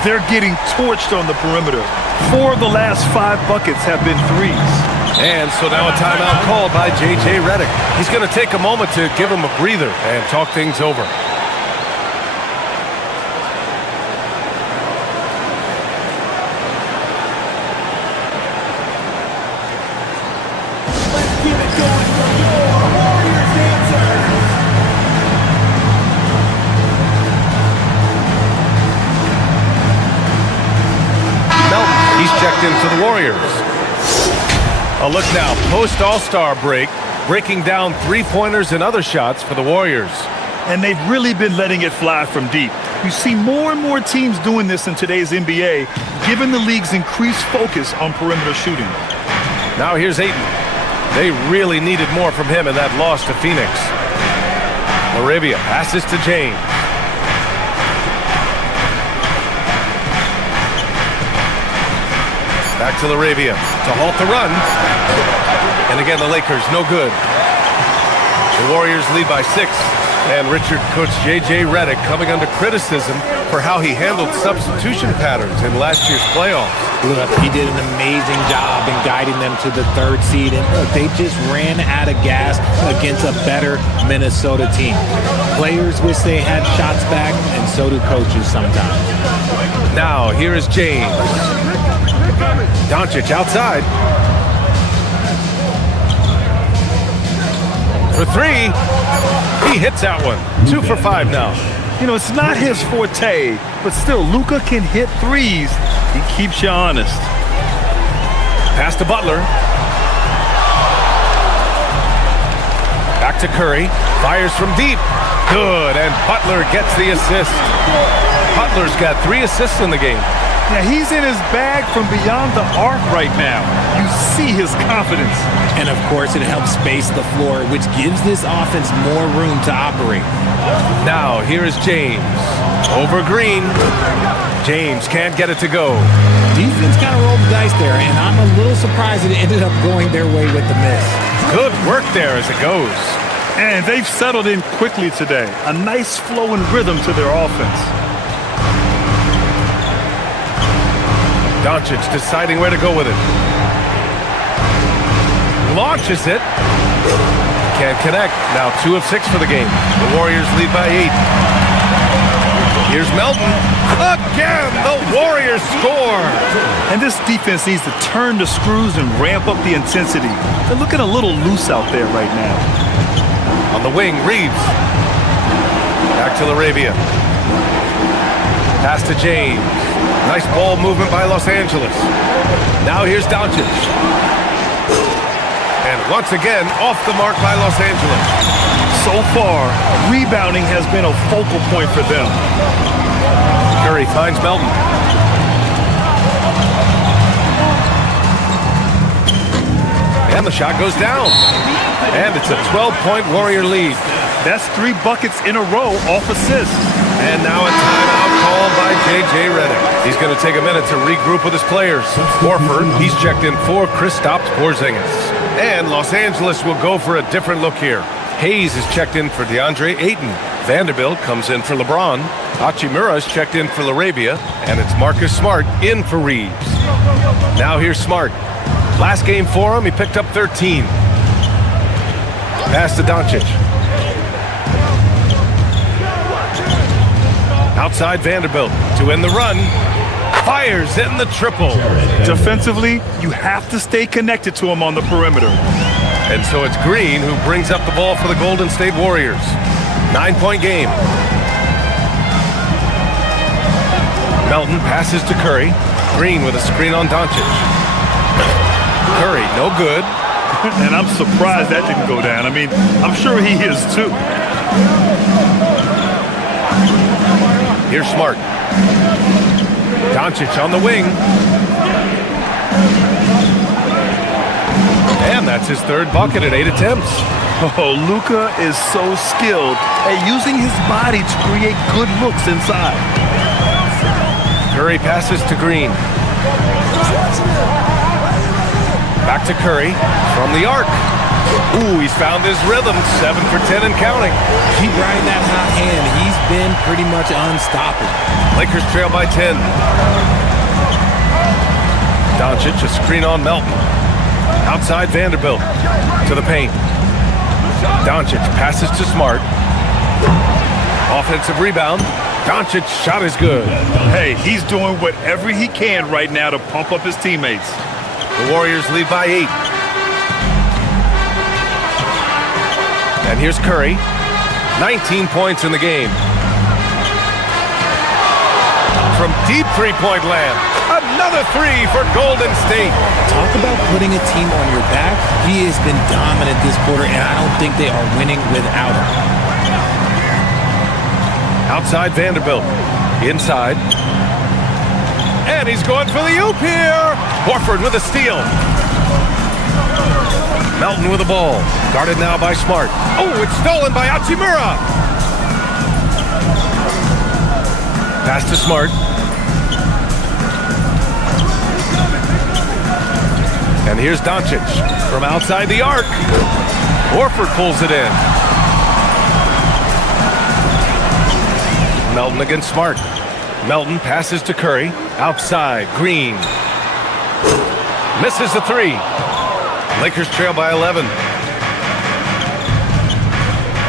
They're getting torched on the perimeter. 4 of the last 5 buckets have been threes. And so now a timeout called by J.J. Redick. He's going to take a moment to give him a breather and talk things over. Checked in for the Warriors. A look now, post-All-Star break, breaking down three-pointers and other shots for the Warriors. And they've really been letting it fly from deep. You see more and more teams doing this in today's NBA, given the league's increased focus on perimeter shooting. Now here's Ayton. They really needed more from him in that loss to Phoenix. LaRavia passes to James. Back to LaRavia to halt the run. And again, the Lakers, no good. The Warriors lead by 6. And Richard coach J.J. Redick coming under criticism for how he handled substitution patterns in last year's playoffs. He did an amazing job in guiding them to the 3rd seed. And look, they just ran out of gas against a better Minnesota team. Players wish they had shots back, and so do coaches sometimes. Now, here is James. Doncic outside. For 3. He hits that one. 2 for 5 now. You know, it's not his forte, but still, Luka can hit threes. He keeps you honest. Pass to Butler. Back to Curry. Fires from deep. Good, and Butler gets the assist. Butler's got 3 assists in the game. Now, he's in his bag from beyond the arc right now. You see his confidence. And, of course, it helps space the floor, which gives this offense more room to operate. Now, here is James. Over Green. James can't get it to go. Defense kind of rolled the dice there, and I'm a little surprised it ended up going their way with the miss. Good work there as it goes. And they've settled in quickly today. A nice flow and rhythm to their offense. Doncic deciding where to go with it. Launches it. Can't connect. Now 2 of 6 for the game. The Warriors lead by 8. Here's Melton. Again, the Warriors score. And this defense needs to turn the screws and ramp up the intensity. They're looking a little loose out there right now. On the wing, Reeves. Back to LaRavia. Pass to James. Nice ball movement by Los Angeles. Now here's Doncic. And once again, off the mark by Los Angeles. So far, rebounding has been a focal point for them. Curry finds Melton. And the shot goes down. And it's a 12-point Warrior lead. That's 3 buckets in a row off assists. And now a timeout called by J.J. Redick. He's going to take a minute to regroup with his players. Horford, he's checked in for Kristaps Porzingis. And Los Angeles will go for a different look here. Hayes is checked in for DeAndre Ayton. Vanderbilt comes in for LeBron. Hachimura is checked in for LaRavia. And it's Marcus Smart in for Reeves. Now here's Smart. Last game for him, he picked up 13. Pass to Doncic. Outside Vanderbilt to end the run. Fires in the triple. Defensively, you have to stay connected to him on the perimeter. And so it's Green who brings up the ball for the Golden State Warriors. 9-point game. Melton passes to Curry. Green with a screen on Doncic. Curry, no good. And I'm surprised that didn't go down. I mean, I'm sure he is too. Here's Smart. Doncic on the wing. And that's his third bucket at 8 attempts. Oh, Luka is so skilled at using his body to create good looks inside. Curry passes to Green. Back to Curry from the arc. Ooh, he's found his rhythm. 7 for 10 and counting. Keep riding that hot hand. He's been pretty much unstoppable. Lakers trail by 10. Doncic, a screen on Melton. Outside Vanderbilt to the paint. Doncic passes to Smart. Offensive rebound. Doncic shot is good. Hey, he's doing whatever he can right now to pump up his teammates. The Warriors lead by 8. And here's Curry. 19 points in the game. From deep three-point land. Another three for Golden State. Talk about putting a team on your back. He has been dominant this quarter, and I don't think they are winning without him. Outside Vanderbilt. Inside. And he's going for the oop here. Horford with a steal. Melton with the ball. Guarded now by Smart. Oh, it's stolen by Hachimura. Pass to Smart. And here's Doncic from outside the arc. Horford pulls it in. Melton against Smart. Melton passes to Curry. Outside, Green. Misses the three. Lakers trail by 11.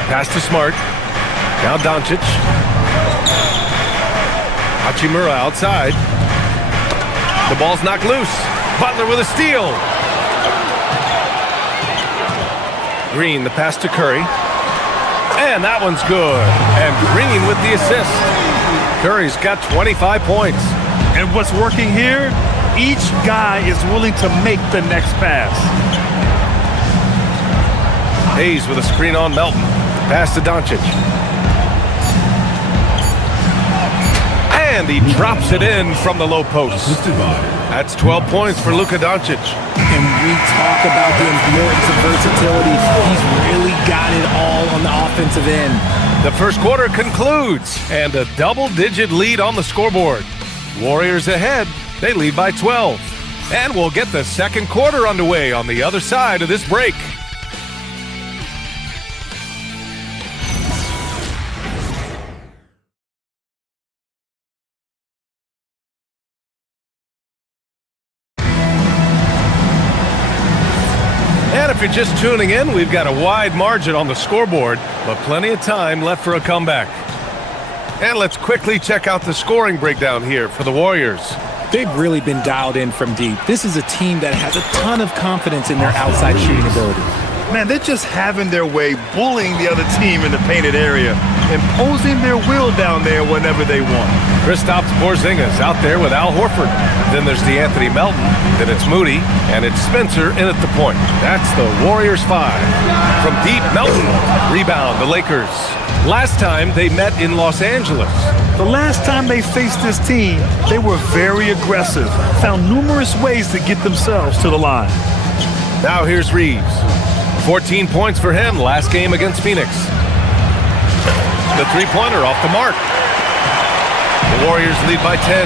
Pass to Smart. Now Doncic. Hachimura outside. The ball's knocked loose. Butler with a steal. Green, the pass to Curry. And that one's good. And Green with the assist. Curry's got 25 points. And what's working here? Each guy is willing to make the next pass. Hayes with a screen on Melton. Pass to Doncic. And he drops it in from the low post. That's 12 points for Luka Doncic. And we talk about the importance of versatility. He's really got it all on the offensive end. The first quarter concludes, and a double-digit lead on the scoreboard. Warriors ahead. They lead by 12. And we'll get the second quarter underway on the other side of this break. And if you're just tuning in, we've got a wide margin on the scoreboard, but plenty of time left for a comeback. And let's quickly check out the scoring breakdown here for the Warriors. They've really been dialed in from deep. This is a team that has a ton of confidence in their outside shooting ability. Man, they're just having their way, bullying the other team in the painted area, imposing their will down there whenever they want. Kristaps Porzingis out there with Al Horford. Then there's DeAnthony Melton. Then it's Moody, and it's Spencer in at the point. That's the Warriors 5. From deep, Melton. Rebound, the Lakers. Last time they met in Los Angeles. The last time they faced this team, they were very aggressive, found numerous ways to get themselves to the line. Now here's Reeves. 14 points for him last game against Phoenix. The three-pointer off the mark. The Warriors lead by 10.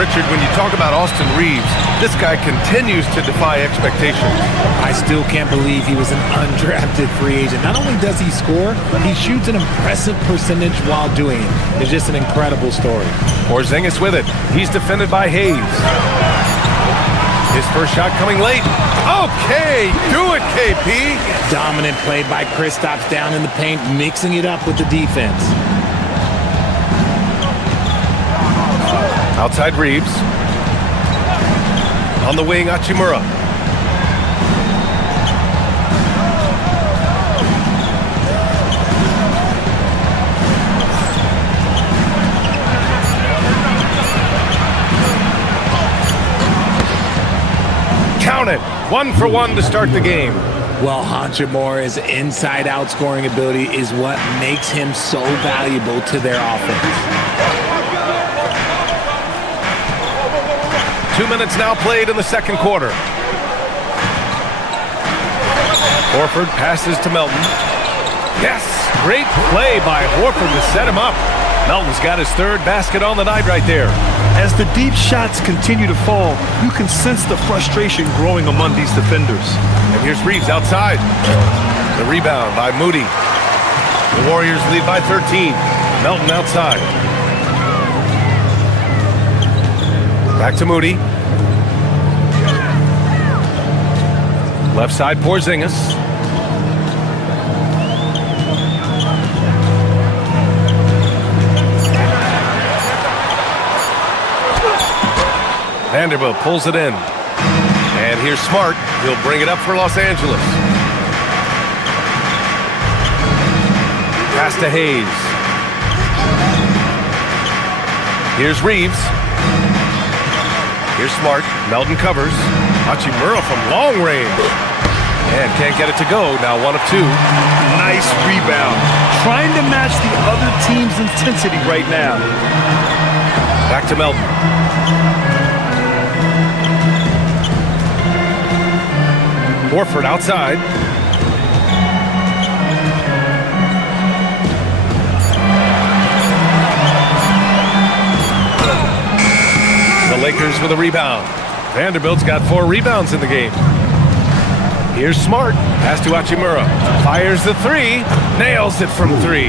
Richard, when you talk about Austin Reeves, this guy continues to defy expectations. I still can't believe he was an undrafted free agent. Not only does he score, he shoots an impressive percentage while doing it. It's just an incredible story. Porzingis with it. He's defended by Hayes. His first shot coming late. Okay, do it, KP. Dominant play by Kristaps down in the paint, mixing it up with the defense. Outside Reeves. On the wing, Hachimura. Count it. 1 for 1 to start the game. Well, Hachimura's inside-out scoring ability is what makes him so valuable to their offense. 2 minutes now played in the second quarter. Horford passes to Melton. Yes, great play by Horford to set him up. Melton's got his third basket on the night right there. As the deep shots continue to fall, you can sense the frustration growing among these defenders. And here's Reeves outside. The rebound by Moody. The Warriors lead by 13. Melton outside. Back to Moody. Left side, Porzingis. Vanderbilt pulls it in. And here's Smart. He'll bring it up for Los Angeles. Pass to Hayes. Here's Reeves. Here's Smart. Melton covers. Hachimura from long range. And can't get it to go. Now 1 of 2. Nice rebound. Trying to match the other team's intensity right now. Back to Melton. Horford outside. The Lakers with a rebound. Vanderbilt's got 4 rebounds in the game. Here's Smart. Pass to Hachimura. Fires the 3. Nails it from 3.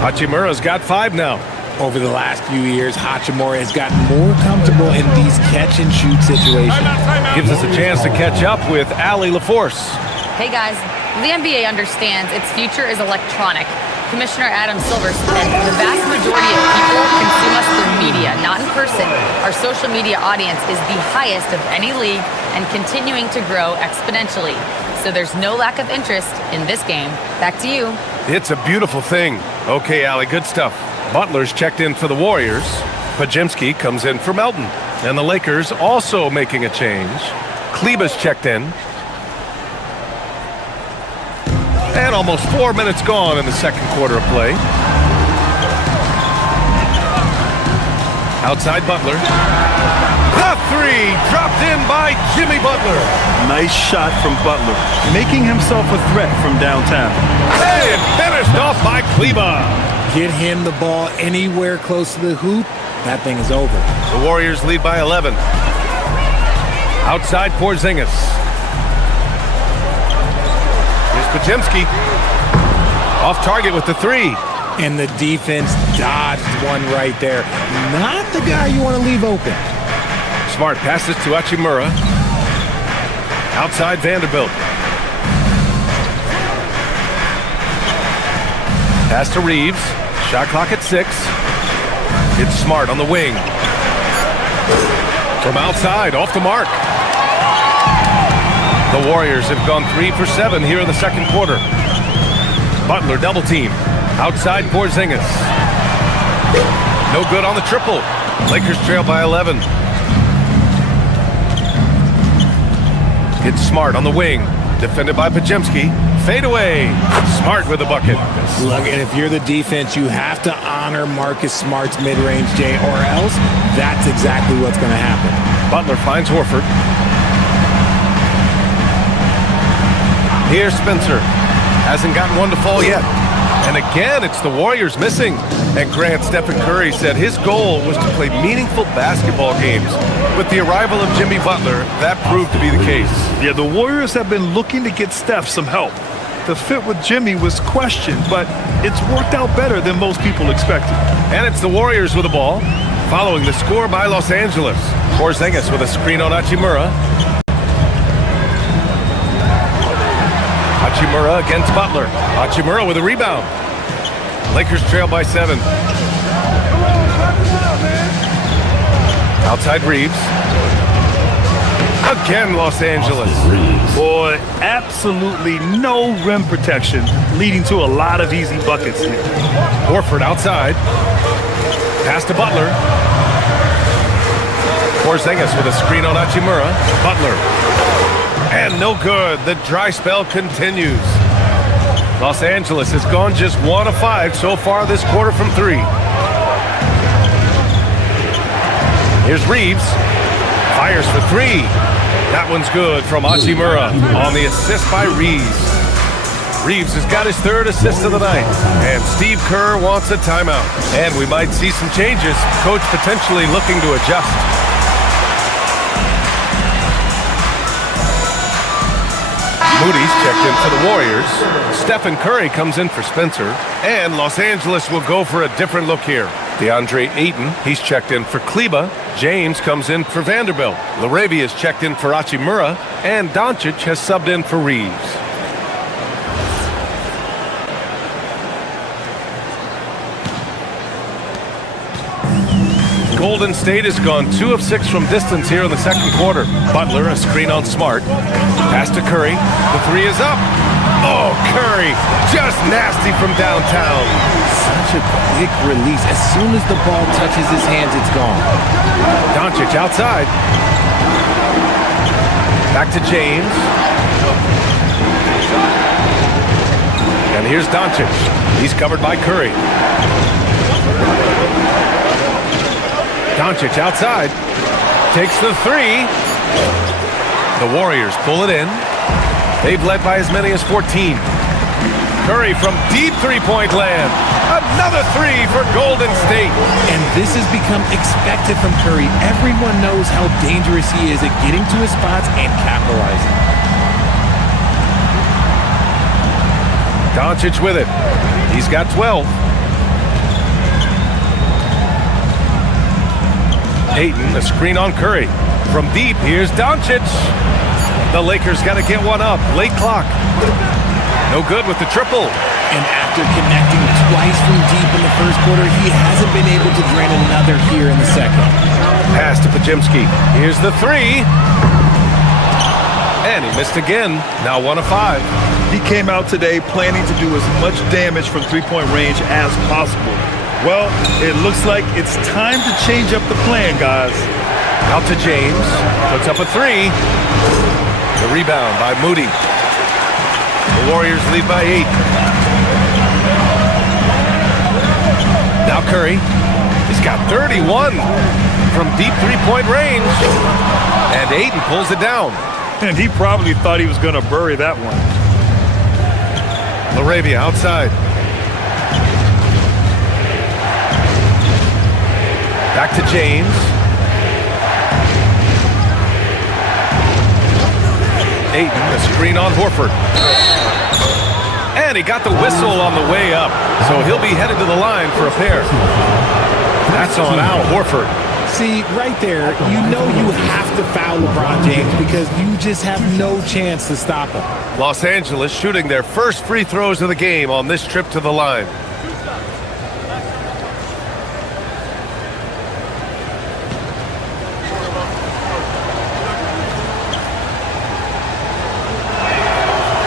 Hachimura's got 5 now. Over the last few years, Hachimura has gotten more comfortable in these catch-and-shoot situations. Gives us a chance to catch up with Allie LaForce. Hey guys, the NBA understands its future is electronic. Commissioner Adam Silver said the vast majority of people consume us through media, not in person. Our social media audience is the highest of any league and continuing to grow exponentially. So there's no lack of interest in this game. Back to you. It's a beautiful thing. Okay, Allie, good stuff. Butler's checked in for the Warriors. Podziemski comes in for Melton. And the Lakers also making a change. Kleba's checked in. And almost 4 minutes gone in the second quarter of play. Outside Butler. The 3 dropped in by Jimmy Butler. Nice shot from Butler, making himself a threat from downtown. And finished off by Kleba. Get him the ball anywhere close to the hoop, that thing is over. The Warriors lead by 11. Outside Porzingis. Here's Podziemski. Off target with the 3. And the defense dodged one right there. Not the guy you want to leave open. Smart passes to Hachimura. Outside Vanderbilt. Pass to Reeves. Shot clock at 6. It's Smart on the wing. From outside, off the mark. The Warriors have gone 3 for 7 here in the second quarter. Butler double team. Outside Porzingis. No good on the triple. Lakers trail by 11. It's Smart on the wing. Defended by Podziemski. Fade away. Smart with the bucket. Look, and if you're the defense, you have to honor Marcus Smart's mid-range, Jay, or else that's exactly what's going to happen. Butler finds Horford. Here's Spencer. Hasn't gotten one to fall yet. And again, it's the Warriors missing. And Grant, Stephen Curry said his goal was to play meaningful basketball games. With the arrival of Jimmy Butler, that proved to be the case. Yeah, the Warriors have been looking to get Steph some help. The fit with Jimmy was questioned, but it's worked out better than most people expected. And it's the Warriors with the ball, following the score by Los Angeles. Porzingis with a screen on Hachimura. Hachimura against Butler. Hachimura with a rebound. Lakers trail by 7. Outside Reeves. Again, Los Angeles. Boy, absolutely no rim protection, leading to a lot of easy buckets here. Horford outside. Pass to Butler. Porzingis with a screen on Hachimura. Butler. And no good. The dry spell continues. Los Angeles has gone just 1 of 5 so far this quarter from 3. Here's Reeves. Fires for three. That one's good from Hachimura on the assist by Reeves. Reeves has got his third assist of the night, and Steve Kerr wants a timeout. And we might see some changes. Coach potentially looking to adjust. Moody's checked in for the Warriors. Stephen Curry comes in for Spencer. And Los Angeles will go for a different look here. DeAndre Ayton, he's checked in for Kleba. James comes in for Vanderbilt. Laravia is checked in for Hachimura. And Doncic has subbed in for Reeves. Golden State has gone 2 of 6 from distance here in the second quarter. Butler, a screen on Smart. Pass to Curry. The three is up. Oh, Curry, just nasty from downtown. Such a quick release. As soon as the ball touches his hands, it's gone. Doncic outside. Back to James. And here's Doncic. He's covered by Curry. Doncic outside, takes the three. The Warriors pull it in. They've led by as many as 14. Curry from deep three-point land. Another three for Golden State. And this has become expected from Curry. Everyone knows how dangerous he is at getting to his spots and capitalizing. Doncic with it. He's got 12. Ayton, a screen on Curry. From deep, here's Doncic. The Lakers got to get one up. Late clock. No good with the triple. And after connecting twice from deep in the first quarter, he hasn't been able to drain another here in the second. Pass to Pajimski. Here's the three. And he missed again. Now 1 of 5. He came out today planning to do as much damage from three-point range as possible. Well, it looks like it's time to change up the plan, guys. Out to James. Puts up a three. The rebound by Moody. The Warriors lead by 8. Now Curry. He's got 31 from deep three-point range. And Ayton pulls it down. And he probably thought he was going to bury that one. Laravia outside. Back to James. Ayton, a screen on Horford. And he got the whistle on the way up. So he'll be headed to the line for a pair. That's on Al Horford. See, right there, you know you have to foul LeBron James because you just have no chance to stop him. Los Angeles shooting their first free throws of the game on this trip to the line.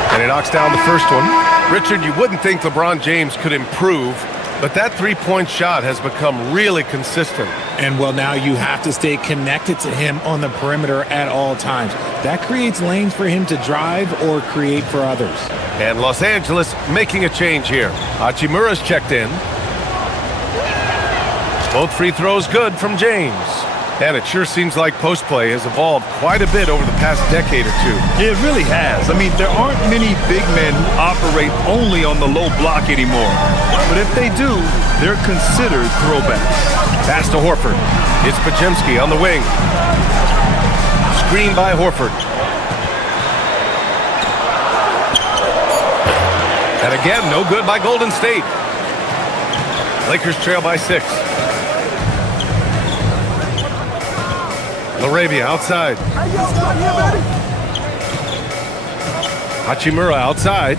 And he knocks down the first one. Richard, you wouldn't think LeBron James could improve, but that three-point shot has become really consistent. And well, now you have to stay connected to him on the perimeter at all times. That creates lanes for him to drive or create for others. And Los Angeles making a change here. Hachimura's checked in. Both free throws good from James. And it sure seems like post play has evolved quite a bit over the past decade or two. It really has. I mean, there aren't many big men who operate only on the low block anymore. But if they do, they're considered throwbacks. Pass to Horford. It's Pajimski on the wing. Screen by Horford. And again, no good by Golden State. Lakers trail by 6. Laravia outside. Hachimura outside.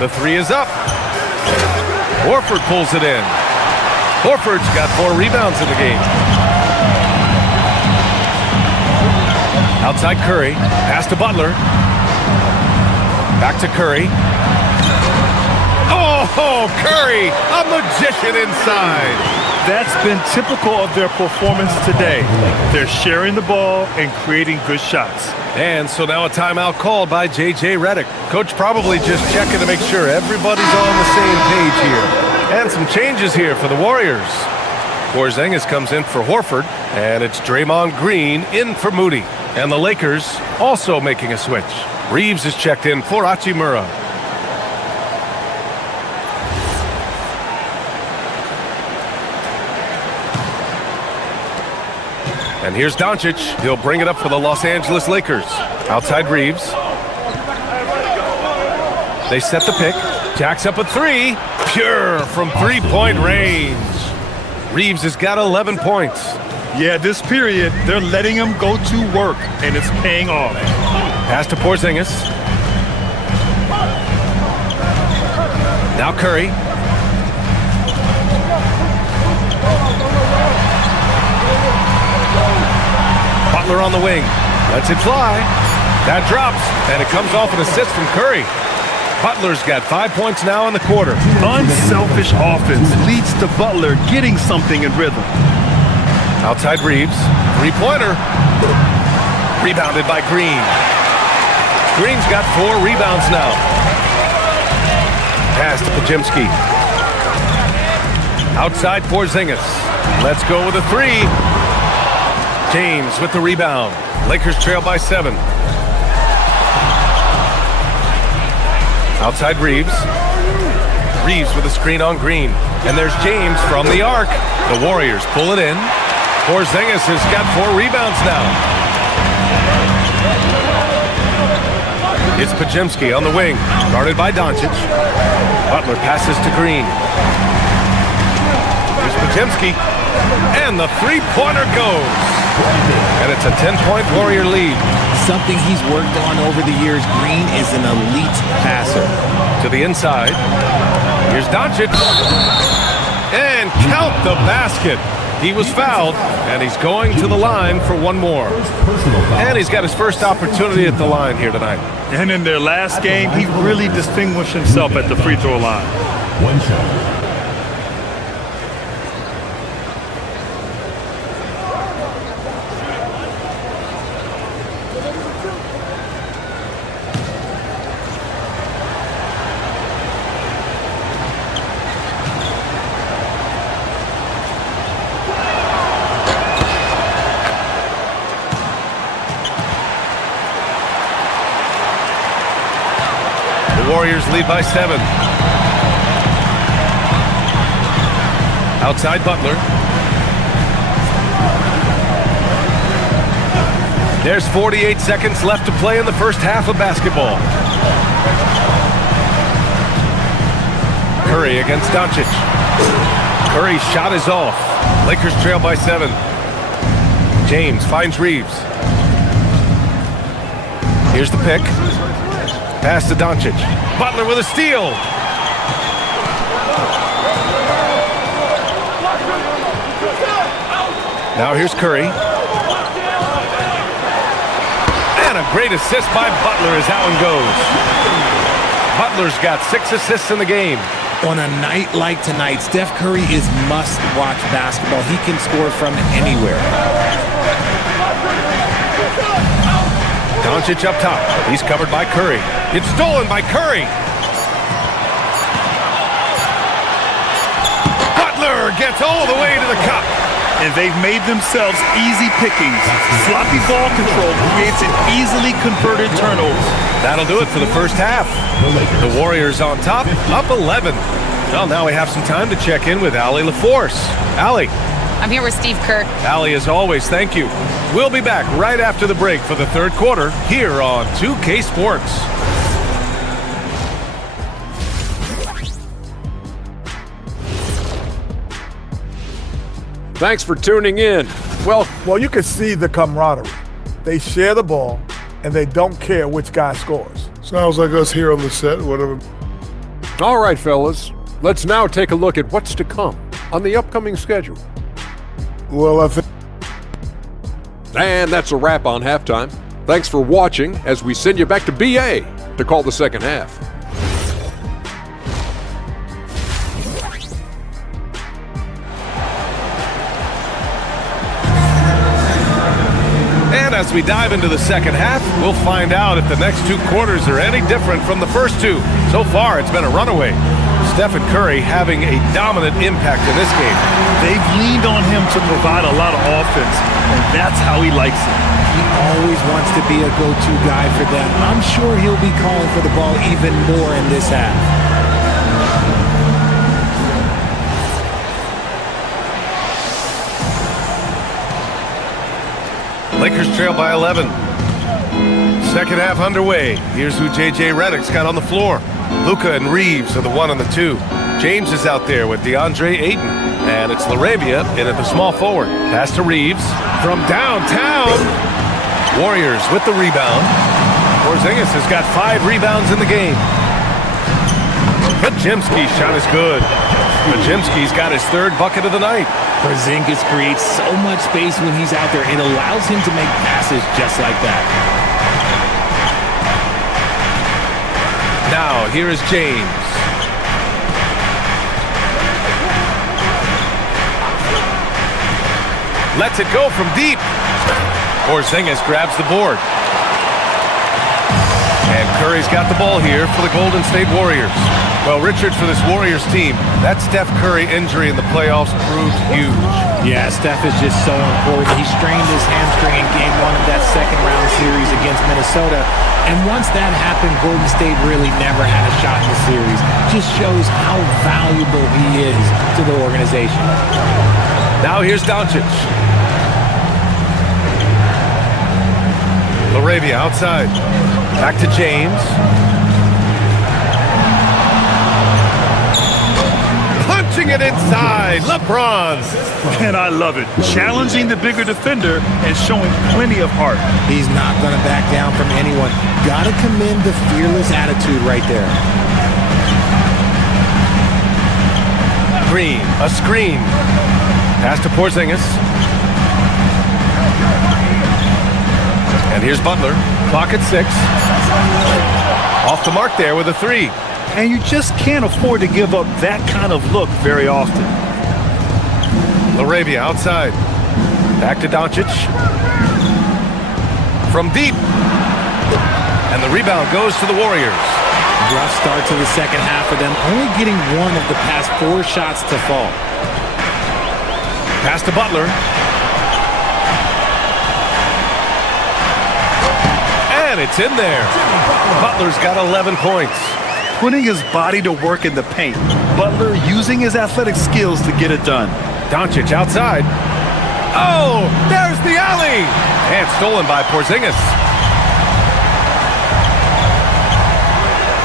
The three is up. Horford pulls it in. Horford's got 4 rebounds in the game. Outside Curry. Pass to Butler. Back to Curry. Oh, Curry! A magician inside. That's been typical of their performance today. They're sharing the ball and creating good shots. And so now a timeout called by J.J. Redick. Coach probably just checking to make sure everybody's on the same page here. And some changes here for the Warriors. Porzingis comes in for Horford, and it's Draymond Green in for Moody. And the Lakers also making a switch. Reeves is checked in for Hachimura. And here's Doncic. He'll bring it up for the Los Angeles Lakers. Outside Reeves. They set the pick. Jacks up a three. Pure from three-point range. Reeves has got 11 points. Yeah, this period, they're letting him go to work, and it's paying off. Pass to Porzingis. Now Curry. Butler on the wing. Lets it fly. That drops, and it comes off an assist from Curry. Butler's got 5 points now in the quarter. Unselfish offense leads to Butler getting something in rhythm. Outside Reeves. Three-pointer. Rebounded by Green. Green's got 4 rebounds now. Pass to Podziemski. Outside Porzingis. Let's go with a three. James with the rebound. Lakers trail by 7. Outside Reeves. Reeves with a screen on Green. And there's James from the arc. The Warriors pull it in. Porzingis has got 4 rebounds now. It's Podziemski on the wing. Guarded by Doncic. Butler passes to Green. Here's Podziemski. And the three-pointer goes. And it's a 10-point Warrior lead. Something he's worked on over the years. Green is an elite passer. To the inside. Here's Doncic. And count the basket. He was fouled, and he's going to the line for one more. And he's got his first opportunity at the line here tonight. And in their last game, he really distinguished himself at the free throw line. One shot. Warriors lead by 7. Outside Butler. There's 48 seconds left to play in the first half of basketball. Curry against Doncic. Curry's shot is off. Lakers trail by 7. James finds Reeves. Here's the pick. Pass to Doncic. Butler with a steal. Now here's Curry. And a great assist by Butler as that one goes. Butler's got 6 assists in the game. On a night like tonight, Steph Curry is must-watch basketball. He can score from anywhere. Doncic up top. He's covered by Curry. It's stolen by Curry. Butler gets all the way to the cup. And they've made themselves easy pickings. Sloppy ball control creates an easily converted turnover. That'll do it for the first half. The Warriors on top, up 11. Well, now we have some time to check in with Allie LaForce. Allie. I'm here with Steve Kerr. Allie, as always, thank you. We'll be back right after the break for the third quarter here on 2K Sports. Thanks for tuning in. Well, you can see the camaraderie. They share the ball, and they don't care which guy scores. Sounds like us here on the set, whatever. All right, fellas. Let's now take a look at what's to come on the upcoming schedule. Well, I think. And that's a wrap on halftime. Thanks for watching as we send you back to BA to call the second half. And as we dive into the second half, we'll find out if the next 2 quarters are any different from the first 2. So far, it's been a runaway. Stephen Curry having a dominant impact in this game. They've leaned on him to provide a lot of offense, and that's how he likes it. He always wants to be a go-to guy for them. I'm sure he'll be calling for the ball even more in this half. Lakers trail by 11. Second half underway. Here's who J.J. Redick's got on the floor. Luka and Reeves are the 1 and the 2. James is out there with DeAndre Ayton. And it's LaRavia in at the small forward. Pass to Reeves from downtown. Warriors with the rebound. Porzingis has got 5 rebounds in the game. Pajemski's shot is good. Pajemski's got his 3rd bucket of the night. Porzingis creates so much space when he's out there. It allows him to make passes just like that. Now, here is James. Lets it go from deep. Porzingis grabs the board. And Curry's got the ball here for the Golden State Warriors. Well, Richard, for this Warriors team, that Steph Curry injury in the playoffs proved huge. Yeah, Steph is just so important. He strained his hamstring in Game 1 of that second-round series against Minnesota. And once that happened, Golden State really never had a shot in the series. Just shows how valuable he is to the organization. Now here's Doncic. LaRavia outside. Back to James. Punching it inside. LeBron. And I love it. Challenging the bigger defender and showing plenty of heart. He's not going to back down from anyone. Got to commend the fearless attitude right there. Green, a screen. Pass to Porzingis. And here's Butler. Clock at 6. Off the mark there with a 3. And you just can't afford to give up that kind of look very often. LaRavia outside. Back to Doncic. From deep. And the rebound goes to the Warriors. Rough start to the second half for them. Only getting 1 of the past 4 shots to fall. Pass to Butler. And it's in there. Butler's got 11 points. Putting his body to work in the paint. Butler using his athletic skills to get it done. Doncic outside. Oh, there's the alley. And stolen by Porzingis.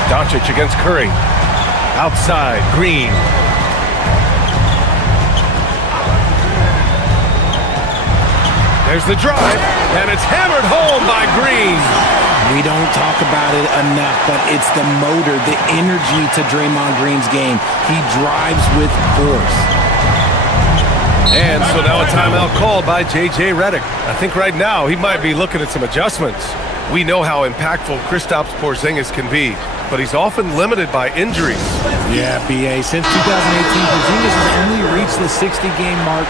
Doncic against Curry. Outside, Green. There's the drive, and it's hammered home by Green. We don't talk about it enough, but it's the motor, the energy to Draymond Green's game. He drives with force. And so now a timeout called by J.J. Redick. I think right now he might be looking at some adjustments. We know how impactful Kristaps Porzingis can be, but he's often limited by injuries. Yeah, B.A. Since 2018, Porzingis has only reached the 60-game mark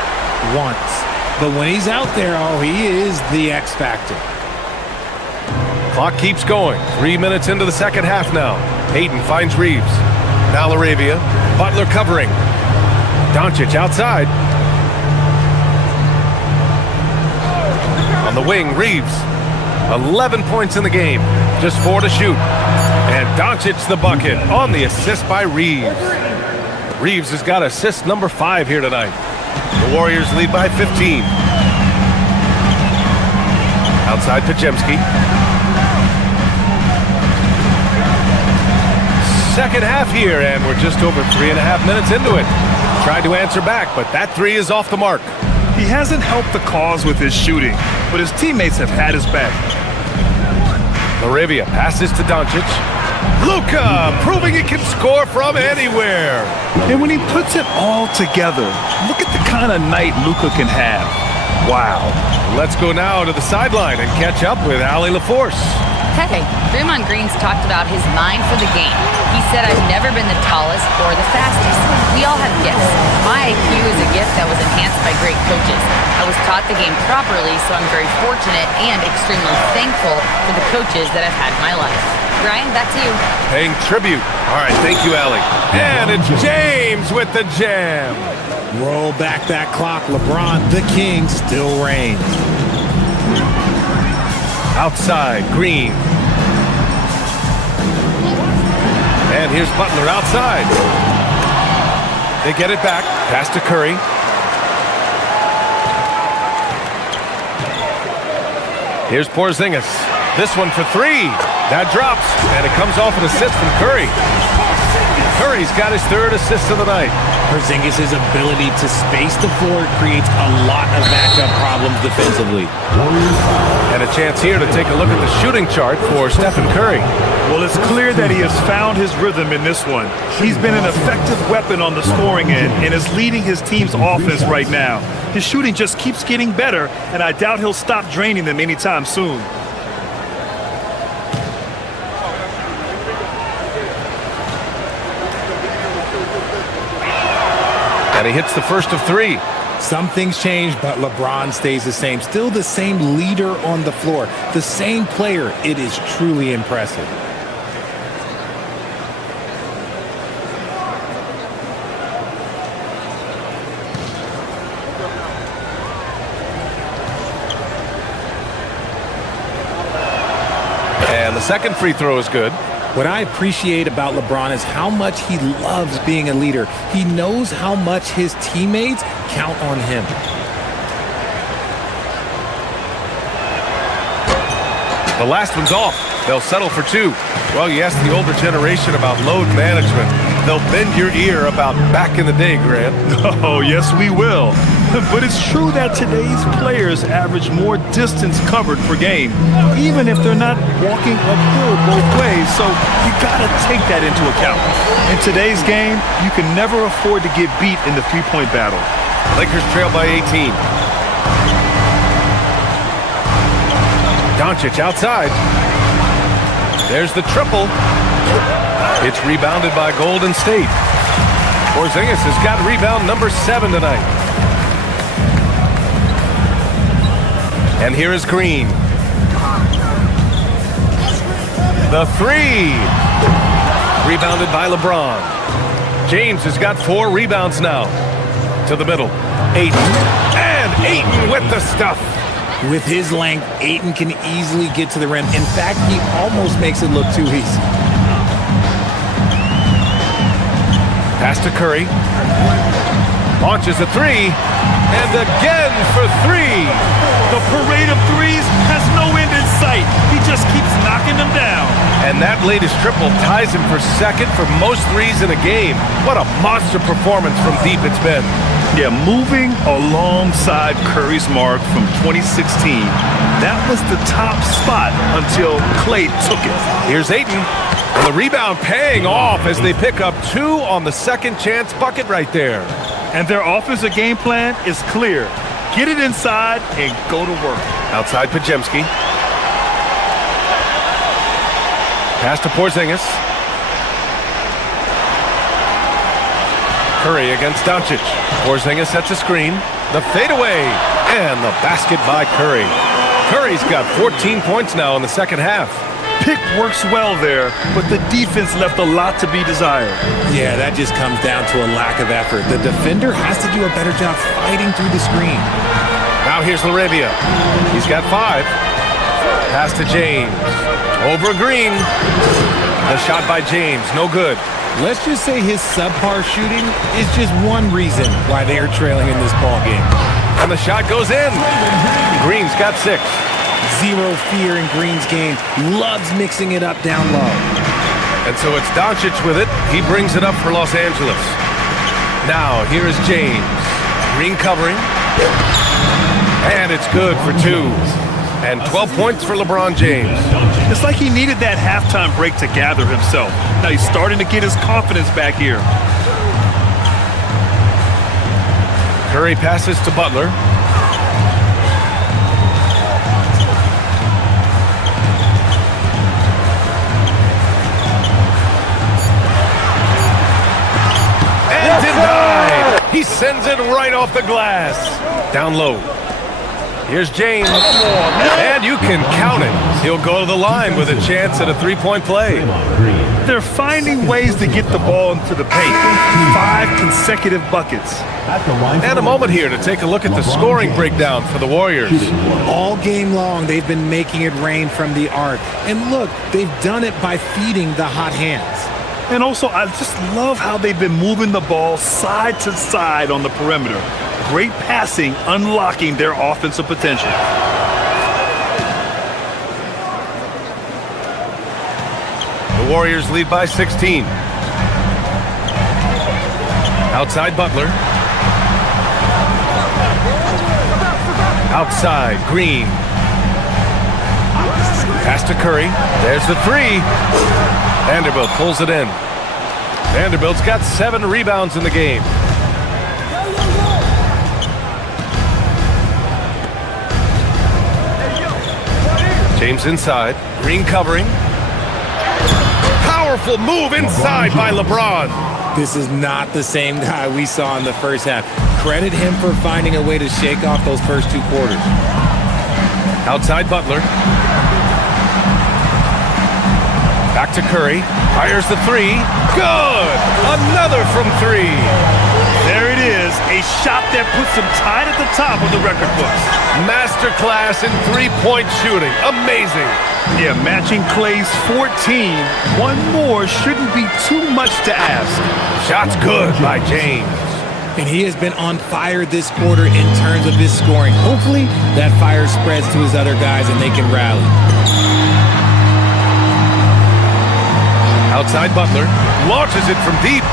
once. But when he's out there, oh, he is the X factor. Clock keeps going. 3 minutes into the second half now. Ayton finds Reeves. Now LaRavia. Butler covering. Doncic outside. On the wing, Reeves. 11 points in the game. Just 4 to shoot. And Doncic the bucket on the assist by Reeves. Reeves has got assist number 5 here tonight. The Warriors lead by 15. Outside Pajemski. Second half here, and we're just over 3.5 minutes into it. Tried to answer back, but that 3 is off the mark. He hasn't helped the cause with his shooting, but his teammates have had his back. LaRavia passes to Doncic. Luka proving he can score from anywhere. And when he puts it all together, look at the kind of night Luka can have. Wow. Let's go now to the sideline and catch up with Allie LaForce. Hey, Draymond Green's talked about his mind for the game. He said, I've never been the tallest or the fastest. We all have gifts. My IQ is a gift that was enhanced by great coaches. I was taught the game properly, so I'm very fortunate and extremely thankful for the coaches that I've had in my life. Brian, back to you. Paying tribute. All right, thank you, Allie. And it's James with the jam. Roll back that clock. LeBron, the king, still reigns. Outside, Green. And here's Butler outside. They get it back. Pass to Curry. Here's Porzingis. This one for three. That drops, and it comes off an assist from Curry. Curry's got his third assist of the night. Porzingis' ability to space the floor creates a lot of matchup problems defensively. And a chance here to take a look at the shooting chart for Stephen Curry. Well, it's clear that he has found his rhythm in this one. He's been an effective weapon on the scoring end and is leading his team's offense right now. His shooting just keeps getting better, and I doubt he'll stop draining them anytime soon. And he hits the first of three. Some things change, but LeBron stays the same. Still the same leader on the floor. The same player. It is truly impressive. And the second free throw is good. What I appreciate about LeBron is how much he loves being a leader. He knows how much his teammates count on him. The last one's off. They'll settle for two. Well, you ask the older generation about load management. They'll bend your ear about back in the day, Grant. Oh, yes, we will. But it's true that today's players average more distance covered per game, even if they're not walking uphill both ways, so you gotta take that into account. In today's game, you can never afford to get beat in the three-point battle. Lakers trail by 18. Doncic outside. There's the triple. It's rebounded by Golden State. Porzingis has got rebound number 7 tonight. And here is Green. The three. Rebounded by LeBron. James has got 4 rebounds now. To the middle. Ayton. And Ayton with the stuff. With his length, Ayton can easily get to the rim. In fact, he almost makes it look too easy. Pass to Curry. Launches a three. And again for 3. The parade of threes has no end in sight. He just keeps knocking them down. And that latest triple ties him for second for most threes in a game. What a monster performance from deep it's been. Yeah, moving alongside Curry's mark from 2016. That was the top spot until Klay took it. Here's Ayton. And the rebound paying off as they pick up 2 on the second chance bucket right there. And their offensive game plan is clear. Get it inside and go to work. Outside Podziemski. Pass to Porzingis. Curry against Doncic. Porzingis sets a screen. The fadeaway. And the basket by Curry. Curry's got 14 points now in the second half. Pick works well there, but the defense left a lot to be desired. Yeah, that just comes down to a lack of effort. The defender has to do a better job fighting through the screen. Now here's Laravia. He's got 5. Pass to James. Over Green. The shot by James. No good. Let's just say his subpar shooting is just one reason why they are trailing in this ball game. And the shot goes in. Green's got 6. Zero fear in Green's game. Loves mixing it up down low. And so it's Doncic with it. He brings it up for Los Angeles. Now, here is James. Green covering. And it's good for 2. And 12 points for LeBron James. It's like he needed that halftime break to gather himself. Now he's starting to get his confidence back here. Curry passes to Butler. sends it right off the glass. Down low. Here's James. And you can count it. He'll go to the line with a chance at a three-point play. They're finding ways to get the ball into the paint. 5 consecutive buckets. And a moment here to take a look at the scoring breakdown for the Warriors. All game long, they've been making it rain from the arc. And look, they've done it by feeding the hot hands. And also, I just love how they've been moving the ball side to side on the perimeter. Great passing, unlocking their offensive potential. The Warriors lead by 16. Outside Butler. Outside Green. Pass to Curry. There's the three. Vanderbilt pulls it in. Vanderbilt's got 7 rebounds in the game. James inside. Green covering. Powerful move inside by LeBron. This is not the same guy we saw in the first half. Credit him for finding a way to shake off those first 2 quarters. Outside Butler. Back to Curry. Fires the three. Good! Another from 3. There it is, a shot that puts them tied at the top of the record books. Masterclass in three-point shooting. Amazing. Yeah, matching Clay's 14. One more shouldn't be too much to ask. Shot's good by James. And he has been on fire this quarter in terms of his scoring. Hopefully, that fire spreads to his other guys and they can rally. Outside Butler. Launches it from deep.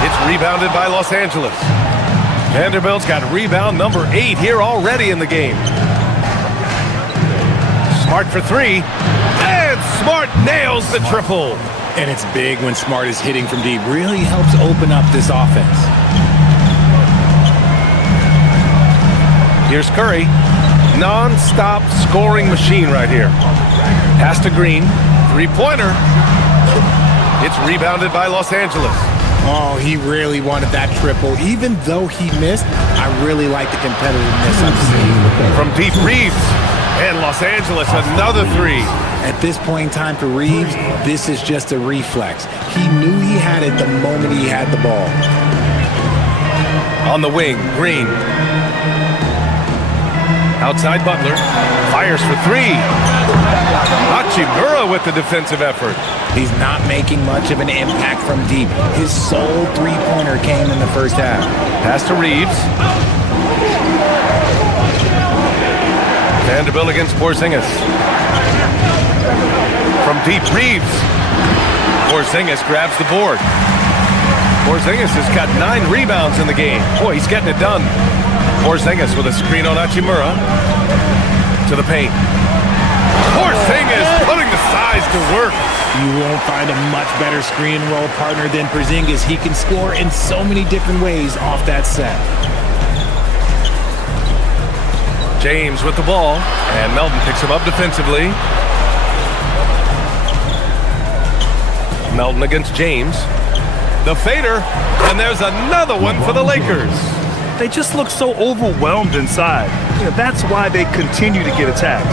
It's rebounded by Los Angeles. Vanderbilt's got rebound number 8 here already in the game. Smart for 3. And Smart nails the triple. And it's big when Smart is hitting from deep. Really helps open up this offense. Here's Curry. Non-stop scoring machine right here. Pass to Green. Three-pointer. It's rebounded by Los Angeles. Oh, he really wanted that triple. Even though he missed, I really like the competitiveness I've seen. From deep, Reeves. And Los Angeles, another 3. At this point in time for Reeves, this is just a reflex. He knew he had it the moment he had the ball. On the wing, Green. Outside Butler. Fires for 3. Hachimura with the defensive effort. He's not making much of an impact from deep. His sole three-pointer came in the first half. Pass to Reeves. Vanderbilt against Porzingis. From deep, Reeves. Porzingis grabs the board. Porzingis has got 9 rebounds in the game. Boy, he's getting it done. Porzingis with a screen on Hachimura. To the paint. Porzingis putting the size to work. You won't find a much better screen and roll partner than Porzingis. He can score in so many different ways off that set. James with the ball, and Melton picks him up defensively. Melton against James. The fader, and there's another one for the Lakers. They just look so overwhelmed inside. That's why they continue to get attacked.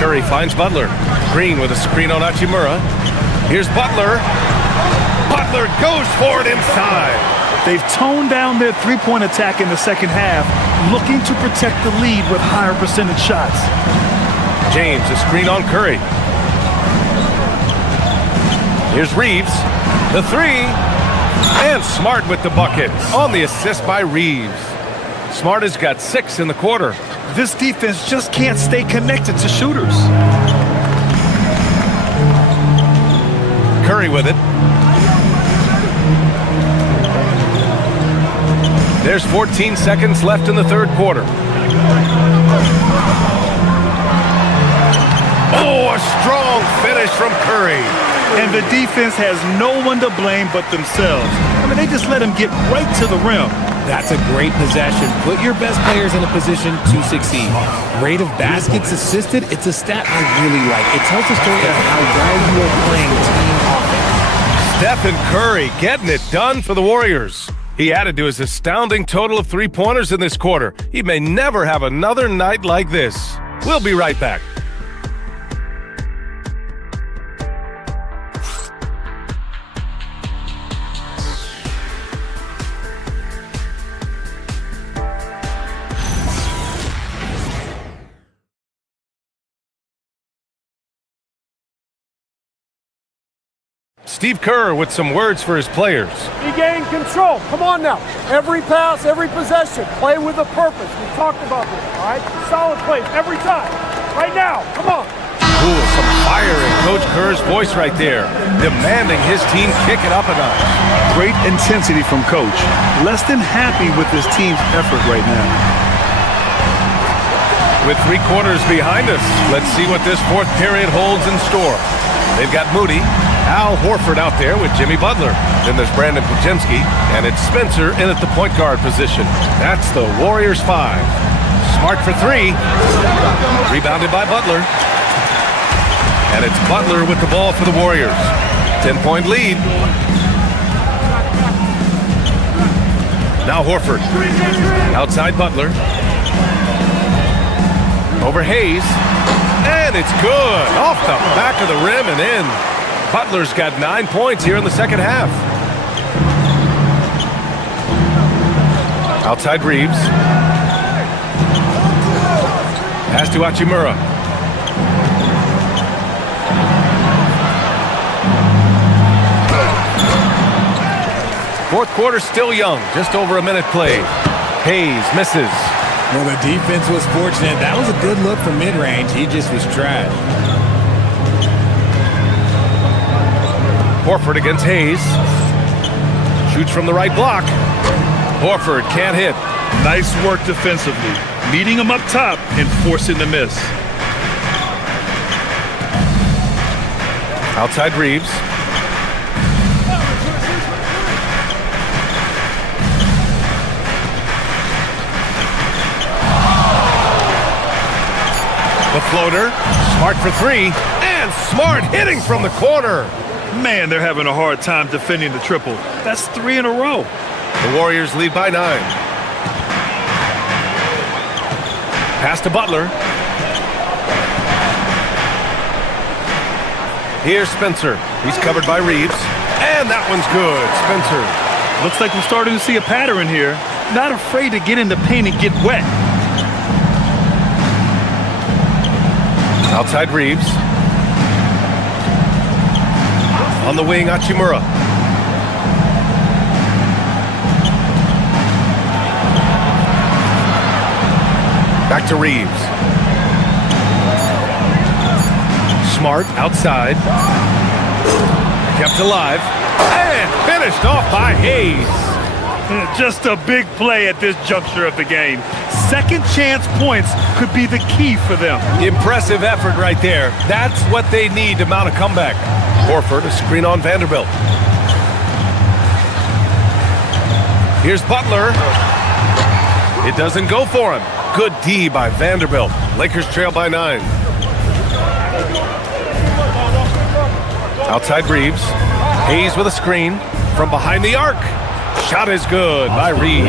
Curry finds Butler. Green with a screen on Hachimura. Here's Butler. Butler goes for it inside. They've toned down their three-point attack in the second half, looking to protect the lead with higher percentage shots. James, a screen on Curry. Here's Reeves. The 3. And Smart with the bucket on the assist by Reeves. Smart has got 6 in the quarter. This defense just can't stay connected to shooters. Curry with it. There's 14 seconds left in the third quarter. Oh, a strong finish from Curry. And the defense has no one to blame but themselves. I mean, they just let him get right to the rim. That's a great possession. Put your best players in a position to succeed. Rate of baskets assisted, it's a stat I really like. It tells a story of how well you are playing team offense. Stephen Curry getting it done for the Warriors. He added to his astounding total of three-pointers in this quarter. He may never have another night like this. We'll be right back. Steve Kerr with some words for his players. Regain control. Come on now. Every pass, every possession. Play with a purpose. We talked about this, all right? Solid plays every time. Right now. Come on. Ooh, some fire in Coach Kerr's voice right there, demanding his team kick it up a notch. Great intensity from Coach. Less than happy with his team's effort right now. With 3 quarters behind us, let's see what this fourth period holds in store. They've got Moody, Al Horford out there with Jimmy Butler. Then there's Brandon Pajemski, and it's Spencer in at the point guard position. That's the Warriors 5. Smart for 3. Rebounded by Butler. And it's Butler with the ball for the Warriors. 10-point lead. Now Horford. Outside Butler. Over Hayes. And it's good. Off the back of the rim and in. Butler's got 9 points here in the second half. Outside Reeves. Pass to Hachimura. Fourth quarter still young. Just over a minute played. Hayes misses. Well, the defense was fortunate. That was a good look from mid-range. He just was trash. Horford against Hayes. Shoots from the right block. Horford can't hit. Nice work defensively. Meeting him up top and forcing the miss. Outside Reeves. The floater. Smart for 3. And Smart hitting from the corner. Man, they're having a hard time defending the triple. That's 3 in a row. The Warriors lead by 9. Pass to Butler. Here's Spencer. He's covered by Reeves. And that one's good. Spencer. Looks like we're starting to see a pattern here. Not afraid to get in the paint and get wet. Outside Reeves. On the wing, Hachimura. Back to Reeves. Smart outside. Kept alive. And finished off by Hayes. Just a big play at this juncture of the game. Second chance points could be the key for them. Impressive effort right there. That's what they need to mount a comeback. Horford, a screen on Vanderbilt. Here's Butler. It doesn't go for him. Good D by Vanderbilt. Lakers trail by 9. Outside Reeves. Hayes with a screen from behind the arc. Shot is good by Reeves.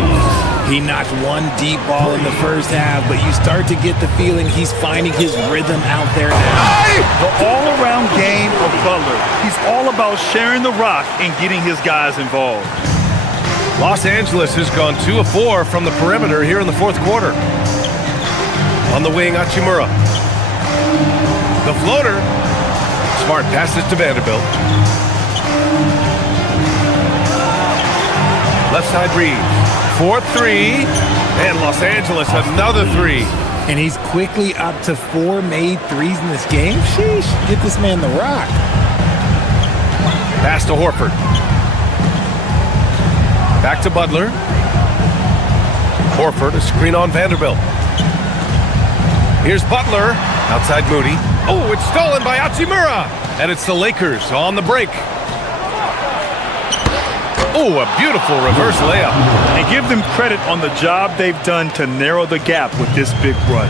He knocked one deep ball in the first half, but you start to get the feeling he's finding his rhythm out there now. The all-around game of Butler. He's all about sharing the rock and getting his guys involved. Los Angeles has gone 2 of 4 from the perimeter here in the fourth quarter. On the wing, Hachimura. The floater. Smart passes to Vanderbilt. Left side Reeves. 4-3. And Los Angeles another 3. And he's quickly up to 4 made threes in this game. Sheesh, get this man the rock. Pass to Horford. Back to Butler. Horford, a screen on Vanderbilt. Here's Butler. Outside Moody. Oh, it's stolen by Hachimura. And it's the Lakers on the break. Oh, a beautiful reverse layup. And give them credit on the job they've done to narrow the gap with this big run.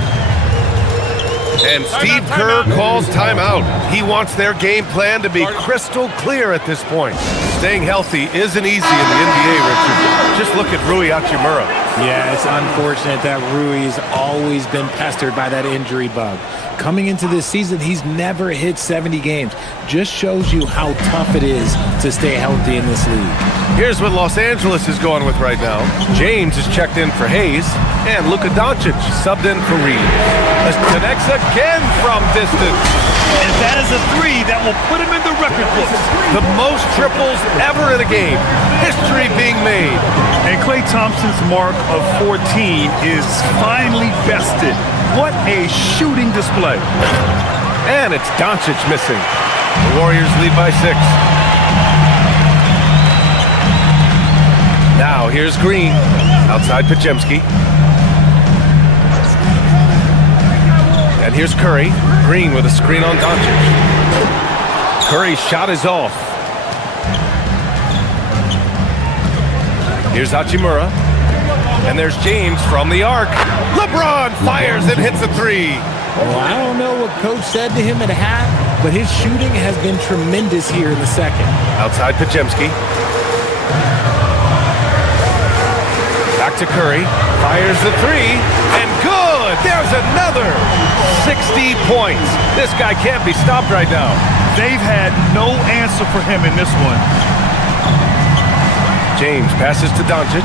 And Steve Kerr calls timeout. He wants their game plan to be crystal clear at this point. Staying healthy isn't easy in the NBA, Richard. Just look at Rui Hachimura. Yeah, it's unfortunate that Rui's always been pestered by that injury bug. Coming into this season, he's never hit 70 games. Just shows you how tough it is to stay healthy in this league. Here's what Los Angeles is going with right now. James is checked in for Hayes, and Luka Doncic subbed in for Reeves. Connects again from distance. And that is a three that will put him in the record books. The most triples ever in a game. History being made. And Klay Thompson's mark of 14 is finally bested. What a shooting display. And it's Doncic missing. The Warriors lead by 6. Now here's Green. Outside Podziemski. And here's Curry. Green with a screen on Doncic. Curry's shot is off. Here's Hachimura. And there's James from the arc. LeBron fires and hits a three. Well, I don't know what Coach said to him at half, but his shooting has been tremendous here in the second. Outside Podziemski. Back to Curry. Fires the three. And good! There's another 60 points. This guy can't be stopped right now. They've had no answer for him in this one. James passes to Doncic.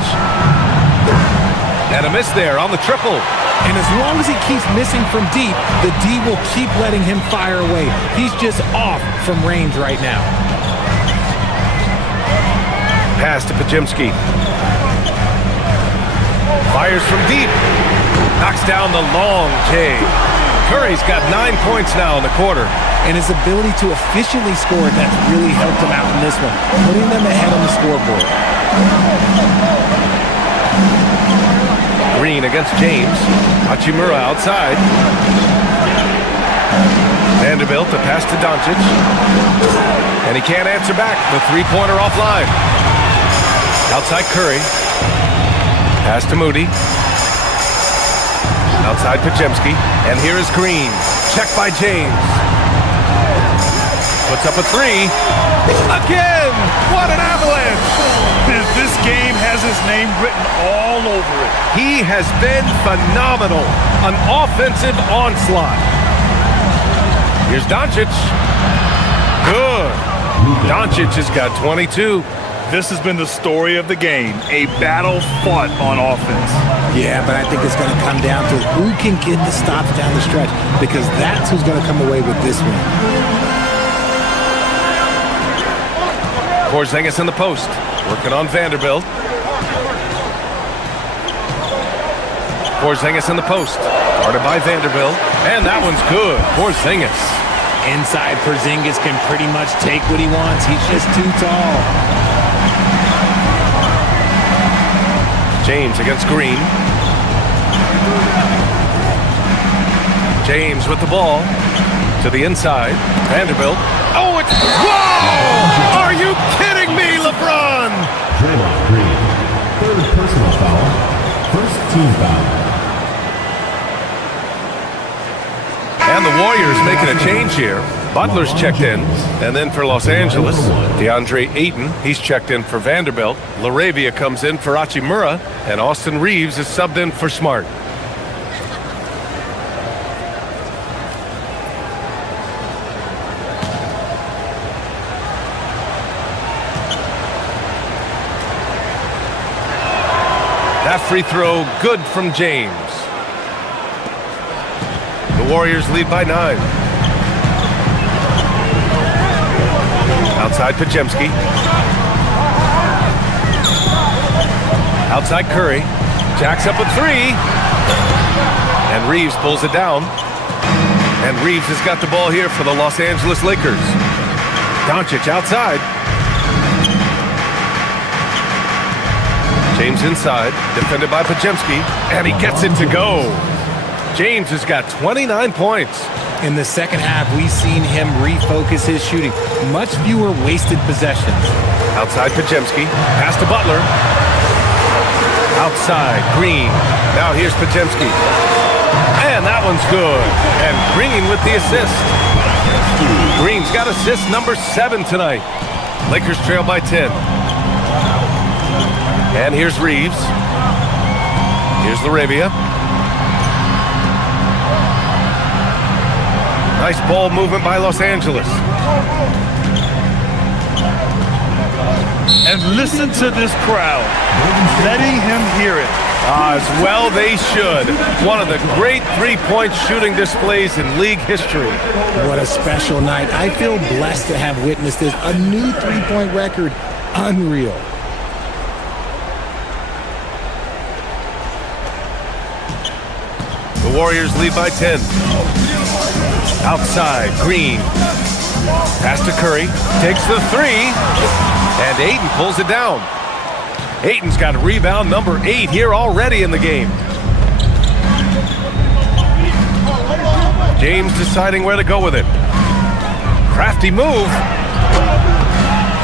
And a miss there on the triple. And as long as he keeps missing from deep, the D will keep letting him fire away. He's just off from range right now. Pass to Podziemski. Fires from deep. Knocks down the long J. Curry's got 9 points now in the quarter. And his ability to efficiently score, that's really helped him out in this one, putting them ahead on the scoreboard. Green against James. Hachimura outside. Vanderbilt, a pass to Doncic. And he can't answer back. The three-pointer offline. Outside Curry. Pass to Moody. Outside Podziemski. And here is Green. Checked by James. Puts up a three. Again! What an avalanche! This game has his name written all over it. He has been phenomenal. An offensive onslaught. Here's Doncic. Good. Doncic has got 22. This has been the story of the game. A battle fought on offense. Yeah, but I think it's going to come down to who can get the stops down the stretch, because that's who's going to come away with this one. Porzingis in the post. Working on Vanderbilt. Porzingis in the post. Guarded by Vanderbilt. And that one's good. Porzingis. Inside, Porzingis can pretty much take what he wants. He's just too tall. James against Green. James with the ball. To the inside. Vanderbilt. Oh, it's... Whoa! Are you kidding me, LeBron? Draymond Green, third personal foul, first team foul. And the Warriors making a change here. Butler's checked in. And then for Los Angeles, DeAndre Ayton, he's checked in for Vanderbilt. LaRavia comes in for Hachimura. And Austin Reeves is subbed in for Smart. That free throw, good from James. The Warriors lead by 9. Outside Podziemski. Outside Curry. Jacks up a three. And Reeves pulls it down. And Reeves has got the ball here for the Los Angeles Lakers. Doncic outside. James inside, defended by Podziemski, and he gets it to go. James has got 29 points. In the second half, we've seen him refocus his shooting. Much fewer wasted possessions. Outside Podziemski, pass to Butler. Outside, Green. Now here's Podziemski. And that one's good. And Green with the assist. Green's got assist number 7 tonight. Lakers trail by 10. And here's Reeves. Here's Laravia. Nice ball movement by Los Angeles. And listen to this crowd, letting him hear it. As well they should. One of the great three-point shooting displays in league history. What a special night. I feel blessed to have witnessed this. A new three-point record. Unreal. The Warriors lead by 10. Outside, Green. Pass to Curry. Takes the 3. And Ayton pulls it down. Ayton's got rebound number 8 here already in the game. James deciding where to go with it. Crafty move.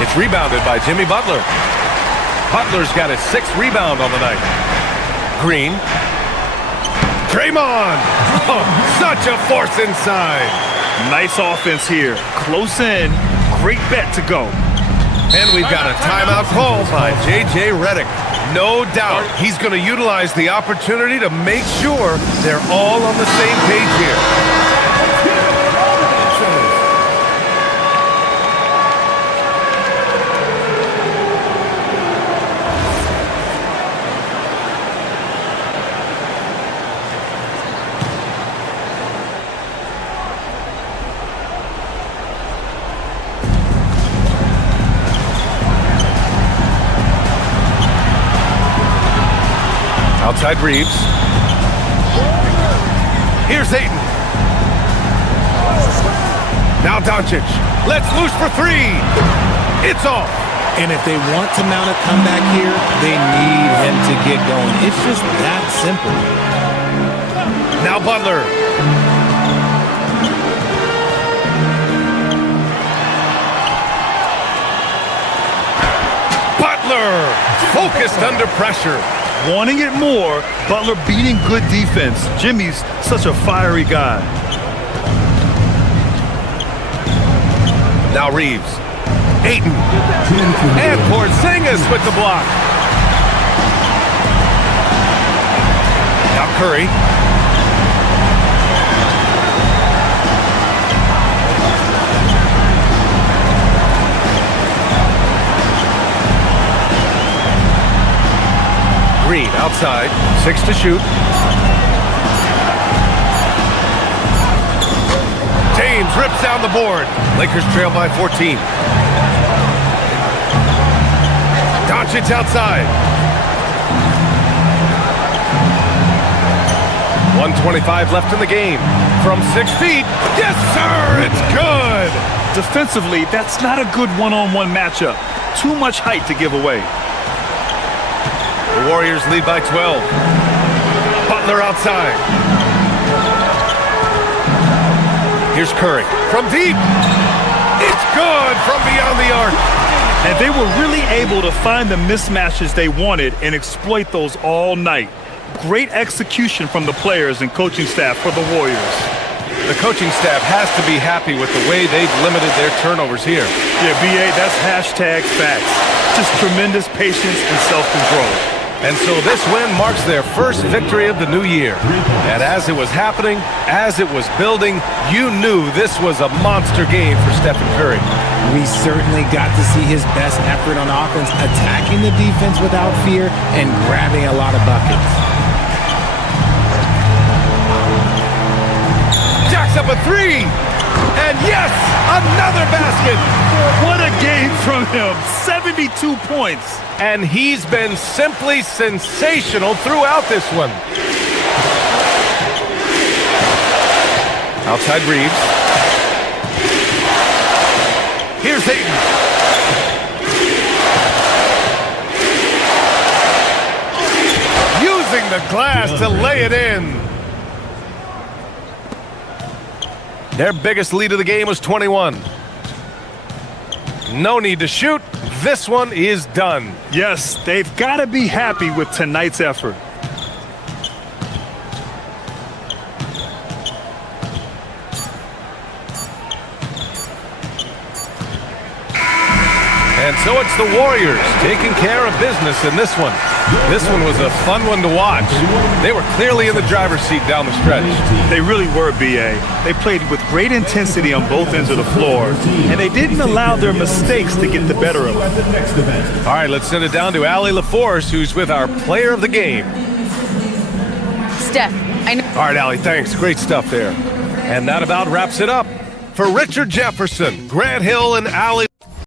It's rebounded by Jimmy Butler. Butler's got his 6th rebound on the night. Green. Draymond. Oh, such a force inside. Nice offense here. Close in. Great bet to go. And we've got a timeout call by J.J. Redick. No doubt he's going to utilize the opportunity to make sure they're all on the same page here. Outside Reeves. Here's Ayton. Now Doncic. Let's loose for 3. It's off. And if they want to mount a comeback here, they need him to get going. It's just that simple. Now Butler. Butler focused under pressure. Wanting it more, Butler beating good defense. Jimmy's such a fiery guy. Now Reeves. Ayton. And Porzingis with the block. Now Curry. Green outside, 6 to shoot. James rips down the board. Lakers trail by 14. Doncic outside. 1:25 left in the game. From 6 feet. Yes, sir, it's good. Defensively, that's not a good one-on-one matchup. Too much height to give away. The Warriors lead by 12. Butler outside. Here's Curry from deep. It's good from beyond the arc. And they were really able to find the mismatches they wanted and exploit those all night. Great execution from the players and coaching staff for the Warriors. The coaching staff has to be happy with the way they've limited their turnovers here. Yeah, B.A., that's hashtag facts. Just tremendous patience and self-control. And so this win marks their first victory of the new year. And as it was happening, as it was building, you knew this was a monster game for Stephen Curry. We certainly got to see his best effort on offense, attacking the defense without fear and grabbing a lot of buckets. Jacks up a 3. And yes, another basket. What a game from him. 72 points. And he's been simply sensational throughout this one. Outside Reeves. Here's Ayton. Using the glass to lay it in. Their biggest lead of the game was 21. No need to shoot. This one is done. Yes, they've got to be happy with tonight's effort. So it's the Warriors taking care of business in this one. This one was a fun one to watch. They were clearly in the driver's seat down the stretch. They really were, B.A. They played with great intensity on both ends of the floor, and they didn't allow their mistakes to get the better of them. All right, let's send it down to Allie LaForce, who's with our player of the game. Steph, I know. All right, Allie, thanks. Great stuff there. And that about wraps it up. For Richard Jefferson, Grant Hill, and Allie